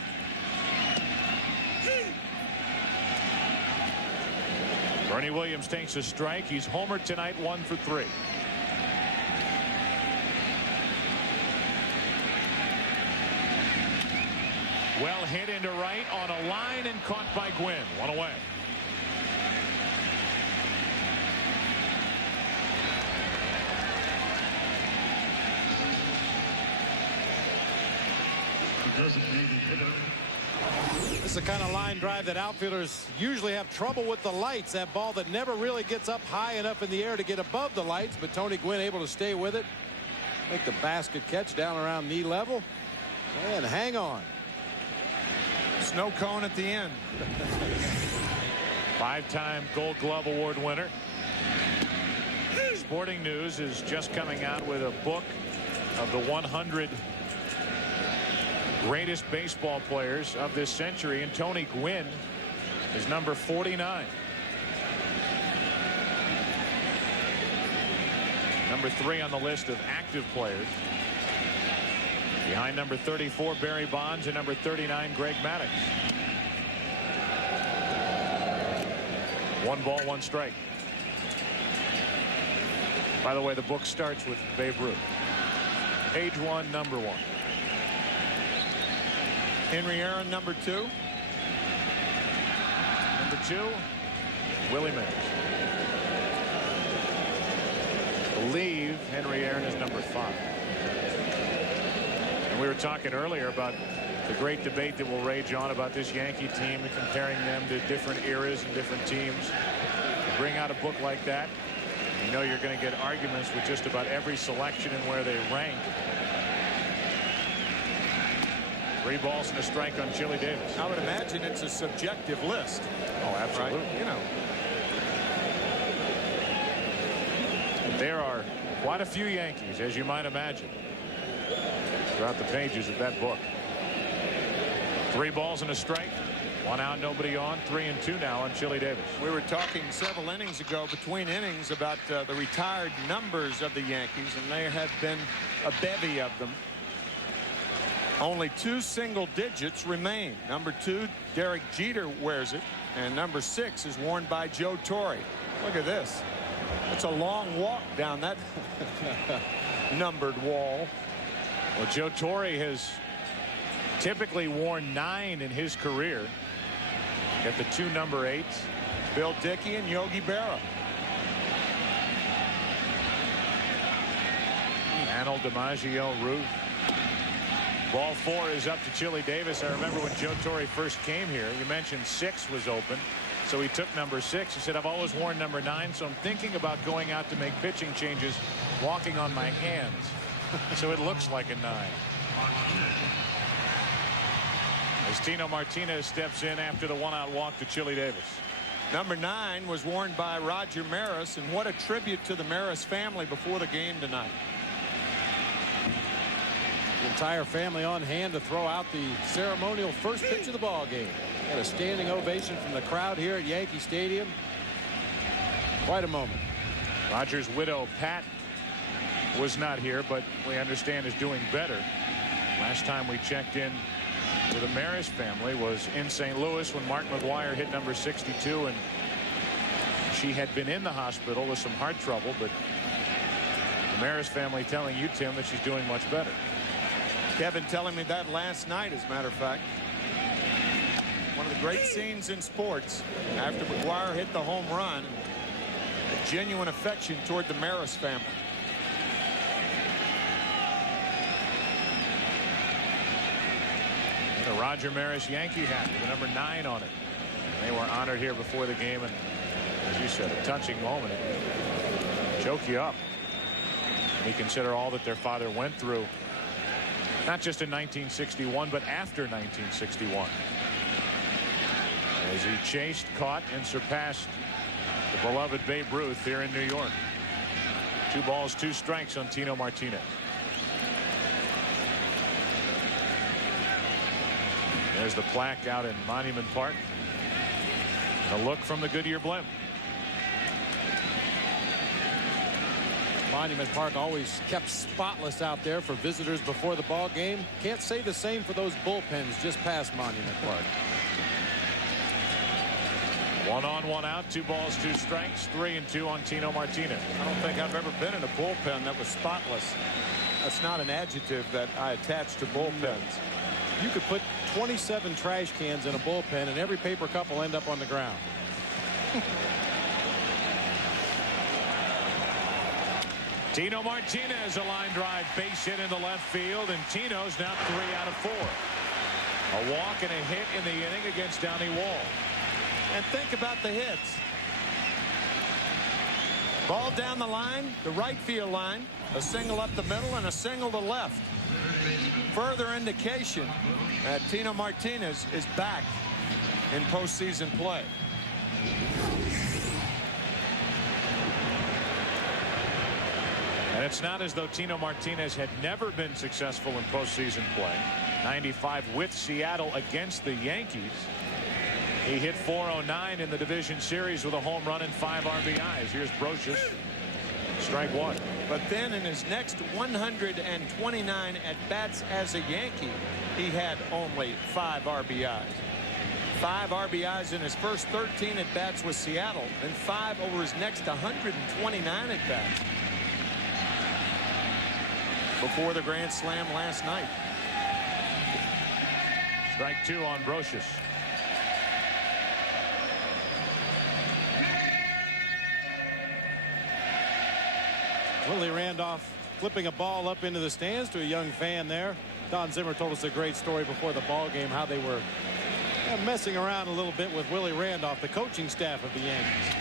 Bernie Williams takes a strike. He's homered tonight, 1 for 3. Well hit into right on a line and caught by Gwynn. 1 away. This is the kind of line drive that outfielders usually have trouble with the lights. That ball that never really gets up high enough in the air to get above the lights, but Tony Gwynn able to stay with it, make the basket catch down around knee level, and hang on. Snow cone at the end. 5-time Gold Glove Award winner. Sporting News is just coming out with a book of the 100 greatest baseball players of this century, and Tony Gwynn is number 49. Number 3 on the list of active players. Behind number 34, Barry Bonds, and number 39, Greg Maddux. 1 ball, 1 strike. By the way, the book starts with Babe Ruth. Page 1, number 1. Henry Aaron, number 2. Number 2, Willie Mays. I believe Henry Aaron is number 5. And we were talking earlier about the great debate that will rage on about this Yankee team and comparing them to different eras and different teams. You bring out a book like that, you know you're going to get arguments with just about every selection and where they rank. 3 balls and a strike on Chili Davis. I would imagine it's a subjective list. Oh, absolutely. Right? You know. There are quite a few Yankees, as you might imagine, throughout the pages of that book. 3 balls and a strike. 1 out, nobody on. 3-2 now on Chili Davis. We were talking several innings ago, between innings, about the retired numbers of the Yankees, and there have been a bevy of them. Only 2 single digits remain. Number 2, Derek Jeter wears it, and number 6 is worn by Joe Torre. Look at this. It's a long walk down that numbered wall. Well, Joe Torre has typically worn 9 in his career. Got the 2 number 8s. Bill Dickey and Yogi Berra. Arnold, DiMaggio, Ruth. Ball 4 is up to Chili Davis. I remember when Joe Torre first came here, you mentioned 6 was open. So he took number 6. He said, I've always worn number 9, so I'm thinking about going out to make pitching changes, walking on my hands. So it looks like a 9. As Tino Martinez steps in after the 1-out walk to Chili Davis. Number 9 was worn by Roger Maris, and what a tribute to the Maris family before the game tonight. The entire family on hand to throw out the ceremonial first pitch of the ball game. Got a standing ovation from the crowd here at Yankee Stadium. Quite a moment. Roger's widow, Pat, was not here, but we understand is doing better. Last time we checked in with the Maris family was in St. Louis when Mark McGwire hit number 62, and she had been in the hospital with some heart trouble, but the Maris family telling you, Tim, that she's doing much better. Kevin telling me that last night, as a matter of fact. One of the great scenes in sports after McGwire hit the home run. A genuine affection toward the Maris family. The Roger Maris Yankee hat with the number 9 on it. They were honored here before the game, and as you said, a touching moment. Choke you up. When you consider all that their father went through, not just in 1961, but after 1961. As he chased, caught, and surpassed the beloved Babe Ruth here in New York. 2 balls, 2 strikes on Tino Martinez. There's the plaque out in Monument Park. And a look from the Goodyear blimp. Monument Park always kept spotless out there for visitors before the ball game. Can't say the same for those bullpens just past Monument Park. 1 on, 1 out, 2 balls, 2 strikes, 3-2 on Tino Martinez. I don't think I've ever been in a bullpen that was spotless. That's not an adjective that I attach to bullpens. You could put 27 trash cans in a bullpen and every paper cup will end up on the ground. Tino Martinez, a line drive base hit into left field, and Tino's now 3 out of 4. A walk and a hit in the inning against Downey Wall. And think about the hits. Ball down the line, the right field line, a single up the middle, and a single to left. Further indication that Tino Martinez is back in postseason play. And it's not as though Tino Martinez had never been successful in postseason play. 95 with Seattle against the Yankees. He hit .409 in the division series with a home run and 5 RBIs. Here's Brocious. Strike one. But then in his next 129 at-bats as a Yankee, he had only 5 RBIs. 5 RBIs in his first 13 at-bats with Seattle, and 5 over his next 129 at-bats. Before the grand slam last night. Strike two on Brocious. Willie Randolph flipping a ball up into the stands to a young fan there. Don Zimmer told us a great story before the ball game, how they were messing around a little bit with Willie Randolph, the coaching staff of the Yankees.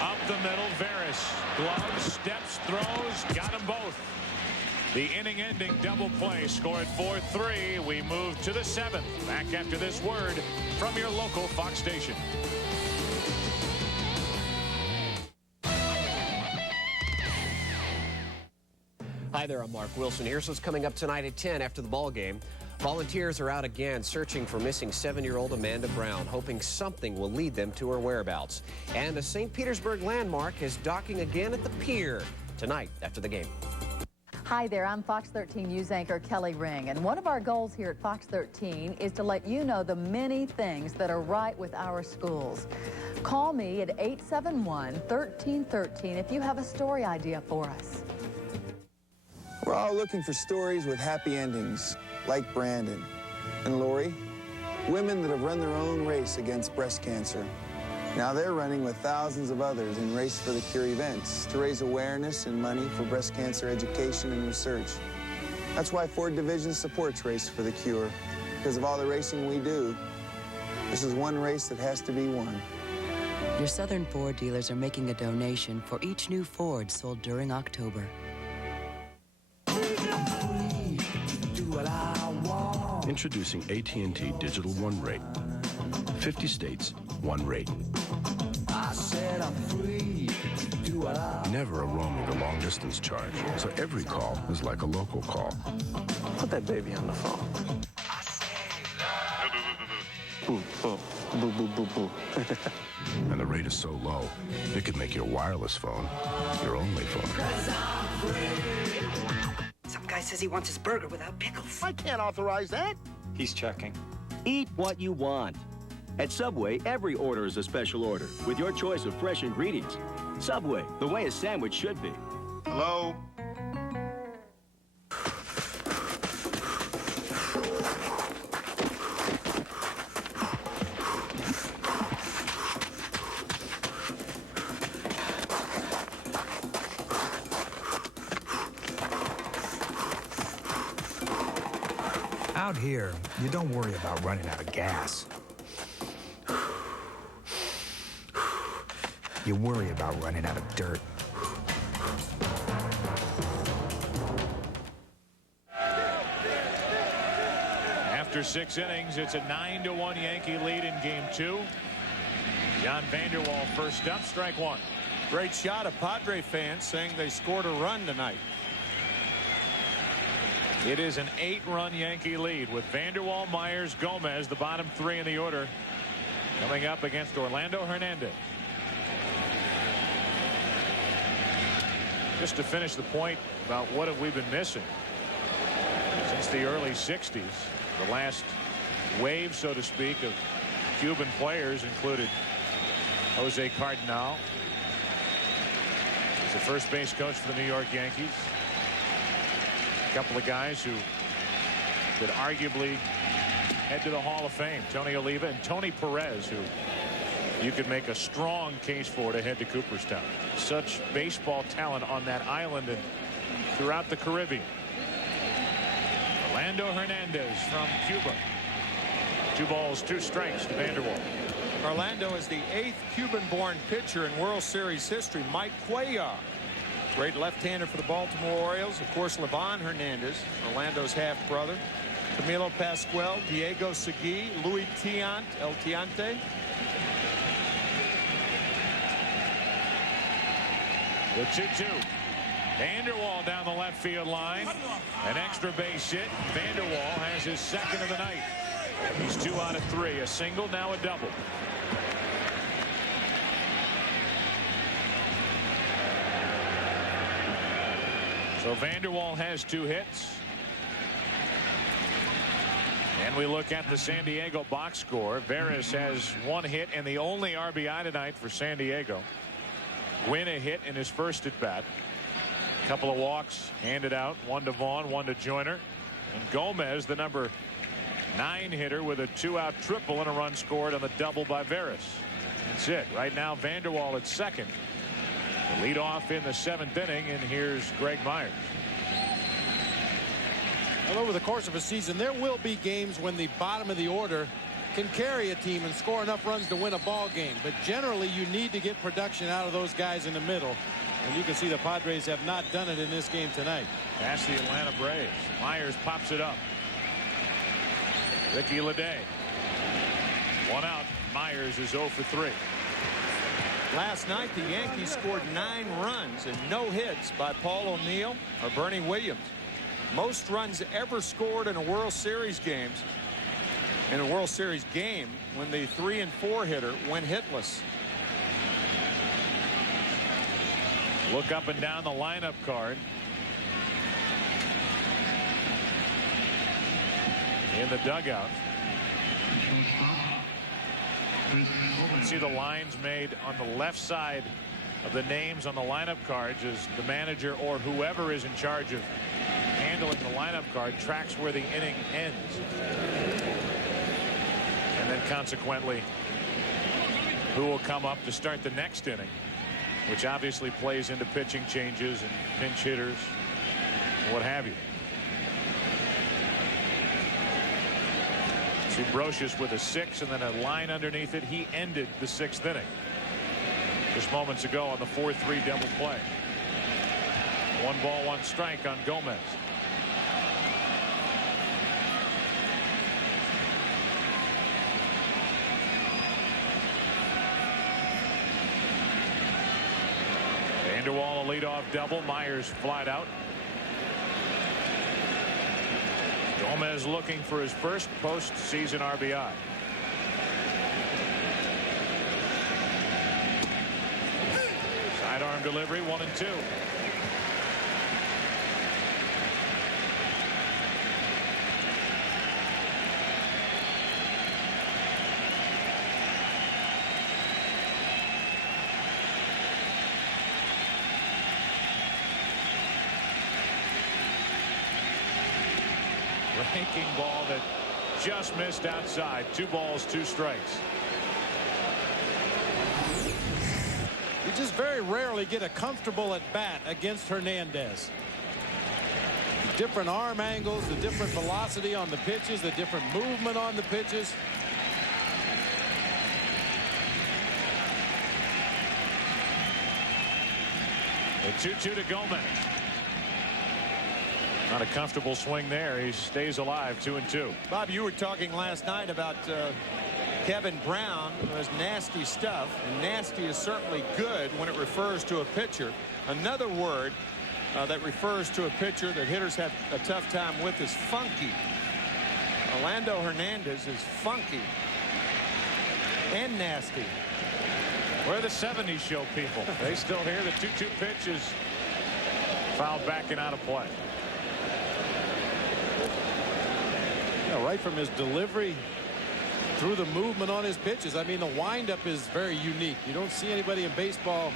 Up the middle, Veras. Gloves, steps, throws, got them both. The inning-ending double play scored 4-3. We move to the 7th. Back after this word from your local Fox station. Hi there, I'm Mark Wilson. Here's what's coming up tonight at 10 after the ball game. Volunteers are out again searching for missing 7-year-old Amanda Brown, hoping something will lead them to her whereabouts. And a St. Petersburg landmark is docking again at the pier tonight after the game. Hi there, I'm Fox 13 News anchor Kelly Ring, and one of our goals here at Fox 13 is to let you know the many things that are right with our schools. Call me at 871-1313 if you have a story idea for us. We're all looking for stories with happy endings, like Brandon and Lori, women that have run their own race against breast cancer. Now they're running with thousands of others in Race for the Cure events to raise awareness and money for breast cancer education and research. That's why Ford Division supports Race for the Cure, because of all the racing we do. This is one race that has to be won. Your Southern Ford dealers are making a donation for each new Ford sold during October. Introducing AT&T Digital One Rate. 50 states, one rate. I said I'm free. Do what I Never a roaming or long distance charge, so every call is like a local call. Put that baby on the phone. Boo, boo, boo, boo, boo, boo. And the rate is so low, it could make your wireless phone your only phone. Some guy says he wants his burger without pickles. I can't authorize that. He's checking. Eat what you want. At Subway, every order is a special order with your choice of fresh ingredients. Subway, the way a sandwich should be. Hello? Out here, you don't worry about running out of gas. You worry about running out of dirt. After 6 innings, it's a 9-1 Yankee lead in game 2. John Vander Wal first up, strike one. Great shot of Padre fans saying they scored a run tonight. It is an 8-run Yankee lead with Vander Wal, Myers, Gomez, the bottom 3 in the order, coming up against Orlando Hernandez. Just to finish the point about what have we been missing since the early 60s. The last wave, so to speak, of Cuban players included Jose Cardinal. He's the first base coach for the New York Yankees. A couple of guys who could arguably head to the Hall of Fame. Tony Oliva and Tony Perez, who you could make a strong case for to head to Cooperstown. Such baseball talent on that island and throughout the Caribbean. Orlando Hernandez from Cuba. 2 balls, 2 strikes to Vander Wal. Orlando is the 8th Cuban-born pitcher in World Series history. Mike Cuellar Great left-hander for the Baltimore Orioles. Of course, Livan Hernandez, Orlando's half-brother. Camilo Pascual, Diego Segui, Luis Tiant, El Tiante. The 2-2. Vanderwall down the left field line. An extra base hit. Vanderwall has his second of the night. He's 2 out of 3. A single, now a double. So Vanderwall has 2 hits. And we look at the San Diego box score. Veras has 1 hit and the only RBI tonight for San Diego. Gwynn a hit in his first at bat. A couple of walks handed out. 1 to Vaughn, 1 to Joyner. And Gomez, the number 9 hitter, with a 2-out triple and a run scored on the double by Veras. That's it. Right now, Vanderwall at second. The lead off in the 7th inning, and here's Greg Myers. Well, over the course of a season, there will be games when the bottom of the order can carry a team and score enough runs to win a ball game. But generally, you need to get production out of those guys in the middle. And you can see the Padres have not done it in this game tonight. Past the Atlanta Braves. Myers pops it up. Ricky Leday. 1 out. Myers is 0 for 3. Last night, the Yankees scored 9 runs and no hits by Paul O'Neill or Bernie Williams. Most runs ever scored in a World Series game when the 3 and 4 hitter went hitless. Look up and down the lineup card. In the dugout. See the lines made on the left side of the names on the lineup cards as the manager or whoever is in charge of handling the lineup card tracks where the inning ends. And then consequently who will come up to start the next inning, which obviously plays into pitching changes and pinch hitters, what have you. See Brocious with a 6 and then a line underneath it. He ended the 6th inning just moments ago on the 4-3 double play. 1 ball, 1 strike on Gomez. Vanderwall a leadoff double. Myers flied out. Gomez looking for his first postseason RBI. Sidearm delivery, 1-2. Ranking ball that just missed outside. 2 balls, 2 strikes. You just very rarely get a comfortable at bat against Hernandez. The different arm angles, the different velocity on the pitches, the different movement on the pitches. The 2-2 to Gomez. Not a comfortable swing there. He stays alive. 2-2. Bob, you were talking last night about Kevin Brown, who has nasty stuff, and nasty is certainly good when it refers to a pitcher. Another word that refers to a pitcher that hitters have a tough time with is funky. Orlando Hernandez is funky and nasty. Where the 70s show people. They still hear the 2-2 pitch is fouled back and out of play. Yeah, right from his delivery through the movement on his pitches. I mean, the windup is very unique. You don't see anybody in baseball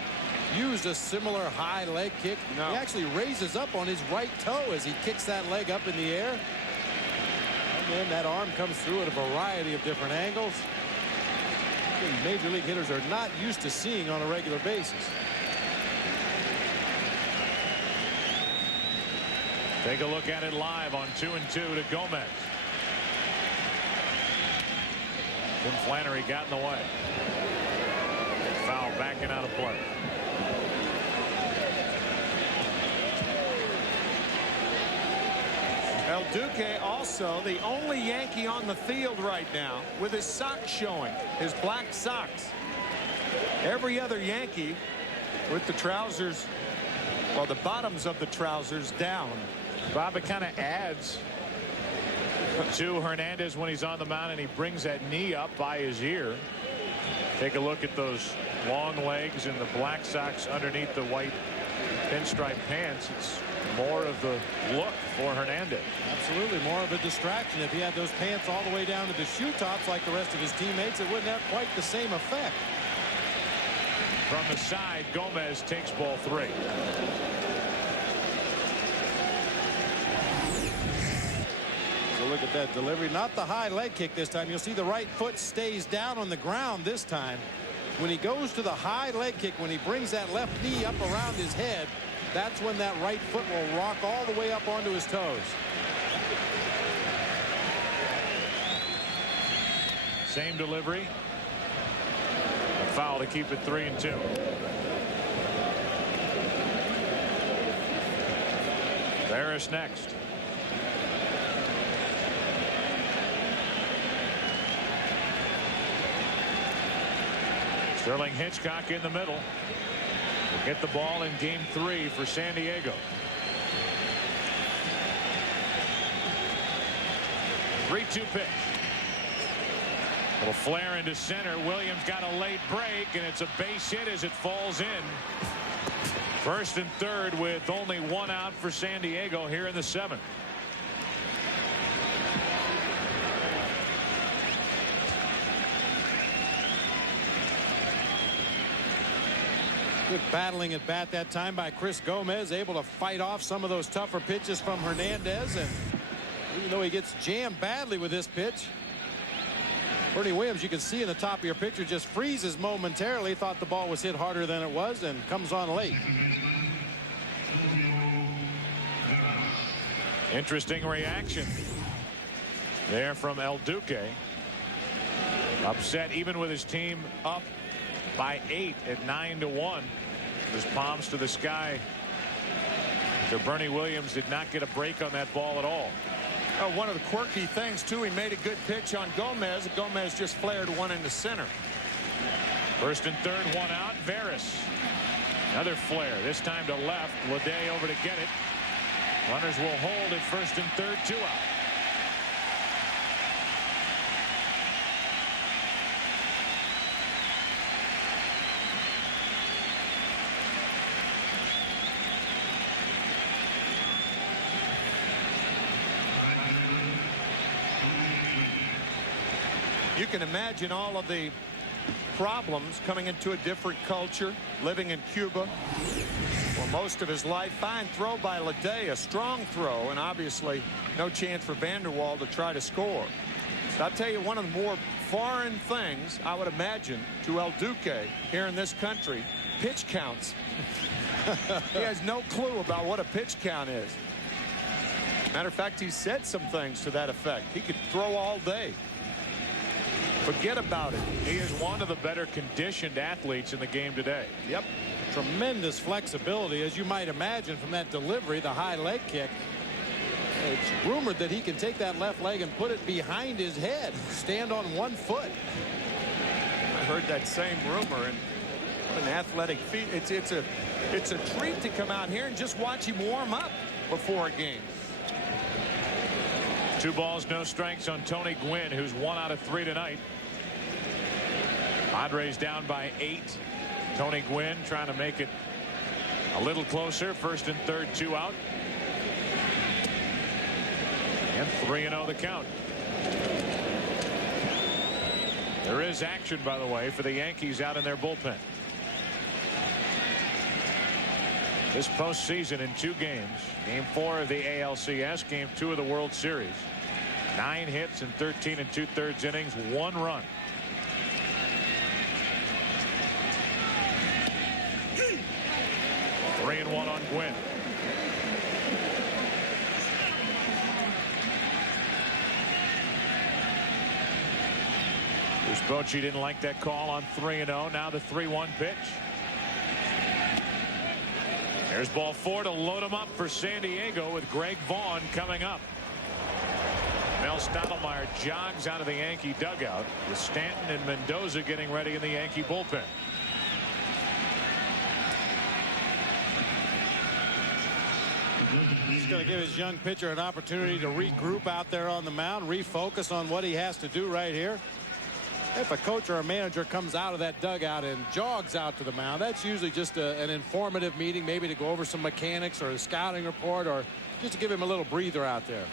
use a similar high leg kick. No. He actually raises up on his right toe as he kicks that leg up in the air. And then that arm comes through at a variety of different angles. Major league hitters are not used to seeing on a regular basis. Take a look at it live on 2-2 to Gomez. Tim Flannery got in the way. Foul back and out of play. El Duque also the only Yankee on the field right now with his socks showing, his black socks. Every other Yankee with the trousers, well, the bottoms of the trousers down. Bob, it kind of adds to Hernandez when he's on the mound, and he brings that knee up by his ear. Take a look at those long legs and the black socks underneath the white pinstripe pants. It's more of the look for Hernandez. Absolutely more of a distraction. If he had those pants all the way down to the shoe tops like the rest of his teammates, it wouldn't have quite the same effect. From the side, Gomez takes ball 3. So look at that delivery. Not the high leg kick this time. You'll see the right foot stays down on the ground this time. When he goes to the high leg kick, when he brings that left knee up around his head, that's when that right foot will rock all the way up onto his toes. Same delivery. A foul to keep it 3-2. Barris next. Sterling Hitchcock in the middle. Will get the ball in game 3 for San Diego. 3-2 pitch. Little flare into center. Williams got a late break, and it's a base hit as it falls in. First and third with only 1 out for San Diego here in the 7th. Good battling at bat that time by Chris Gomez, able to fight off some of those tougher pitches from Hernandez. And even though he gets jammed badly with this pitch, Bernie Williams, you can see in the top of your picture, just freezes momentarily. Thought the ball was hit harder than it was and comes on late. Interesting reaction there from El Duque. Upset even with his team up by 8 at 9-1. His palms to the sky. So Bernie Williams did not get a break on that ball at all. One of the quirky things too, he made a good pitch on Gomez. Gomez just flared one into center. First and third, 1 out. Barris. Another flare, this time to left. Leday over to get it. Runners will hold at first and third, 2 out. You can imagine all of the problems coming into a different culture, living in Cuba for most of his life. Fine throw by Leday, a strong throw, and obviously no chance for Vanderwall to try to score. So I'll tell you, one of the more foreign things I would imagine to El Duque here in this country, pitch counts. He has no clue about what a pitch count is. Matter of fact, he said some things to that effect. He could throw all day. Forget about it. He is one of the better conditioned athletes in the game today. Yep. Tremendous flexibility, as you might imagine, from that delivery, the high leg kick. It's rumored that he can take that left leg and put it behind his head, stand on 1 foot. I heard that same rumor, and what an athletic feat. It's a treat to come out here and just watch him warm up before a game. 2 balls, no strikes on Tony Gwynn, who's 1 out of 3 tonight. Padres down by 8. Tony Gwynn trying to make it a little closer. First and third, 2 out. And 3-0 the count. There is action, by the way, for the Yankees out in their bullpen. This postseason in 2 games. Game 4 of the ALCS, game 2 of the World Series. 9 hits in 13 2/3 innings, 1 run. Three and 1 on Gwynn. Bruce Bochy didn't like that call on 3-0. Now the 3-1 pitch. There's ball 4 to load him up for San Diego with Greg Vaughn coming up. Mel Stottlemyre jogs out of the Yankee dugout with Stanton and Mendoza getting ready in the Yankee bullpen. He's going to give his young pitcher an opportunity to regroup out there on the mound, refocus on what he has to do right here. If a coach or a manager comes out of that dugout and jogs out to the mound, that's usually just an informative meeting, maybe to go over some mechanics or a scouting report, or just to give him a little breather out there.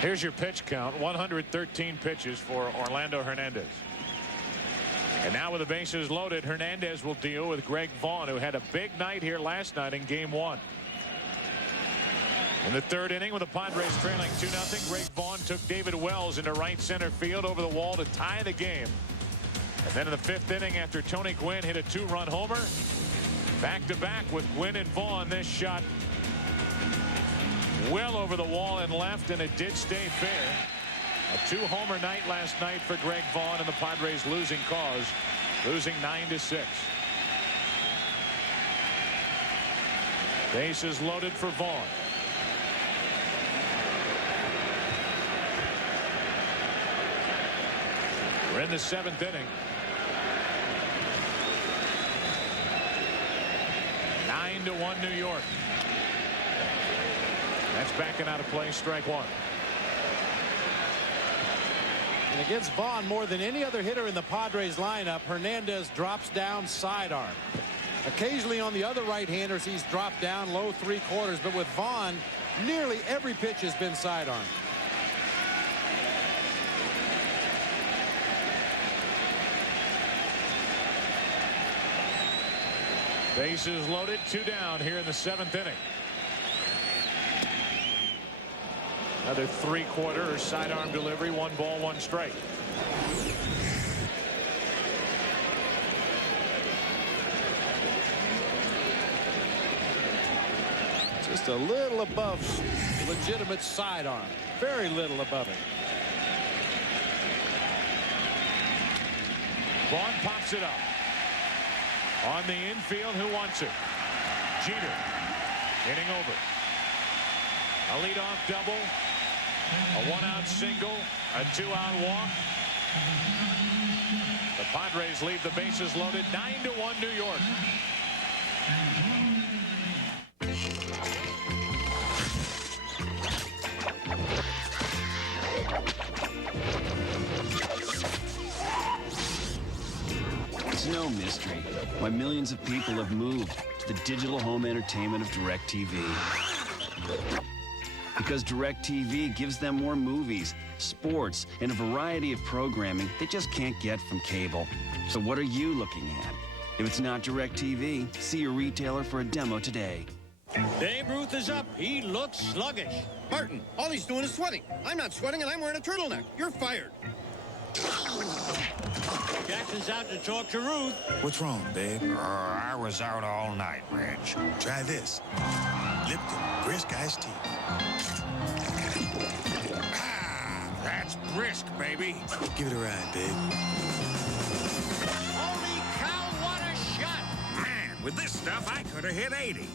Here's your pitch count. 113 pitches for Orlando Hernandez. And now with the bases loaded, Hernandez will deal with Greg Vaughn, who had a big night here last night in Game 1. In the third inning, with the Padres trailing 2-0, Greg Vaughn took David Wells into right center field over the wall to tie the game. And then in the fifth inning, after Tony Gwynn hit a 2-run homer, back-to-back with Gwynn and Vaughn, this shot well over the wall and left, and it did stay fair. A 2-homer night last night for Greg Vaughn, and the Padres losing cause, losing 9-6. Bases loaded for Vaughn. We're in the seventh inning. 9-1 New York. That's backing out of play, strike one. And against Vaughn, more than any other hitter in the Padres lineup, Hernandez drops down sidearm. Occasionally on the other right-handers, he's dropped down low three-quarters, but with Vaughn, nearly every pitch has been sidearm. Bases loaded, 2 down here in the seventh inning. Another three-quarter or sidearm delivery, 1 ball, 1 strike. Just a little above legitimate sidearm. Very little above it. Vaughn pops it up. On the infield, who wants it? Jeter. Hitting over. A leadoff double. A 1-out single. A 2-out walk. The Padres leave the bases loaded. 9-1 New York. It's no mystery why millions of people have moved to the digital home entertainment of DirecTV. Because DirecTV gives them more movies, sports, and a variety of programming they just can't get from cable. So what are you looking at? If it's not DirecTV, see your retailer for a demo today. Babe Ruth is up. He looks sluggish. Martin, all he's doing is sweating. I'm not sweating, and I'm wearing a turtleneck. You're fired. Jackson's out to talk to Ruth. What's wrong, babe? I was out all night, Reg. Try this. Lipton Brisk Iced Tea. That's brisk, baby. Give it a ride, babe. Holy cow, what a shot! Man, with this stuff, I could have hit 80.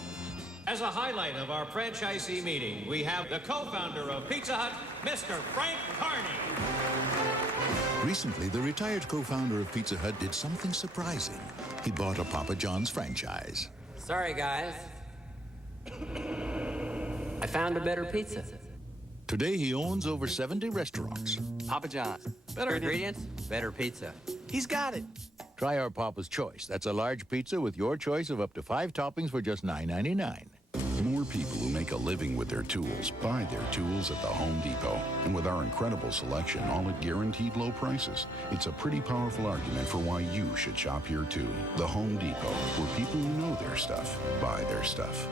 As a highlight of our franchisee meeting, we have the co-founder of Pizza Hut, Mr. Frank Carney. Recently, the retired co-founder of Pizza Hut did something surprising. He bought a Papa John's franchise. Sorry, guys. I found a better pizza. Today, he owns over 70 restaurants. Papa John's. Better ingredients, better pizza. He's got it. Try our Papa's Choice. That's a large pizza with your choice of up to 5 toppings for just $9.99. More people who make a living with their tools buy their tools at the Home Depot. And with our incredible selection, all at guaranteed low prices, it's a pretty powerful argument for why you should shop here too. The Home Depot, where people who know their stuff buy their stuff.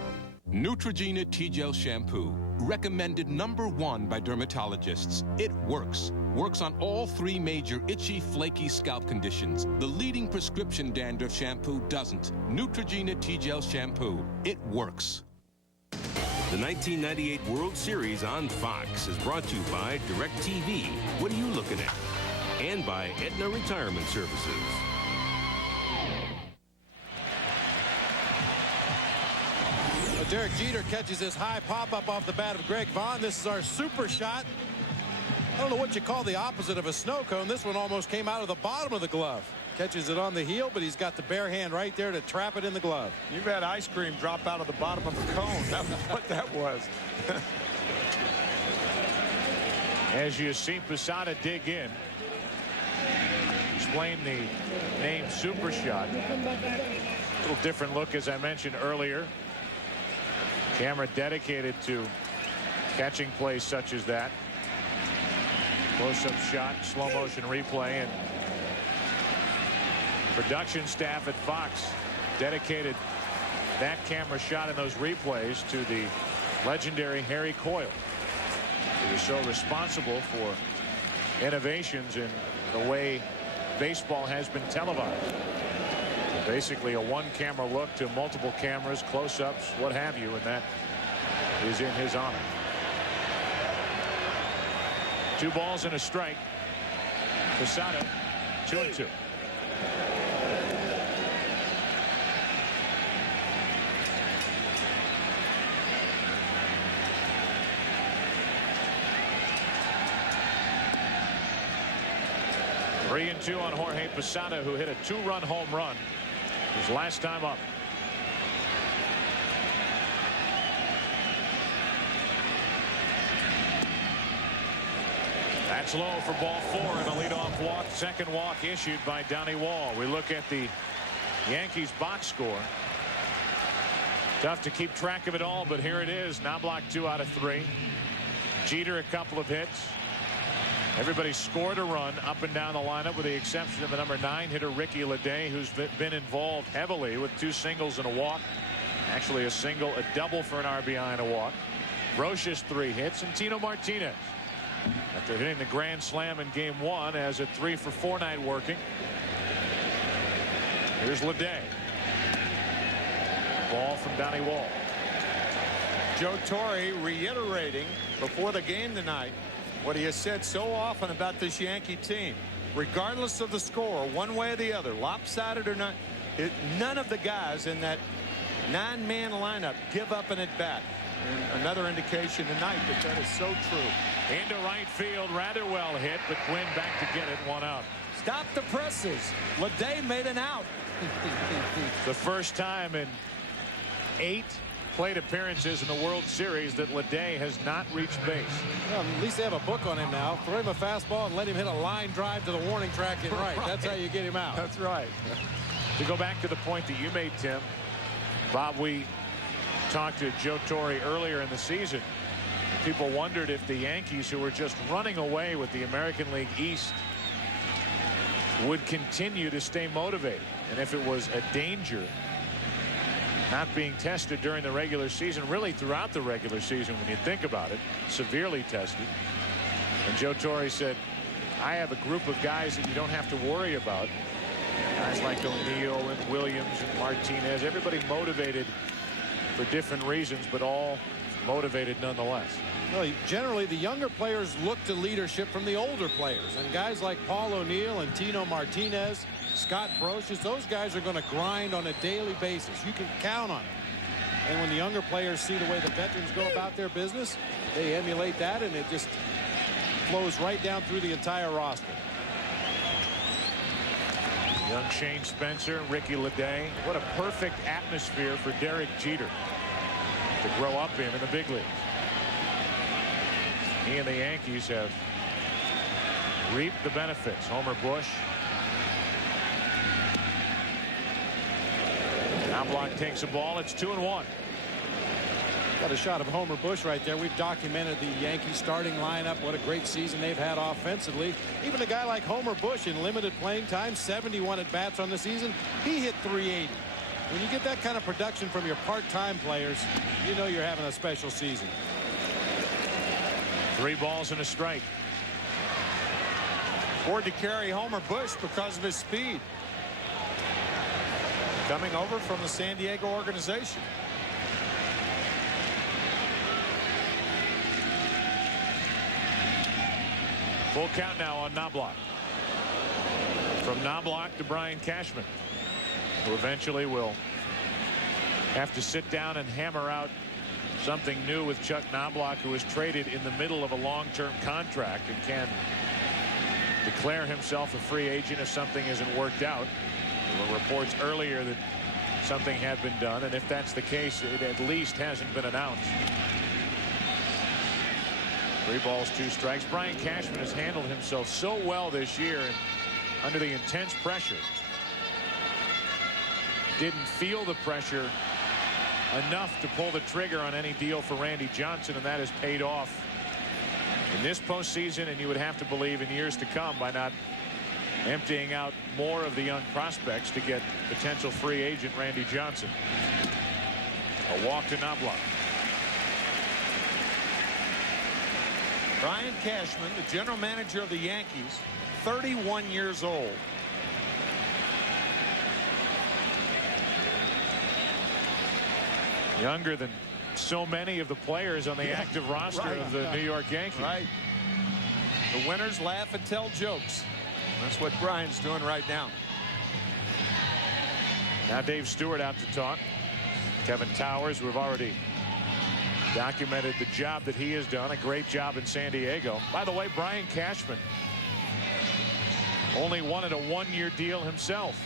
Neutrogena T-Gel Shampoo, recommended #1 by dermatologists. It works. Works on all 3 major itchy, flaky scalp conditions. The leading prescription dandruff shampoo doesn't. Neutrogena T-Gel Shampoo. It works. The 1998 World Series on Fox is brought to you by DirecTV. What are you looking at? And by Aetna Retirement Services. A Derek Jeter catches his high pop-up off the bat of Greg Vaughn. This is our super shot. I don't know what you call the opposite of a snow cone. This one almost came out of the bottom of the glove. Catches it on the heel, but he's got the bare hand right there to trap it in the glove. You've had ice cream drop out of the bottom of a cone. That was what that was. As you see Posada dig in. Explain the name super shot. A little different look, as I mentioned earlier. Camera dedicated to catching plays such as that. Close-up shot, slow motion replay, and production staff at Fox dedicated that camera shot and those replays to the legendary Harry Coyle, who is so responsible for innovations in the way baseball has been televised. Basically a one-camera look to multiple cameras, close-ups, what have you, and that is in his honor. 2 balls and a strike. Posada 2-2. Three and 2 on Jorge Posada, who hit a 2-run home run his last time up. That's low for ball 4 and a leadoff walk. Second walk issued by Donnie Wall. We look at the Yankees box score. Tough to keep track of it all, but here it is. Knobloch 2 out of 3. Jeter a couple of hits. Everybody scored a run up and down the lineup with the exception of the number 9 hitter Ricky Leday, who's been involved heavily with 2 singles and a walk. Actually a single, a double for an RBI and a walk. Rocha's 3 hits, and Tino Martinez, after hitting the grand slam in game 1, has a 3-for-4 night working. Here's Leday. Ball from Donnie Wall. Joe Torre reiterating before the game tonight what he has said so often about this Yankee team. Regardless of the score, one way or the other, lopsided or not, none of the guys in that 9-man lineup give up an at-bat. And another indication tonight that is so true. Into right field, rather well hit, but Quinn back to get it, 1 out. Stop the presses. Leday made an out. The first time in 8 plate appearances in the World Series that Leday has not reached base. Well, at least they have a book on him now. Throw him a fastball and let him hit a line drive to the warning track and right. That's how you get him out. That's right. To go back to the point that you made, Tim, Bob, we talked to Joe Torre earlier in the season. People wondered if the Yankees, who were just running away with the American League East, would continue to stay motivated, and if it was a danger not being tested during the regular season, really throughout the regular season when you think about it, severely tested. And Joe Torre said, I have a group of guys that you don't have to worry about. Guys like O'Neill and Williams and Martinez, everybody motivated for different reasons, but all motivated nonetheless. Well, generally the younger players look to leadership from the older players, and guys like Paul O'Neill and Tino Martinez, Scott Brosius, those guys are going to grind on a daily basis. You can count on it. And when the younger players see the way the veterans go about their business, they emulate that, and it just flows right down through the entire roster. Young Shane Spencer, Ricky Leday. What a perfect atmosphere for Derek Jeter to grow up in the big leagues. He and the Yankees have reaped the benefits. Homer Bush. Knobloch takes a ball. It's 2-1. Got a shot of Homer Bush right there. We've documented the Yankees starting lineup. What a great season they've had offensively. Even a guy like Homer Bush in limited playing time, 71 at bats on the season, he hit 380. When you get that kind of production from your part-time players, you know you're having a special season. 3 balls and a strike. Afford to carry Homer Bush because of his speed. Coming over from the San Diego organization. Full count now on Knobloch. From Knobloch to Brian Cashman, who eventually will have to sit down and hammer out something new with Chuck Knobloch, who was traded in the middle of a long-term contract and can declare himself a free agent if something isn't worked out. There were reports earlier that something had been done, and if that's the case, it at least hasn't been announced. 3 balls, 2 strikes. Brian Cashman has handled himself so well this year and under the intense pressure. Didn't feel the pressure enough to pull the trigger on any deal for Randy Johnson, and that has paid off in this postseason, and you would have to believe in years to come, by not emptying out more of the young prospects to get potential free agent Randy Johnson. A walk to Knobloch. Brian Cashman, the general manager of the Yankees, 31 years old. Younger than so many of the players on the active roster of the New York Yankees. Right. The winners laugh and tell jokes. That's what Brian's doing right now. Now Dave Stewart out to talk. Kevin Towers, we've already documented the job that he has done. A great job in San Diego. By the way, Brian Cashman only wanted a 1-year deal himself.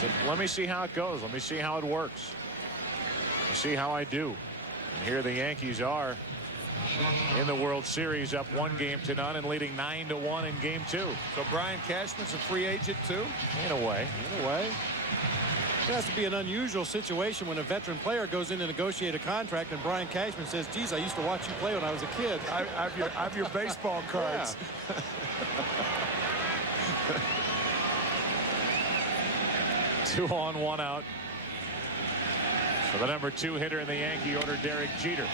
So let me see how it goes. Let me see how it works. See how I do. And here the Yankees are in the World Series, up 1-0 and leading 9-1 in Game 2. So Brian Cashman's a free agent too? In a way. In a way. It has to be an unusual situation when a veteran player goes in to negotiate a contract and Brian Cashman says, geez, I used to watch you play when I was a kid. I have your baseball cards. Two on, 1 out. For the number 2 hitter in the Yankee order, Derek Jeter.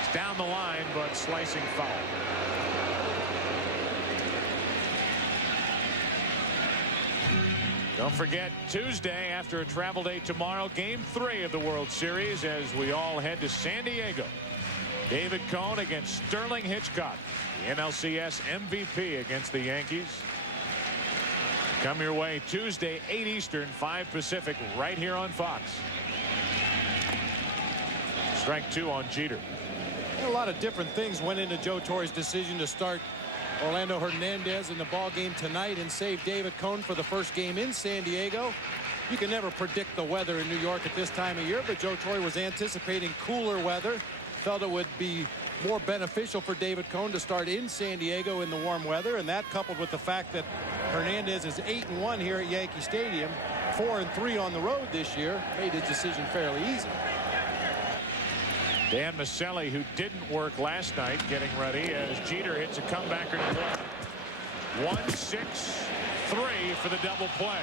It's down the line, but slicing foul. Don't forget, Tuesday, after a travel day tomorrow, Game 3 of the World Series as we all head to San Diego. David Cone against Sterling Hitchcock, the NLCS MVP against the Yankees. Come your way Tuesday, 8 Eastern, 5 Pacific, right here on Fox. Strike 2 on Jeter. A lot of different things went into Joe Torre's decision to start Orlando Hernandez in the ball game tonight and save David Cone for the first game in San Diego. You can never predict the weather in New York at this time of year, but Joe Torre was anticipating cooler weather. Felt it would be more beneficial for David Cone to start in San Diego in the warm weather, and that coupled with the fact that Hernandez is 8-1 here at Yankee Stadium, 4-3 on the road this year, made his decision fairly easy. Dan Maselli, who didn't work last night, getting ready as Jeter hits a comebacker to play. 1-6-3 for the double play.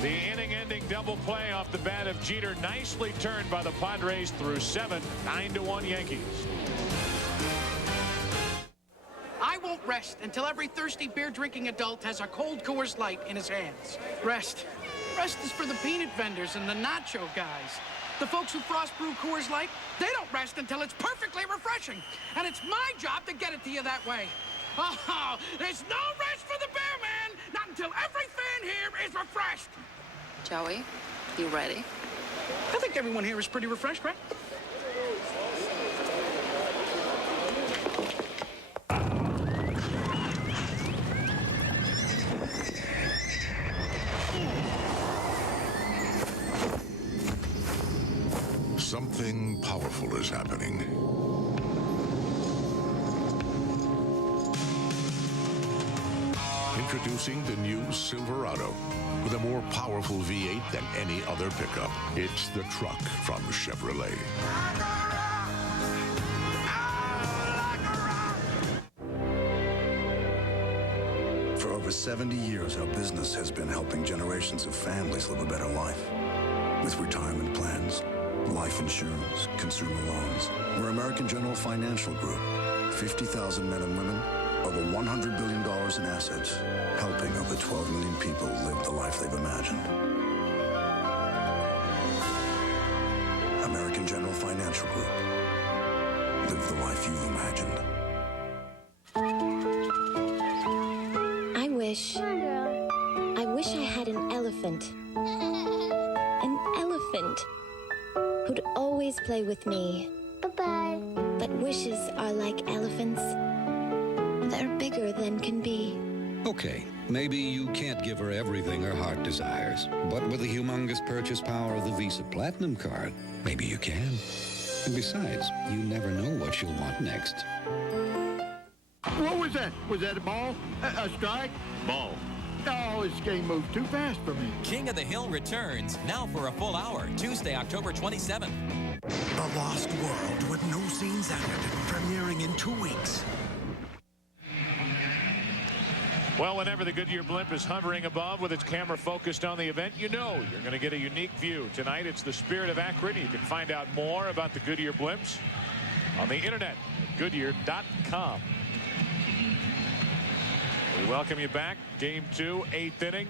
The inning-ending double play off the bat of Jeter, nicely turned by the Padres through 7, 9-1 Yankees. I won't rest until every thirsty beer-drinking adult has a cold Coors Light in his hands. Rest. Rest is for the peanut vendors and the nacho guys. The folks who frost brew Coors Light, they don't rest until it's perfectly refreshing. And it's my job to get it to you that way. Oh, there's no rest for the bear man, not until every fan here is refreshed. Joey, you ready? I think everyone here is pretty refreshed, right? Something powerful is happening. Introducing the new Silverado with a more powerful V8 than any other pickup. It's the truck from Chevrolet. For over 70 years, our business has been helping generations of families live a better life. With retirement plans, life insurance, consumer loans. We're American General Financial Group. 50,000 men and women, over $100 billion in assets, helping over 12 million people live the life they've imagined. American General Financial Group. Live the life you've imagined. I wish I had had an elephant. An elephant who'd always play with me. Bye-bye. But wishes are like elephants. They're bigger than can be. Okay, maybe you can't give her everything her heart desires, but with the humongous purchase power of the Visa Platinum card, maybe you can. And besides, you never know what she'll want next. What was that? Was that a ball? A strike? Ball. Oh, this game moved too fast for me. King of the Hill returns, now for a full hour, Tuesday, October 27th. The Lost World with no scenes added, premiering in 2 weeks. Well, whenever the Goodyear blimp is hovering above with its camera focused on the event, you know you're going to get a unique view. Tonight, it's the Spirit of Akron. You can find out more about the Goodyear blimps on the internet at Goodyear.com. We welcome you back. Game 2, 8th inning.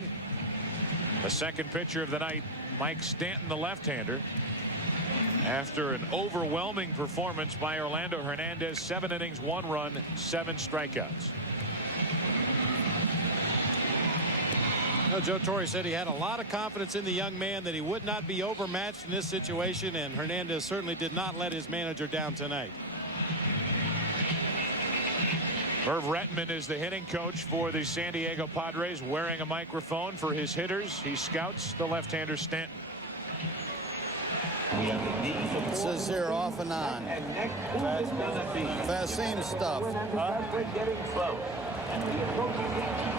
The second pitcher of the night, Mike Stanton, the left-hander. After an overwhelming performance by Orlando Hernandez, 7 innings, 1 run, 7 strikeouts. Well, Joe Torre said he had a lot of confidence in the young man, that he would not be overmatched in this situation, and Hernandez certainly did not let his manager down tonight. Merv Rettenman is the hitting coach for the San Diego Padres, wearing a microphone for his hitters. He scouts the left-hander Stanton. It says here off and on. Fast seam stuff.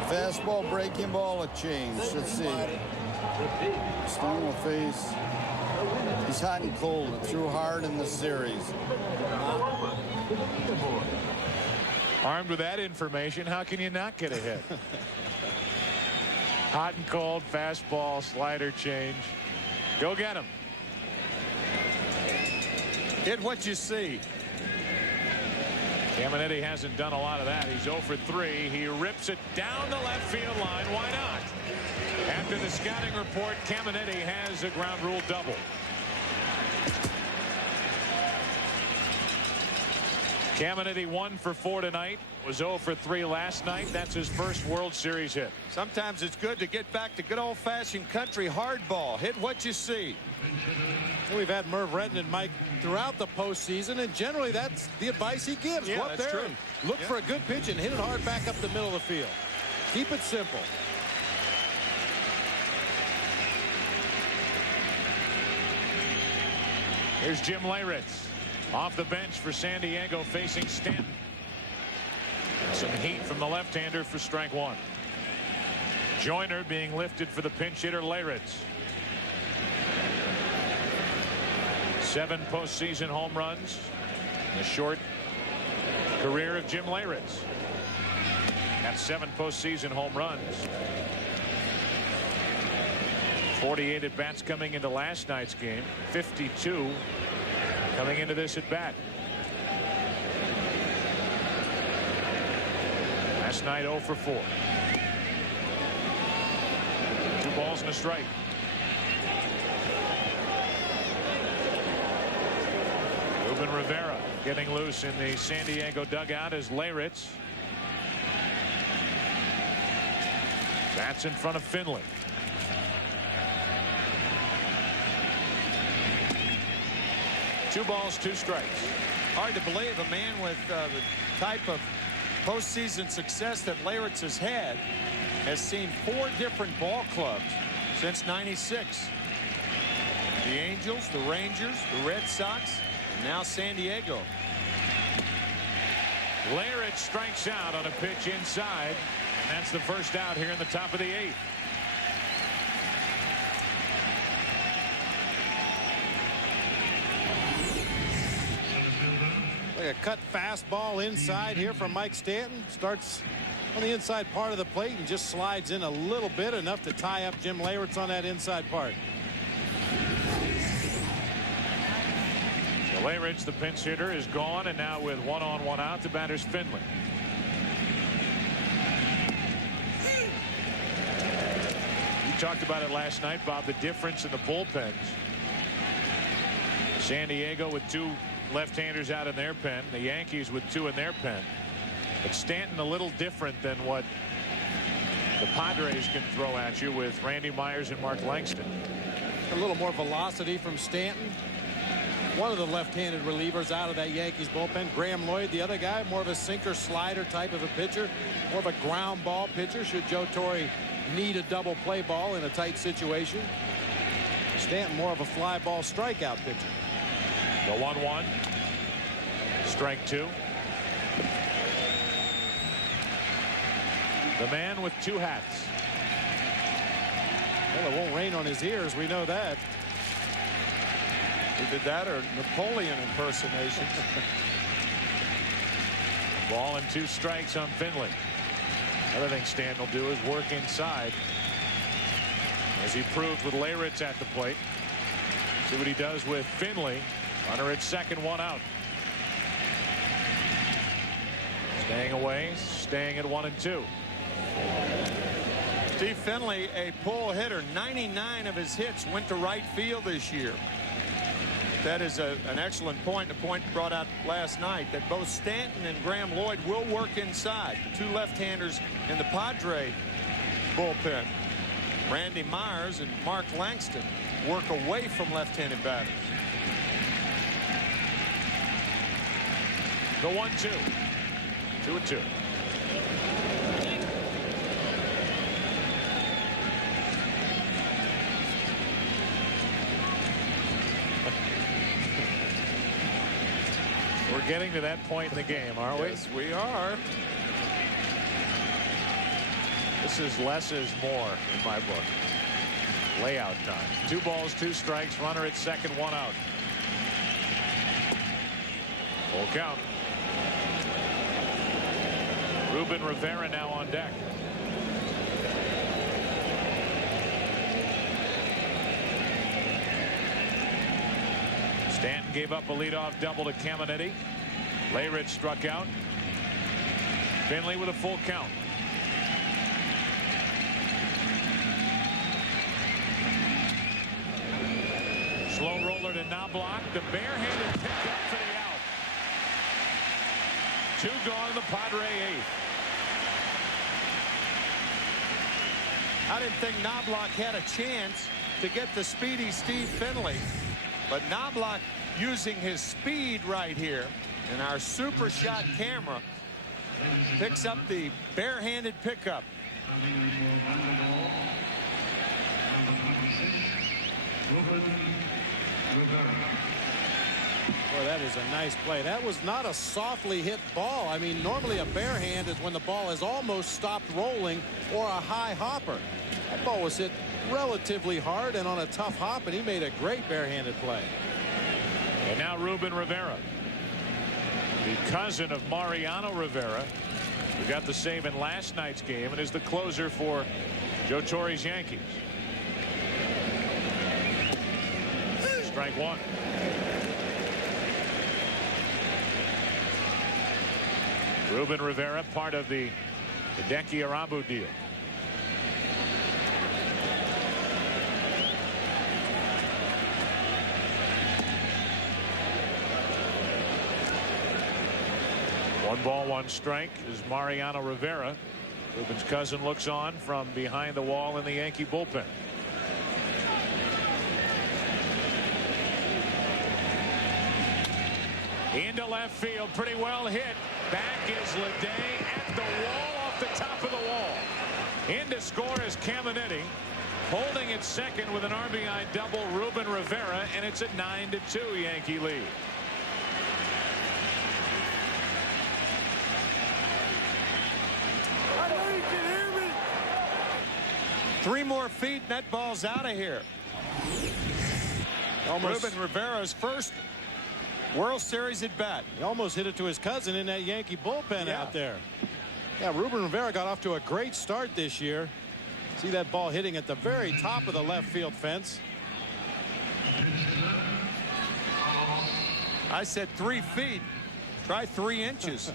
Fastball, breaking ball, a change. Let's see. Stone will face. He's hot and cold. It threw hard in the series. Armed with that information, how can you not get a hit? Hot and cold, fastball, slider change. Go get him. Hit what you see. Caminetti hasn't done a lot of that. He's 0 for 3. He rips it down the left field line. Why not? After the scouting report, Caminetti has a ground rule double. Caminetti 1 for 4 tonight. Was 0 for 3 last night. That's his first World Series hit. Sometimes it's good to get back to good old-fashioned country hardball. Hit what you see. We've had Merv Rettenman, Mike, throughout the postseason, and generally that's the advice he gives. Yeah, Go up that's there true. and look for a good pitch and hit it hard back up the middle of the field. Keep it simple. Here's Jim Leyritz off the bench for San Diego, facing Stanton. Some heat from the left-hander for strike 1. Joyner being lifted for the pinch hitter Leyritz. 7 postseason home runs in the short career of Jim Leyritz. That's 7 postseason home runs. 48 at bats coming into last night's game. 52 coming into this at bat. Last night 0 for 4. 2 balls and a strike. Ruben Rivera getting loose in the San Diego dugout as Leyritz bats in front of Finley. Two balls, 2 strikes. Hard to believe a man with the type of postseason success that Leyritz has had has seen 4 different ball clubs since '96. The Angels, the Rangers, the Red Sox, and now San Diego. Leyritz strikes out on a pitch inside, and that's the first out here in the top of the 8th. Like a cut fastball inside here from Mike Stanton. Starts on the inside part of the plate and just slides in a little bit, enough to tie up Jim Leyritz on that inside part. So Leyritz, the pinch hitter, is gone, and now with 1 on, 1 out, the batter's Finley. You talked about it last night, Bob, the difference in the bullpens. San Diego with 2 left-handers out in their pen, the Yankees with 2 in their pen. But Stanton a little different than what the Padres can throw at you with Randy Myers and Mark Langston. A little more velocity from Stanton. One of the left-handed relievers out of that Yankees bullpen. Graham Lloyd, the other guy, more of a sinker slider type of a pitcher, more of a ground ball pitcher should Joe Torre need a double play ball in a tight situation. Stanton more of a fly ball strikeout pitcher. The 1-1. Strike 2. The man with 2 hats. Well, it won't rain on his ears. We know that. He did that or Napoleon impersonation. Ball and 2 strikes on Finley. Another thing Stanton will do is work inside, as he proved with Leyritz at the plate. See what he does with Finley. Runner at second, 1 out. Staying away, staying at 1 and 2. Steve Finley, a pull hitter. 99 of his hits went to right field this year. That is an excellent point. The point brought out last night that both Stanton and Graham Lloyd will work inside. The 2 left-handers in the Padre bullpen. Randy Myers and Mark Langston work away from left-handed batters. The 1-2. 2-2. We're getting to that point in the game, aren't we? Yes, we are. This is less is more in my book. Layout time. 2 balls, 2 strikes. Runner at second, 1 out. Full count. Ruben Rivera now on deck. Stanton gave up a leadoff double to Caminiti. Leyritz struck out. Finley with a full count. Slow roller to Knobloch. The barehanded pickup for the out. 2 gone in the Padre 8th. I didn't think Knobloch had a chance to get the speedy Steve Finley. But Knobloch using his speed right here, and our super shot camera picks up the barehanded pickup. Boy, that is a nice play. That was not a softly hit ball. I mean, normally a bare hand is when the ball has almost stopped rolling or a high hopper. That ball was hit relatively hard and on a tough hop, and he made a great barehanded play. And now Ruben Rivera, the cousin of Mariano Rivera, who got the save in last night's game and is the closer for Joe Torre's Yankees. Strike 1. Ruben Rivera, part of the Hideki Arabu deal. One ball, 1 strike is Mariano Rivera. Ruben's cousin looks on from behind the wall in the Yankee bullpen. Into left field, pretty well hit. Back is Leday at the wall, off the top of the wall. In to score is Caminiti. Holding at second with an RBI double, Ruben Rivera, and it's a 9-2 Yankee lead. I know you can hear me. 3 more feet, and that ball's out of here. Ruben Rivera's first World Series at bat. He almost hit it to his cousin in that Yankee bullpen out there. Yeah, Ruben Rivera got off to a great start this year. See that ball hitting at the very top of the left field fence. I said 3 feet. Try 3 inches.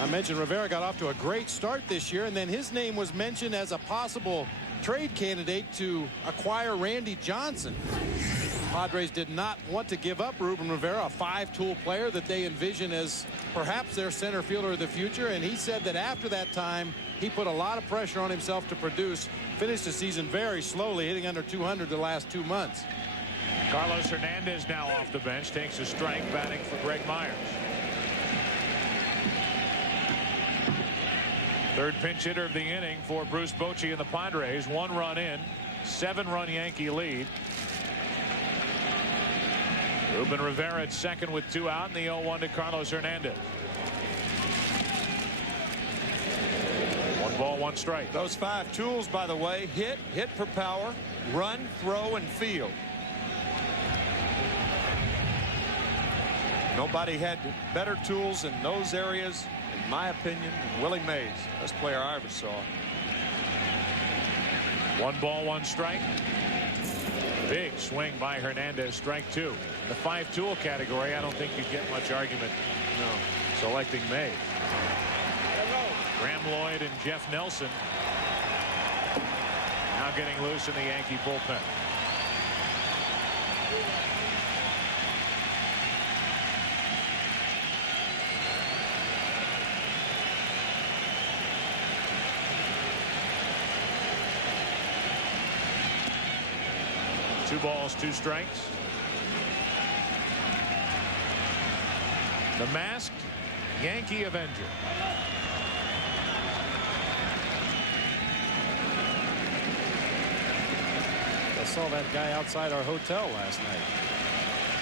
I mentioned Rivera got off to a great start this year, and then his name was mentioned as a possible trade candidate to acquire Randy Johnson. Padres did not want to give up Ruben Rivera, a 5-tool player that they envision as perhaps their center fielder of the future, and he said that after that time He put a lot of pressure on himself to produce. Finished the season very slowly, hitting under 200 the last 2 months. Carlos Hernandez now off the bench, takes a strike, batting for Greg Myers. Third pinch hitter of the inning for Bruce Bochy and the Padres. 1 run in, 7-run Yankee lead. Ruben Rivera at second with 2 out, and the 0-1 to Carlos Hernandez. 1 ball, 1 strike. Those 5 tools, by the way: hit for power, run, throw, and field. Nobody had better tools in those areas, in my opinion, than Willie Mays, best player I ever saw. 1 ball, 1 strike. Big swing by Hernandez, strike 2. The 5-tool category, I don't think you'd get much argument selecting Mays. Graham Lloyd and Jeff Nelson now getting loose in the Yankee bullpen. Two balls, 2 strikes. The masked Yankee Avenger. I saw that guy outside our hotel last night.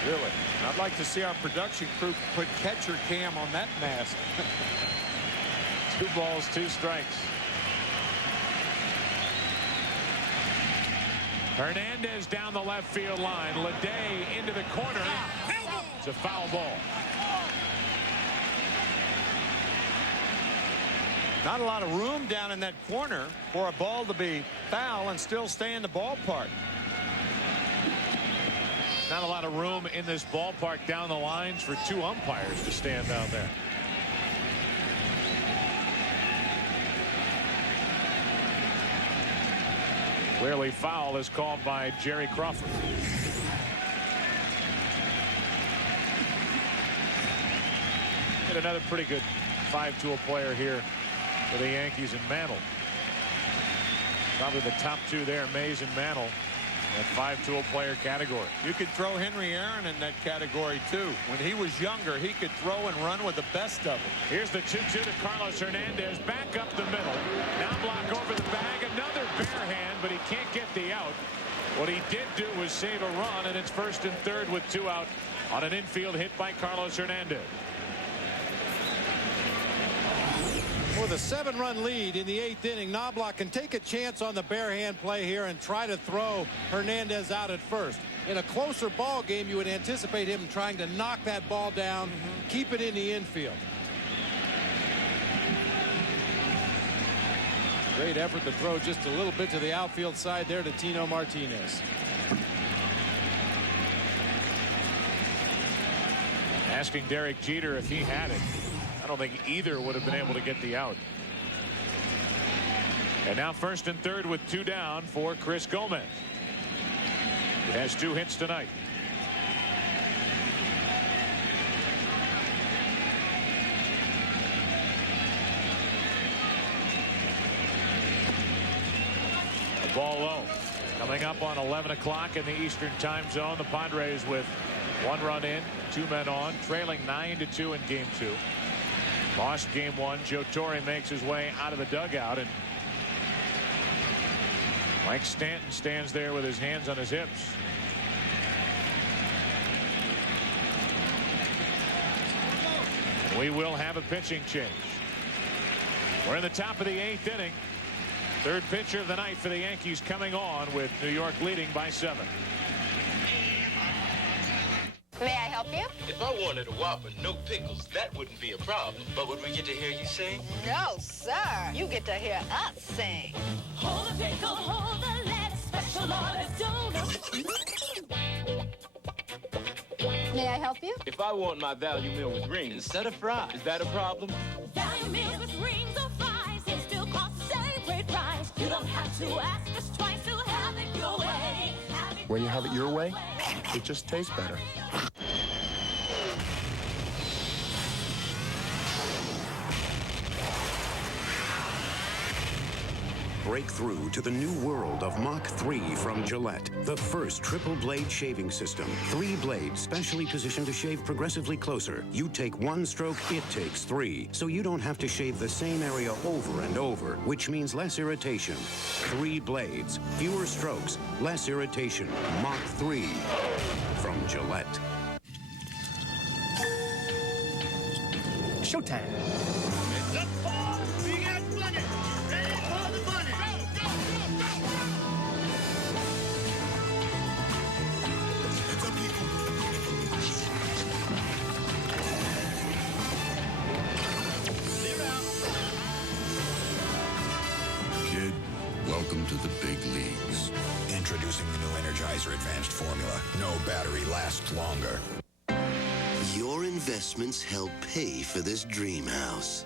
Really? I'd like to see our production crew put catcher cam on that mask. 2 balls, 2 strikes. Hernandez down the left field line. Leday into the corner. It's a foul ball. Not a lot of room down in that corner for a ball to be foul and still stay in the ballpark. Not a lot of room in this ballpark down the lines for 2 umpires to stand down there. Clearly foul is called by Jerry Crawford. And another pretty good 5-tool player here for the Yankees in Mantle. Probably the top 2 there, Mays and Mantle, that 5-tool player category. You could throw Henry Aaron in that category too. When he was younger, he could throw and run with the best of them. Here's the 2-2 to Carlos Hernandez, back up the middle. Now block over the bag, another bare hand, but he can't get the out. What he did do was save a run, and it's 1st and 3rd with 2 out on an infield hit by Carlos Hernandez. With a 7-run lead in the 8th inning, Knobloch can take a chance on the bare hand play here and try to throw Hernandez out at first. In a closer ball game, you would anticipate him trying to knock that ball down, keep it in the infield. Great effort to throw just a little bit to the outfield side there to Tino Martinez. Asking Derek Jeter if he had it. I don't think either would have been able to get the out. And now 1st and 3rd with 2 down for Chris Gomez. He has 2 hits tonight. The ball low. Coming up on 11 o'clock in the Eastern time zone. The Padres with 1 run in, 2 men on, trailing 9-2 in game 2. Lost game 1. Joe Torre makes his way out of the dugout, and Mike Stanton stands there with his hands on his hips. And we will have a pitching change. We're in the top of the 8th inning. 3rd pitcher of the night for the Yankees coming on with New York leading by 7. May I help you? If I wanted a Whopper, no pickles, that wouldn't be a problem. But would we get to hear you sing? No, sir. You get to hear us sing. Hold the pickle, hold the lettuce, special order donuts. May I help you? If I want my value meal with rings instead of fries, is that a problem? Value meal with rings or fries, it still costs the same great price. You don't have to ask us twice to have it your way. When you have it your way, it just tastes better. break through to the new world of Mach 3 from Gillette, the first triple-blade shaving system. 3 blades specially positioned to shave progressively closer. You take 1 stroke, it takes 3. So you don't have to shave the same area over and over, which means less irritation. 3 blades, fewer strokes, less irritation. Mach 3 from Gillette. Showtime. It's up for Big Ass Bunny. Ready for the bunny. Go, go, go, go. It's up, people. Clear out. Kid, welcome to the big leagues. Introducing the new Energizer Advanced Formula. No battery lasts longer. Your investments help pay for this dream house.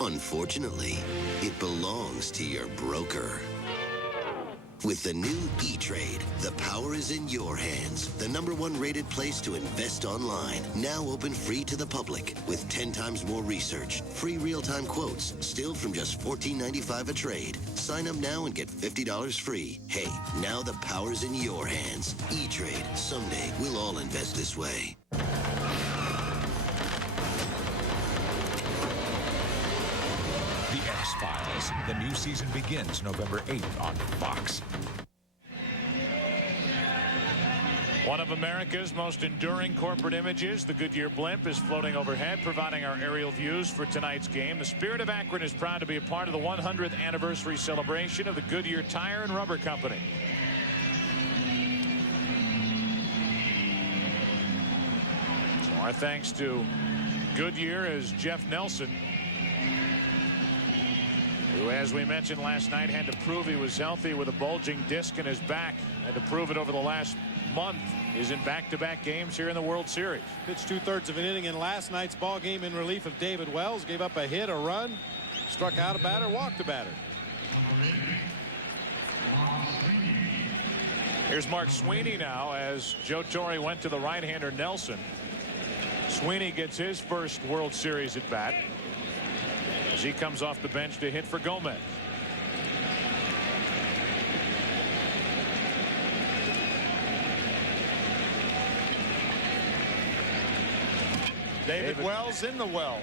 Unfortunately, it belongs to your broker. With the new E-Trade, the power is in your hands. The #1 rated place to invest online. Now open free to the public with 10 times more research, free real-time quotes, still from just $14.95 a trade. Sign up now and get $50 free. Hey, now the power's in your hands. E-Trade. Someday, we'll all invest this way. The X-Files. The new season begins November 8th on Fox. One of America's most enduring corporate images, the Goodyear blimp, is floating overhead, providing our aerial views for tonight's game. The Spirit of Akron is proud to be a part of the 100th anniversary celebration of the Goodyear Tire and Rubber Company. So our thanks to Goodyear as Jeff Nelson, who, as we mentioned last night, had to prove he was healthy with a bulging disc in his back. Had to prove it over the last month. Is in back-to-back games here in the World Series. Pitched 2/3 of an inning in last night's ball game in relief of David Wells. Gave up a hit, a run, struck out a batter, walked a batter. Here's Mark Sweeney now as Joe Torre went to the right-hander Nelson. Sweeney gets his first World Series at bat as he comes off the bench to hit for Gomez. David Wells in the well.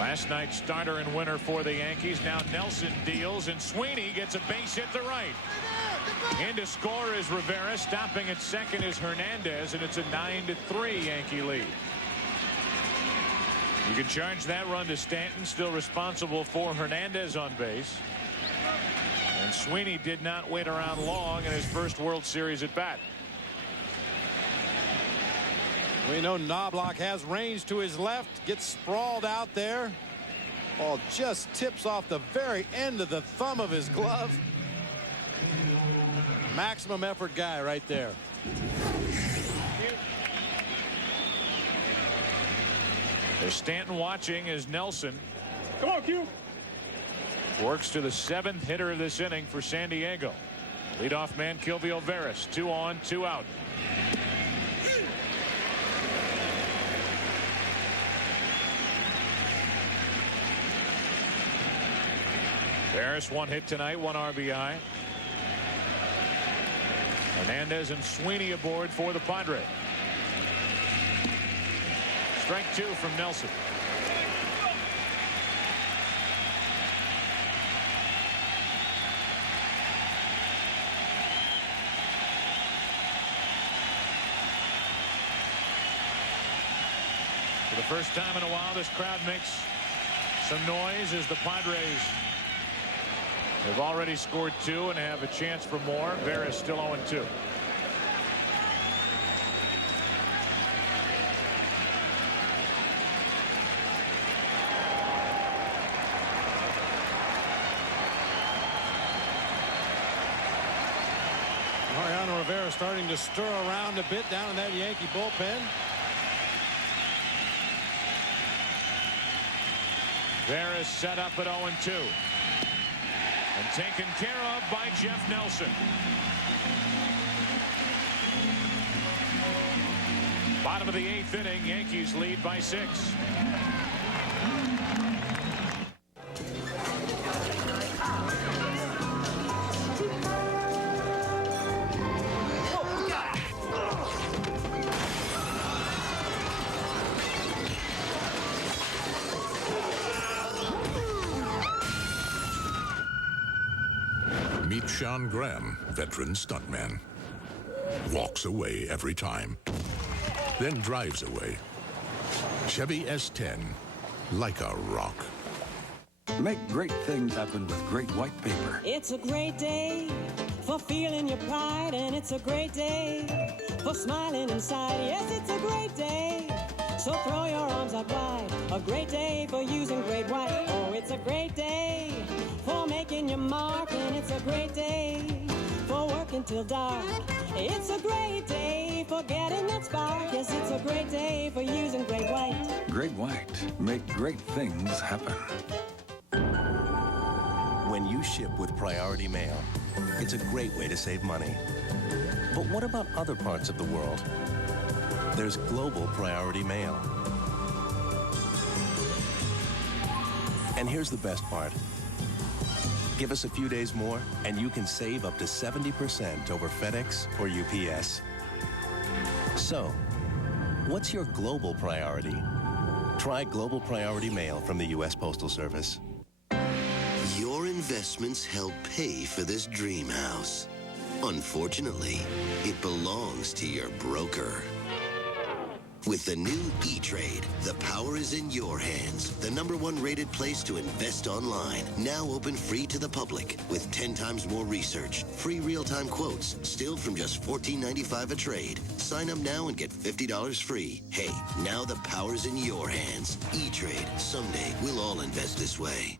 Last night's starter and winner for the Yankees. Now Nelson deals and Sweeney gets a base hit to right. In to score is Rivera. Stopping at second is Hernandez, and it's a 9-3 Yankee lead. You can charge that run to Stanton, still responsible for Hernandez on base. And Sweeney did not wait around long in his first World Series at bat. We know Knobloch has range to his left, gets sprawled out there. Ball just tips off the very end of the thumb of his glove. Maximum effort guy right there. There's Stanton watching as Nelson. Come on, Q. Works to the 7th hitter of this inning for San Diego. Leadoff man Kilvio Veras. 2 on, 2 out. Veras 1 hit tonight, 1 RBI. Hernandez and Sweeney aboard for the Padres. Strike 2 from Nelson. For the first time in a while, this crowd makes some noise as the Padres have already scored 2 and have a chance for more. Veras still 0-2. Mariano Rivera starting to stir around a bit down in that Yankee bullpen. Veras set up at 0-2. And taken care of by Jeff Nelson. Bottom of the 8th inning, Yankees lead by 6. Meet Sean Graham, veteran stuntman. Walks away every time, then drives away. Chevy S10, like a rock. Make great things happen with Great White Paper. It's a great day for feeling your pride, and it's a great day for smiling inside. Yes, it's a great day, so throw your arms out wide. A great day for using Great White. Oh, it's a great day for making your mark, and it's a great day for working till dark. It's a great day for getting that spark. Yes, it's a great day for using Great White. Great White. Make great things happen. When you ship with Priority Mail, it's a great way to save money. But what about other parts of the world? There's Global Priority Mail. And here's the best part. Give us a few days more, and you can save up to 70% over FedEx or UPS. So, what's your global priority? Try Global Priority Mail from the U.S. Postal Service. Your investments help pay for this dream house. Unfortunately, it belongs to your broker. With the new E-Trade, the power is in your hands. The #1 rated place to invest online. Now open free to the public with 10 times more research, free real-time quotes, still from just $14.95 a trade. Sign up now and get $50 free. Hey, now the power's in your hands. E-Trade. Someday, we'll all invest this way.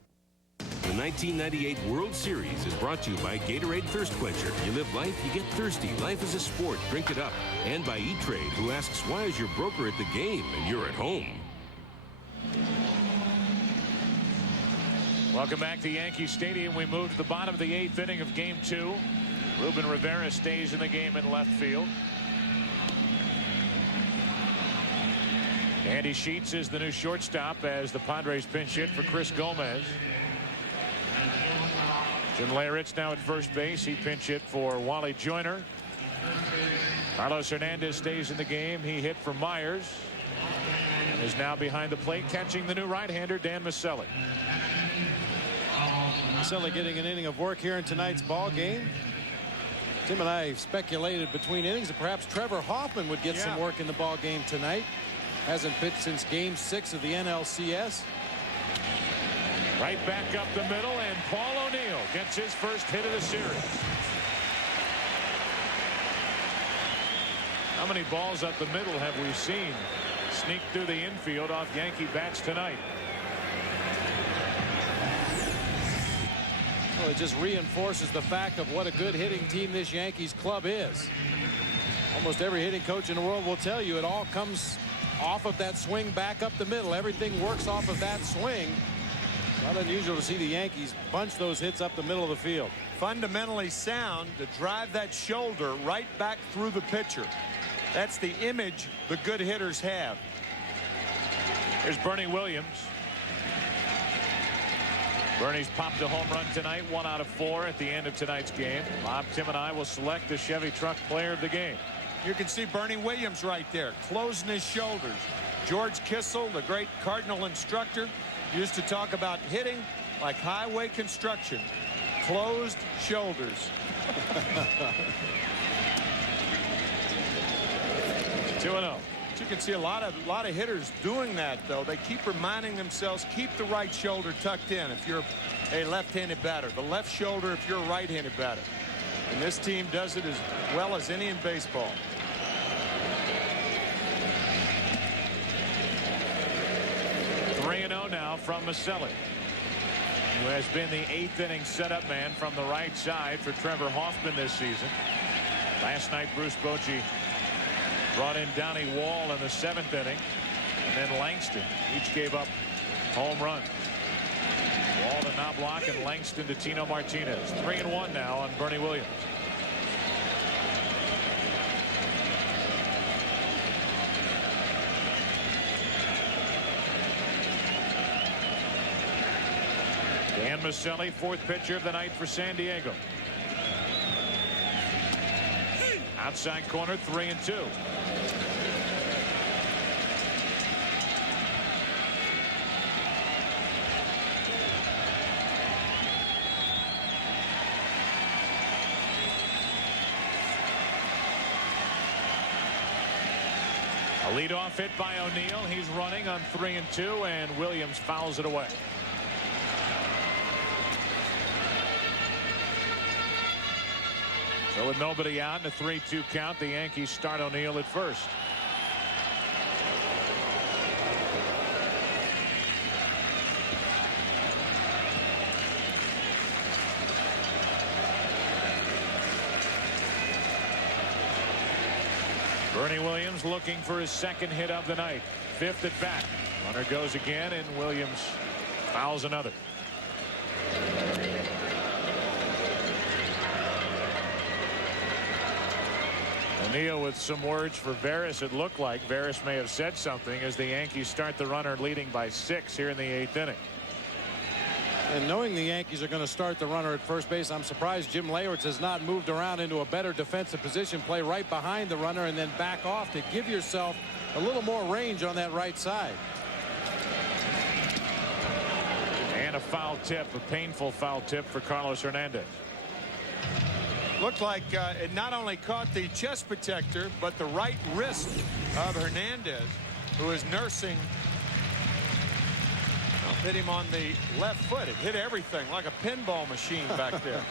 The 1998 World Series is brought to you by Gatorade Thirst Quencher. You live life, you get thirsty. Life is a sport. Drink it up. And by E-Trade, who asks, why is your broker at the game and you're at home? Welcome back to Yankee Stadium. We move to the bottom of the 8th inning of Game 2. Ruben Rivera stays in the game in left field. Andy Sheets is the new shortstop as the Padres pinch hit for Chris Gomez. Jim Leyritz now at first base. He pinch hit for Wally Joyner. Carlos Hernandez stays in the game. He hit for Myers. And is now behind the plate catching the new right-hander Dan Maselli. Maselli getting an inning of work here in tonight's ball game. Tim and I speculated between innings that perhaps Trevor Hoffman would get some work in the ball game tonight. Hasn't pitched since Game 6 of the NLCS. Right back up the middle, and Paul O'Neill gets his first hit of the series. How many balls up the middle have we seen sneak through the infield off Yankee bats tonight? Well, it just reinforces the fact of what a good hitting team this Yankees club is. Almost every hitting coach in the world will tell you it all comes off of that swing back up the middle. Everything works off of that swing. Not unusual to see the Yankees bunch those hits up the middle of the field. Fundamentally sound to drive that shoulder right back through the pitcher. That's the image the good hitters have. Here's Bernie Williams. Bernie's popped a home run tonight, 1 out of 4 at the end of tonight's game. Bob, Tim, and I will select the Chevy Truck player of the game. You can see Bernie Williams right there, closing his shoulders. George Kissel, the great Cardinal instructor, used to talk about hitting like highway construction. Closed shoulders. 2-0. You can see a lot of hitters doing that, though. They keep reminding themselves, keep the right shoulder tucked in if you're a left-handed batter. The left shoulder if you're a right-handed batter. And this team does it as well as any in baseball. Now from Maselli, who has been the 8th inning setup man from the right side for Trevor Hoffman this season. Last night, Bruce Bochy brought in Donnie Wall in the 7th inning, and then Langston. Each gave up home runs. Wall to Knobloch and Langston to Tino Martinez. 3-1 now on Bernie Williams. Dan Maselli, 4th pitcher of the night for San Diego. Outside corner, 3-2. leadoff hit by O'Neill. He's running on 3-2, and Williams fouls it away. So with nobody out in a 3-2 count, the Yankees start O'Neill at first. Bernie Williams looking for his second hit of the night. 5th at bat. Runner goes again, and Williams fouls another. O'Neill with some words for Veras. It looked like Veras may have said something as the Yankees start the runner leading by 6 here in the 8th inning. And knowing the Yankees are going to start the runner at first base, I'm surprised Jim Leyritz has not moved around into a better defensive position, play right behind the runner and then back off to give yourself a little more range on that right side. And a foul tip, a painful foul tip for Carlos Hernandez. Looked like it not only caught the chest protector, but the right wrist of Hernandez, who is nursing. Hit him on the left foot. It hit everything like a pinball machine back there.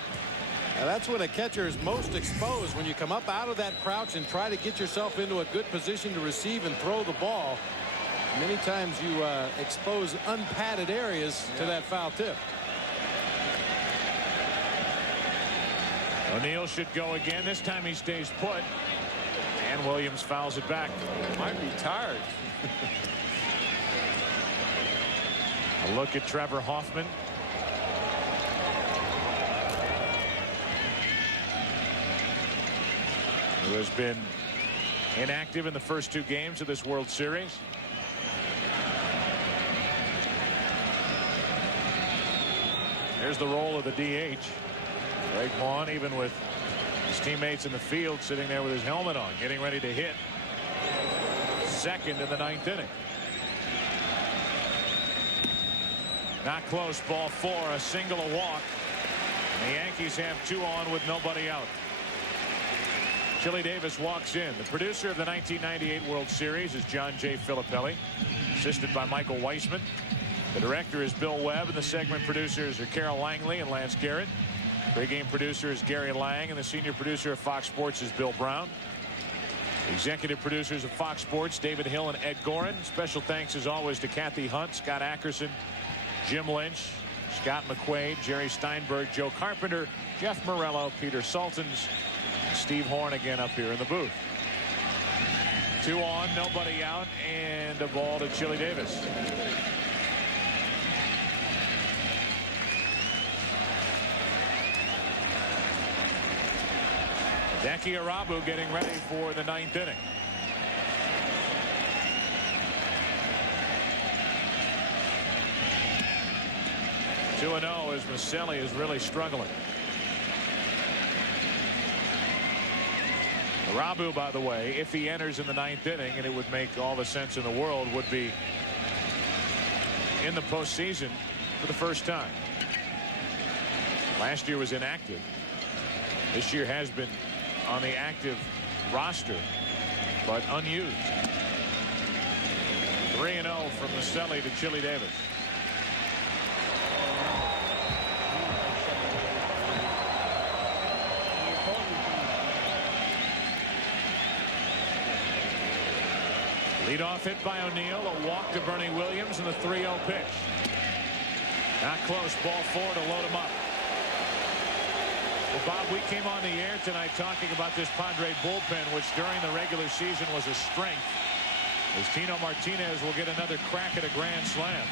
Now that's when a catcher is most exposed, when you come up out of that crouch and try to get yourself into a good position to receive and throw the ball. Many times you expose unpadded areas to that foul tip. O'Neill should go again. This time he stays put. And Williams fouls it back. Might be tired. A look at Trevor Hoffman. Who has been inactive in the first 2 games of this World Series. There's the role of the DH. Greg Vaughn, even with his teammates in the field, sitting there with his helmet on, getting ready to hit second in the 9th inning. Not close, ball 4, a single, a walk. And the Yankees have 2 on with nobody out. Chili Davis walks in. The producer of the 1998 World Series is John J. Filippelli, assisted by Michael Weissman. The director is Bill Webb, and the segment producers are Carol Langley and Lance Garrett. Pre-game producer is Gary Lang, and the senior producer of Fox Sports is Bill Brown. Executive producers of Fox Sports, David Hill and Ed Gorin. Special thanks as always to Kathy Hunt, Scott Ackerson, Jim Lynch, Scott McQuaid, Jerry Steinberg, Joe Carpenter, Jeff Morello, Peter Sultans, Steve Horn again up here in the booth. 2 on, nobody out, and a ball to Chili Davis. Hideki Arabu getting ready for the 9th inning. Two 2-0 as Maselli is really struggling. Arabu, by the way, if he enters in the 9th inning, and it would make all the sense in the world, would be in the postseason for the first time. Last year was inactive. This year has been on the active roster, but unused. 3-0 from Maselli to Chili Davis. Leadoff hit by O'Neill, a walk to Bernie Williams, and the 3-0 pitch. Not close, ball 4 to load him up. Well, Bob, we came on the air tonight talking about this Padre bullpen, which during the regular season was a strength, as Tino Martinez will get another crack at a grand slam.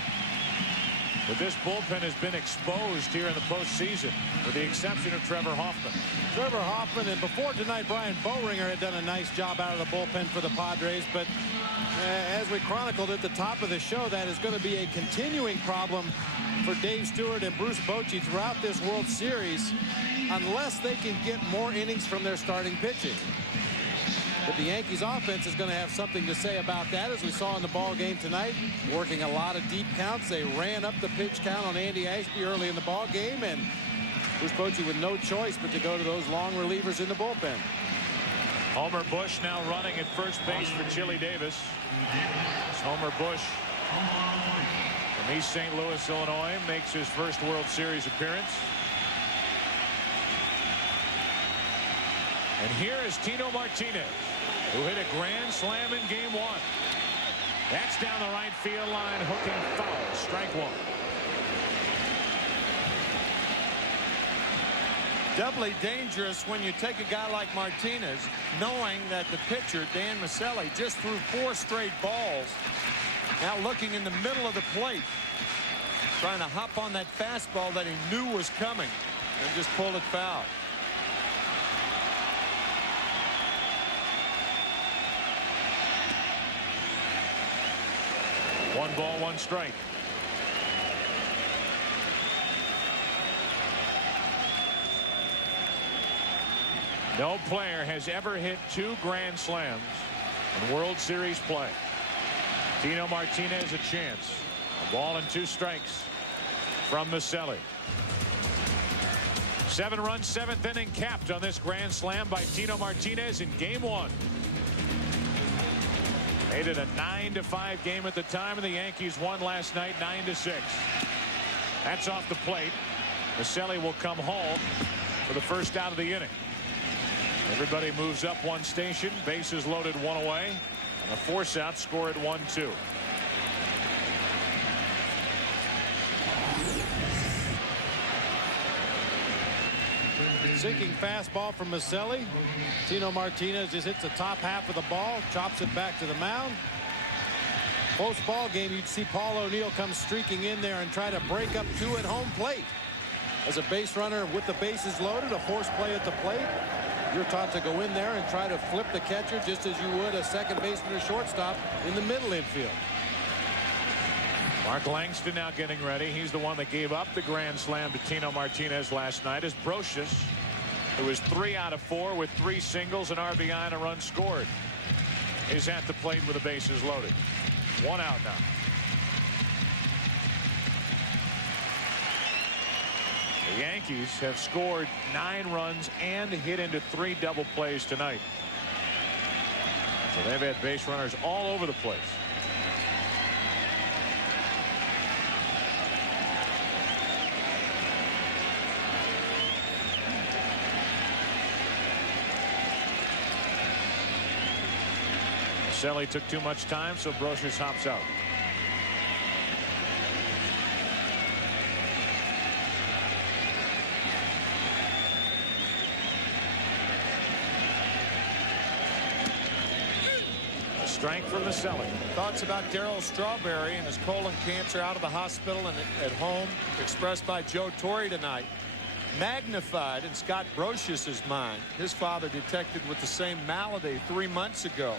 But this bullpen has been exposed here in the postseason, with the exception of Trevor Hoffman. Trevor Hoffman, and before tonight, Brian Boehringer had done a nice job out of the bullpen for the Padres. But as we chronicled at the top of the show, that is going to be a continuing problem for Dave Stewart and Bruce Bochy throughout this World Series, unless they can get more innings from their starting pitching. But the Yankees offense is going to have something to say about that, as we saw in the ball game tonight, working a lot of deep counts. They ran up the pitch count on Andy Ashby early in the ball game, and Bruce Bochy with no choice but to go to those long relievers in the bullpen. Homer Bush now running at first base for Chili Davis. It's Homer Bush from East St. Louis, Illinois, makes his first World Series appearance. And here is Tino Martinez, who hit a grand slam in game 1. That's down the right field line, hooking foul. Strike 1. Doubly dangerous when you take a guy like Martinez, knowing that the pitcher, Dan Maselli, just threw 4 straight balls. Now looking in the middle of the plate, trying to hop on that fastball that he knew was coming, and just pulled it foul. One ball, one strike. No player has ever hit 2 grand slams in World Series play. Tino Martinez a chance. A ball and 2 strikes from Maselli. 7 runs, 7th inning capped on this grand slam by Tino Martinez in game 1. Made it a 9-5 game at the time, and the Yankees won last night 9-6. That's off the plate. Maselli will come home for the first out of the inning. Everybody moves up 1 station. Bases loaded, 1 away. And a force out, score at 1-2. Sinking fastball from Maselli. Tino Martinez just hits the top half of the ball, chops it back to the mound. Close ball game, you'd see Paul O'Neill come streaking in there and try to break up 2 at home plate. As a base runner with the bases loaded, a force play at the plate, you're taught to go in there and try to flip the catcher just as you would a second baseman or shortstop in the middle infield. Mark Langston now getting ready. He's the one that gave up the grand slam to Tino Martinez last night. As Brocious, who was 3 out of 4 with 3 singles, an RBI, and a run scored, is at the plate with the bases loaded. 1 out now. The Yankees have scored 9 runs and hit into 3 double plays tonight. So they've had base runners all over the place. Maselli took too much time, so Brocious hops out. A strike for Maselli. Thoughts about Darryl Strawberry and his colon cancer out of the hospital and at home, expressed by Joe Torre tonight. Magnified in Scott Brocious's mind. His father, detected with the same malady 3 months ago,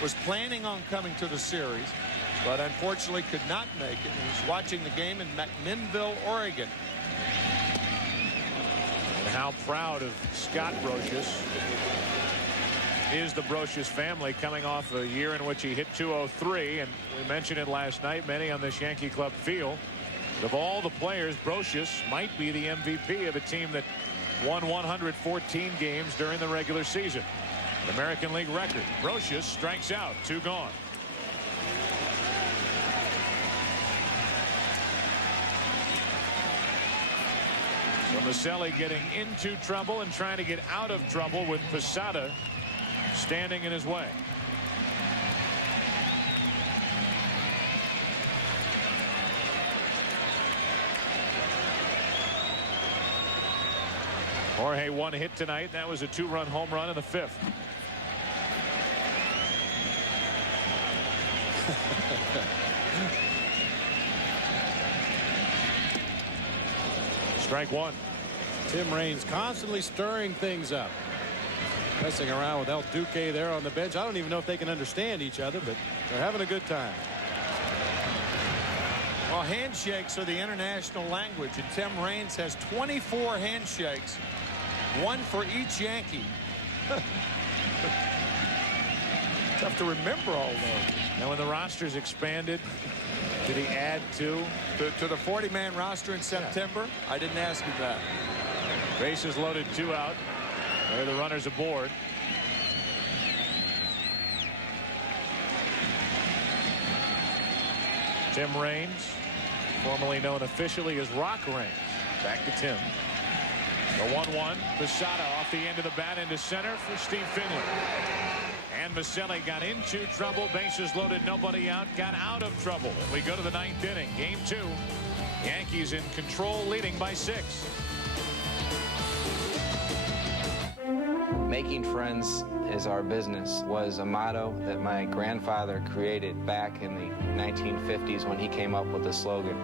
was planning on coming to the series, but unfortunately could not make it. He was watching the game in McMinnville, Oregon. And how proud of Scott Brocious is the Brocious family, coming off a year in which he hit .203, and we mentioned it last night, many on this Yankee Club feel that of all the players, Brocious might be the MVP of a team that won 114 games during the regular season. An American League record. Brocious strikes out. 2 gone. So Maselli getting into trouble and trying to get out of trouble with Posada standing in his way. Jorge 1 hit tonight. That was a 2-run home run in the 5th. Strike 1. Tim Raines constantly stirring things up. Messing around with El Duque there on the bench. I don't even know if they can understand each other, but they're having a good time. Well, handshakes are the international language, and Tim Raines has 24 handshakes, 1 for each Yankee. Tough to remember all those. Now, when the roster's expanded, did he add to the 40-man roster in September? Yeah. I didn't ask him that. Bases loaded, 2 out. There are the runners aboard. Tim Raines, formerly known officially as Rock Raines. Back to Tim. The 1-1. Posada off the end of the bat into center for Steve Finley. And Maselli got into trouble. Bases loaded, nobody out. Got out of trouble. And we go to the 9th inning. Game 2. Yankees in control, leading by 6. Making friends is our business was a motto that my grandfather created back in the 1950s when he came up with the slogan.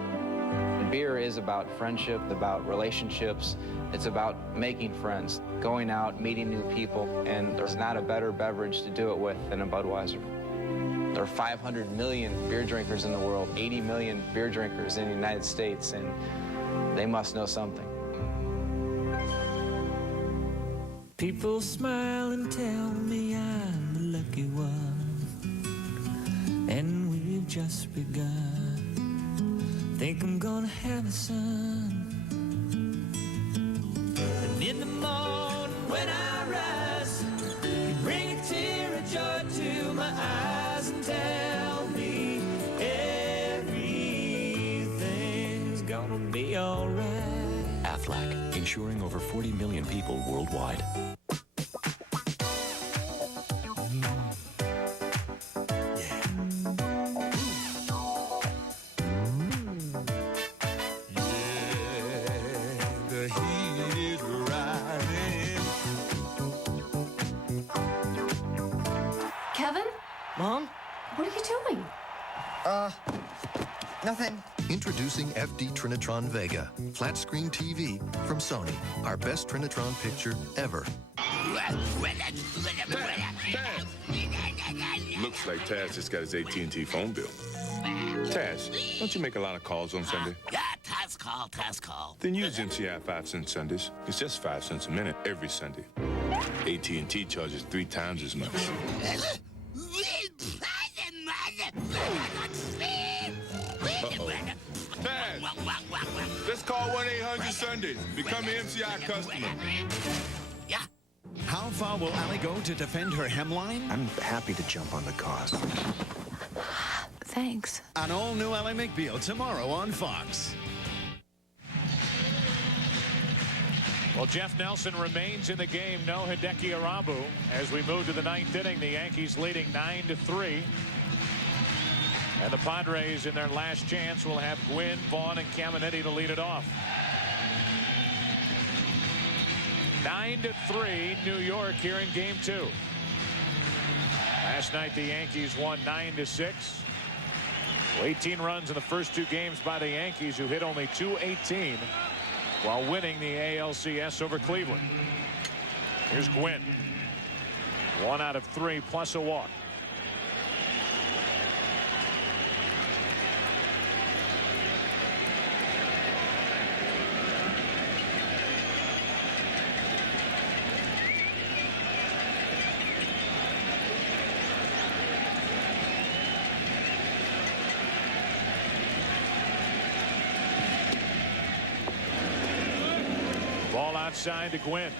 Beer is about friendship, about relationships. It's about making friends, going out, meeting new people, and there's not a better beverage to do it with than a Budweiser. There are 500 million beer drinkers in the world, 80 million beer drinkers in the United States, and they must know something. People smile and tell me I'm the lucky one, and we've just begun. Think I'm gonna have a son. And in the morning when I rise, you bring a tear of joy to my eyes and tell me everything's gonna be alright. Aflac, insuring over 40 million people worldwide. Mom? What are you doing? Nothing. Introducing FD Trinitron Vega, flat screen TV from Sony. Our best Trinitron picture ever. Looks like Taz just got his AT&T phone bill. Taz, don't you make a lot of calls on Sunday? Yeah, Taz call. Then use MCI 5-cent Sundays. It's just 5 cents a minute every Sunday. AT&T charges 3 times as much. Uh-oh. Taz, let's call 1-800-Sundays. Become an MCI customer. Yeah. How far will Allie go to defend her hemline? I'm happy to jump on the cause. Thanks. An all-new Ally McBeal tomorrow on Fox. Well, Jeff Nelson remains in the game. No Hideki Arabu. As we move to the 9th inning, the Yankees leading 9-3. And the Padres, in their last chance, will have Gwynn, Vaughn, and Caminiti to lead it off. 9-3, New York here in Game 2. Last night, the Yankees won 9-6. 18 runs in the first 2 games by the Yankees, who hit only .218 while winning the ALCS over Cleveland. Here's Gwynn. 1 out of 3 plus a walk. Ball outside to Gwynn.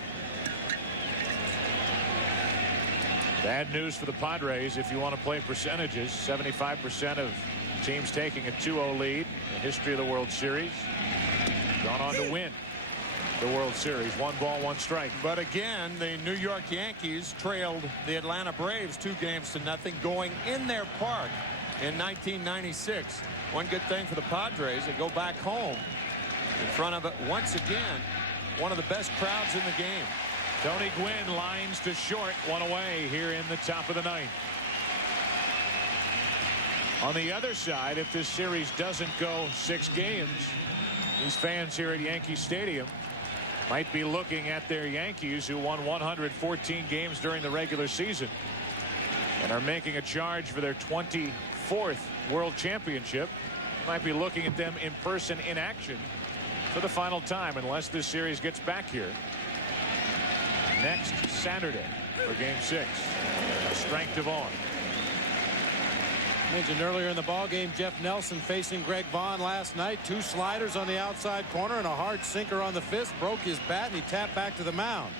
Bad news for the Padres if you want to play percentages. 75% of teams taking a 2-0 lead in the history of the World Series. Gone on to win the World Series. 1 ball, 1 strike. But again, the New York Yankees trailed the Atlanta Braves 2-0 going in their park in 1996. One good thing for the Padres, they go back home in front of it once again. One of the best crowds in the game. Tony Gwynn lines to short, 1 away here in the top of the 9th. On the other side, if this series doesn't go 6 games, these fans here at Yankee Stadium might be looking at their Yankees, who won 114 games during the regular season and are making a charge for their 24th World Championship. Might be looking at them in person in action for the final time, unless this series gets back here next Saturday for Game 6. Strength to Vaughn. Mentioned earlier in the ball game, Jeff Nelson facing Greg Vaughn last night. 2 sliders on the outside corner and a hard sinker on the fist. Broke his bat and he tapped back to the mound.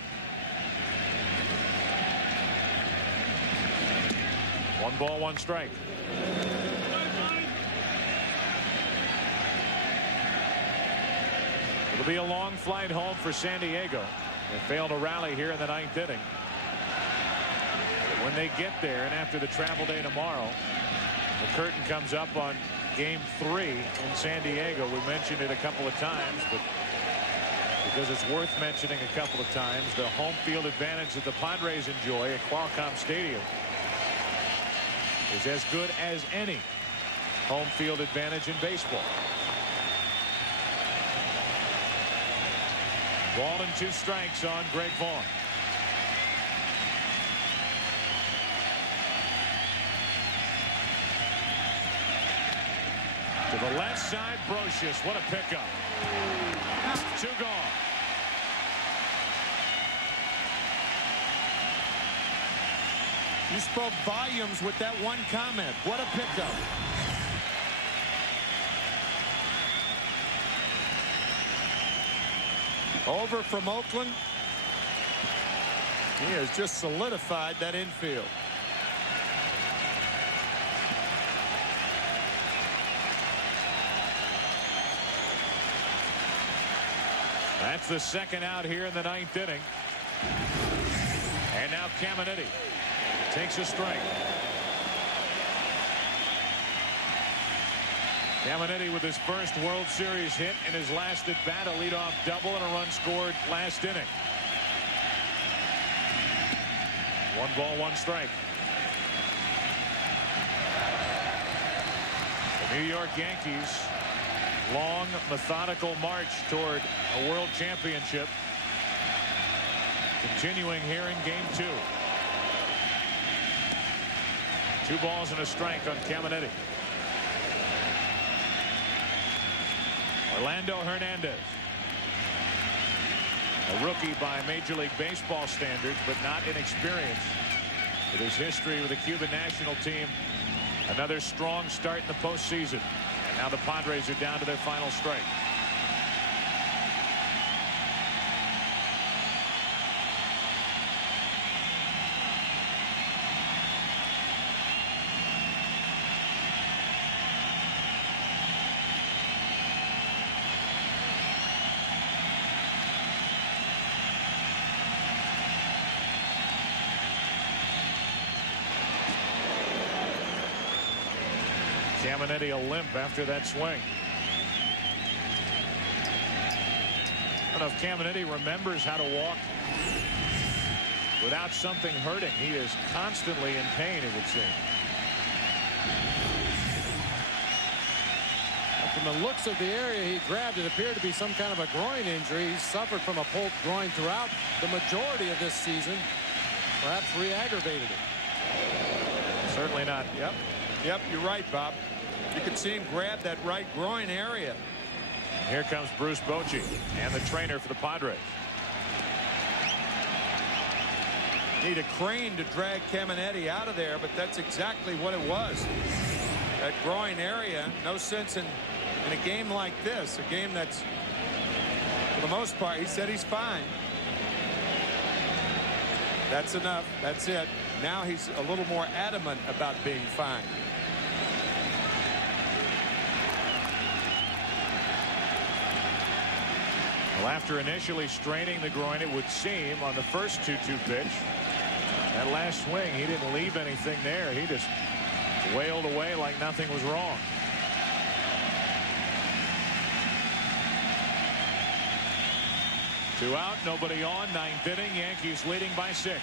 1 ball, 1 strike. It'll be a long flight home for San Diego. They failed to rally here in the 9th inning. When they get there, and after the travel day tomorrow, the curtain comes up on Game 3 in San Diego. We mentioned it a couple of times, but because it's worth mentioning a couple of times, the home field advantage that the Padres enjoy at Qualcomm Stadium is as good as any home field advantage in baseball. Ball and 2 strikes on Greg Vaughn. To the left side, Brocious. What a pickup. 2 gone. You spoke volumes with that one comment. What a pickup. Over from Oakland. He has just solidified that infield. That's the second out here in the 9th inning. And now Caminiti takes a strike. Caminiti with his first World Series hit in his last at bat, a leadoff double and a run scored last inning. 1 ball, 1 strike. The New York Yankees, long, methodical march toward a world championship, continuing here in Game 2. 2 balls and a strike on Caminiti. Orlando Hernandez, a rookie by Major League Baseball standards, but not inexperienced. With his history with the Cuban national team, another strong start in the postseason. And now the Padres are down to their final strike. Caminiti a limp after that swing. I don't know if Caminiti remembers how to walk without something hurting. He is constantly in pain, it would seem. From the looks of the area he grabbed, it appeared to be some kind of a groin injury. He suffered from a pulled groin throughout the majority of this season. Perhaps re-aggravated it. Certainly not. Yep, you're right, Bob. You could see him grab that right groin area. Here comes Bruce Bochy and the trainer for the Padres. Need a crane to drag Caminiti out of there, but that's exactly what it was. That groin area. No sense in a game like this, a game that's, for the most part, he said he's fine. That's enough. That's it. Now he's a little more adamant about being fine. Well, after initially straining the groin, it would seem, on the first 2-2 pitch, that last swing, he didn't leave anything there. He just wailed away like nothing was wrong. Two out, nobody on, 9th inning. Yankees leading by 6.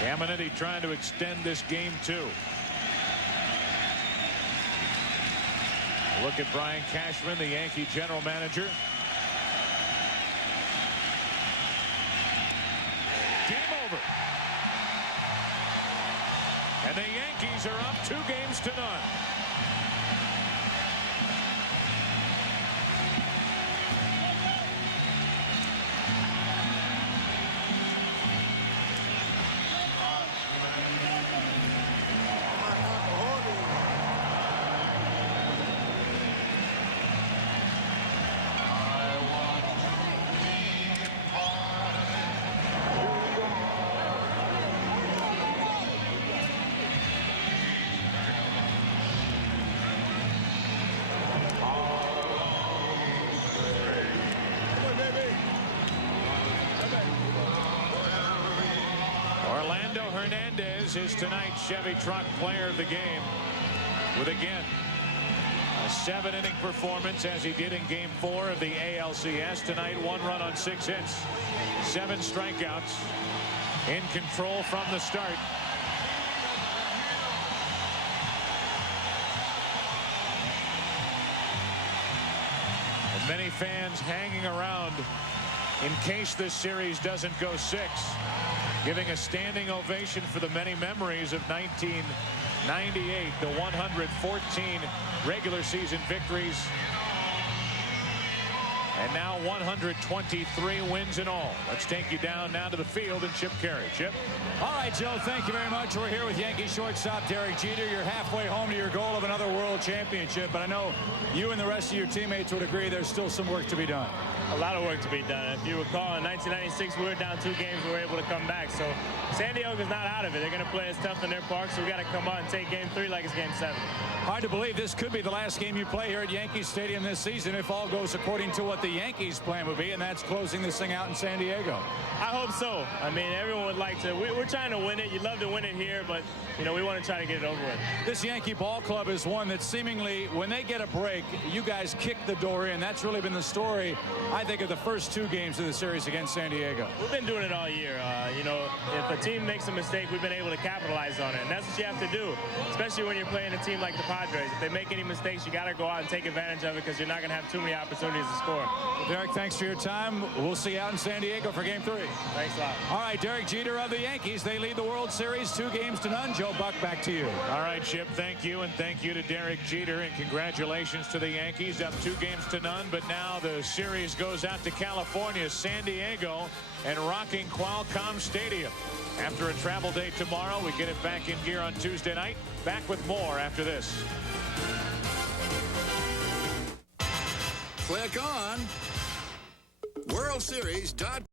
Caminiti trying to extend this game 2. Look at Brian Cashman, the Yankee general manager. Game over. And the Yankees are up 2-0. Hernandez is tonight's Chevy Truck Player of the Game with, again, a 7-inning performance as he did in Game 4 of the ALCS. Tonight, 1 run on 6 hits, 7 strikeouts, in control from the start. And many fans hanging around in case this series doesn't go 6, giving a standing ovation for the many memories of 1998, the 114 regular season victories, and now 123 wins in all. Let's take you down now to the field and Chip Carey. Chip. All right, Joe, thank you very much. We're here with Yankee shortstop Derek Jeter. You're halfway home to your goal of another world championship, but I know you and the rest of your teammates would agree there's still some work to be done. A lot of work to be done. If you recall, in 1996, we were down 2 games. We were able to come back. So San Diego's not out of it. They're going to play us tough in their park, so we got to come out and take Game 3 like it's Game 7. Hard to believe this could be the last game you play here at Yankee Stadium this season if all goes according to what the Yankees' plan would be, and that's closing this thing out in San Diego. I hope so. I mean, everyone would like to. We're trying to win it. You'd love to win it here, but, you know, we want to try to get it over with. This Yankee ball club is one that seemingly, when they get a break, you guys kick the door in. That's really been the story, I think, of the first 2 games of the series against San Diego. We've been doing it all year. You know, if a team makes a mistake, we've been able to capitalize on it, and that's what you have to do, especially when you're playing a team like the Padres. If they make any mistakes, you got to go out and take advantage of it because you're not going to have too many opportunities to score. Well, Derek, thanks for your time. We'll see you out in San Diego for Game 3. Thanks a lot. All right, Derek Jeter of the Yankees. They lead the World Series 2-0. Joe Buck, back to you. All right, Chip, thank you, and thank you to Derek Jeter, and congratulations to the Yankees, up 2-0. But now the series goes out to California, San Diego, and rocking Qualcomm Stadium. After a travel day tomorrow, we get it back in gear on Tuesday night. Back with more after this. Click on WorldSeries.com.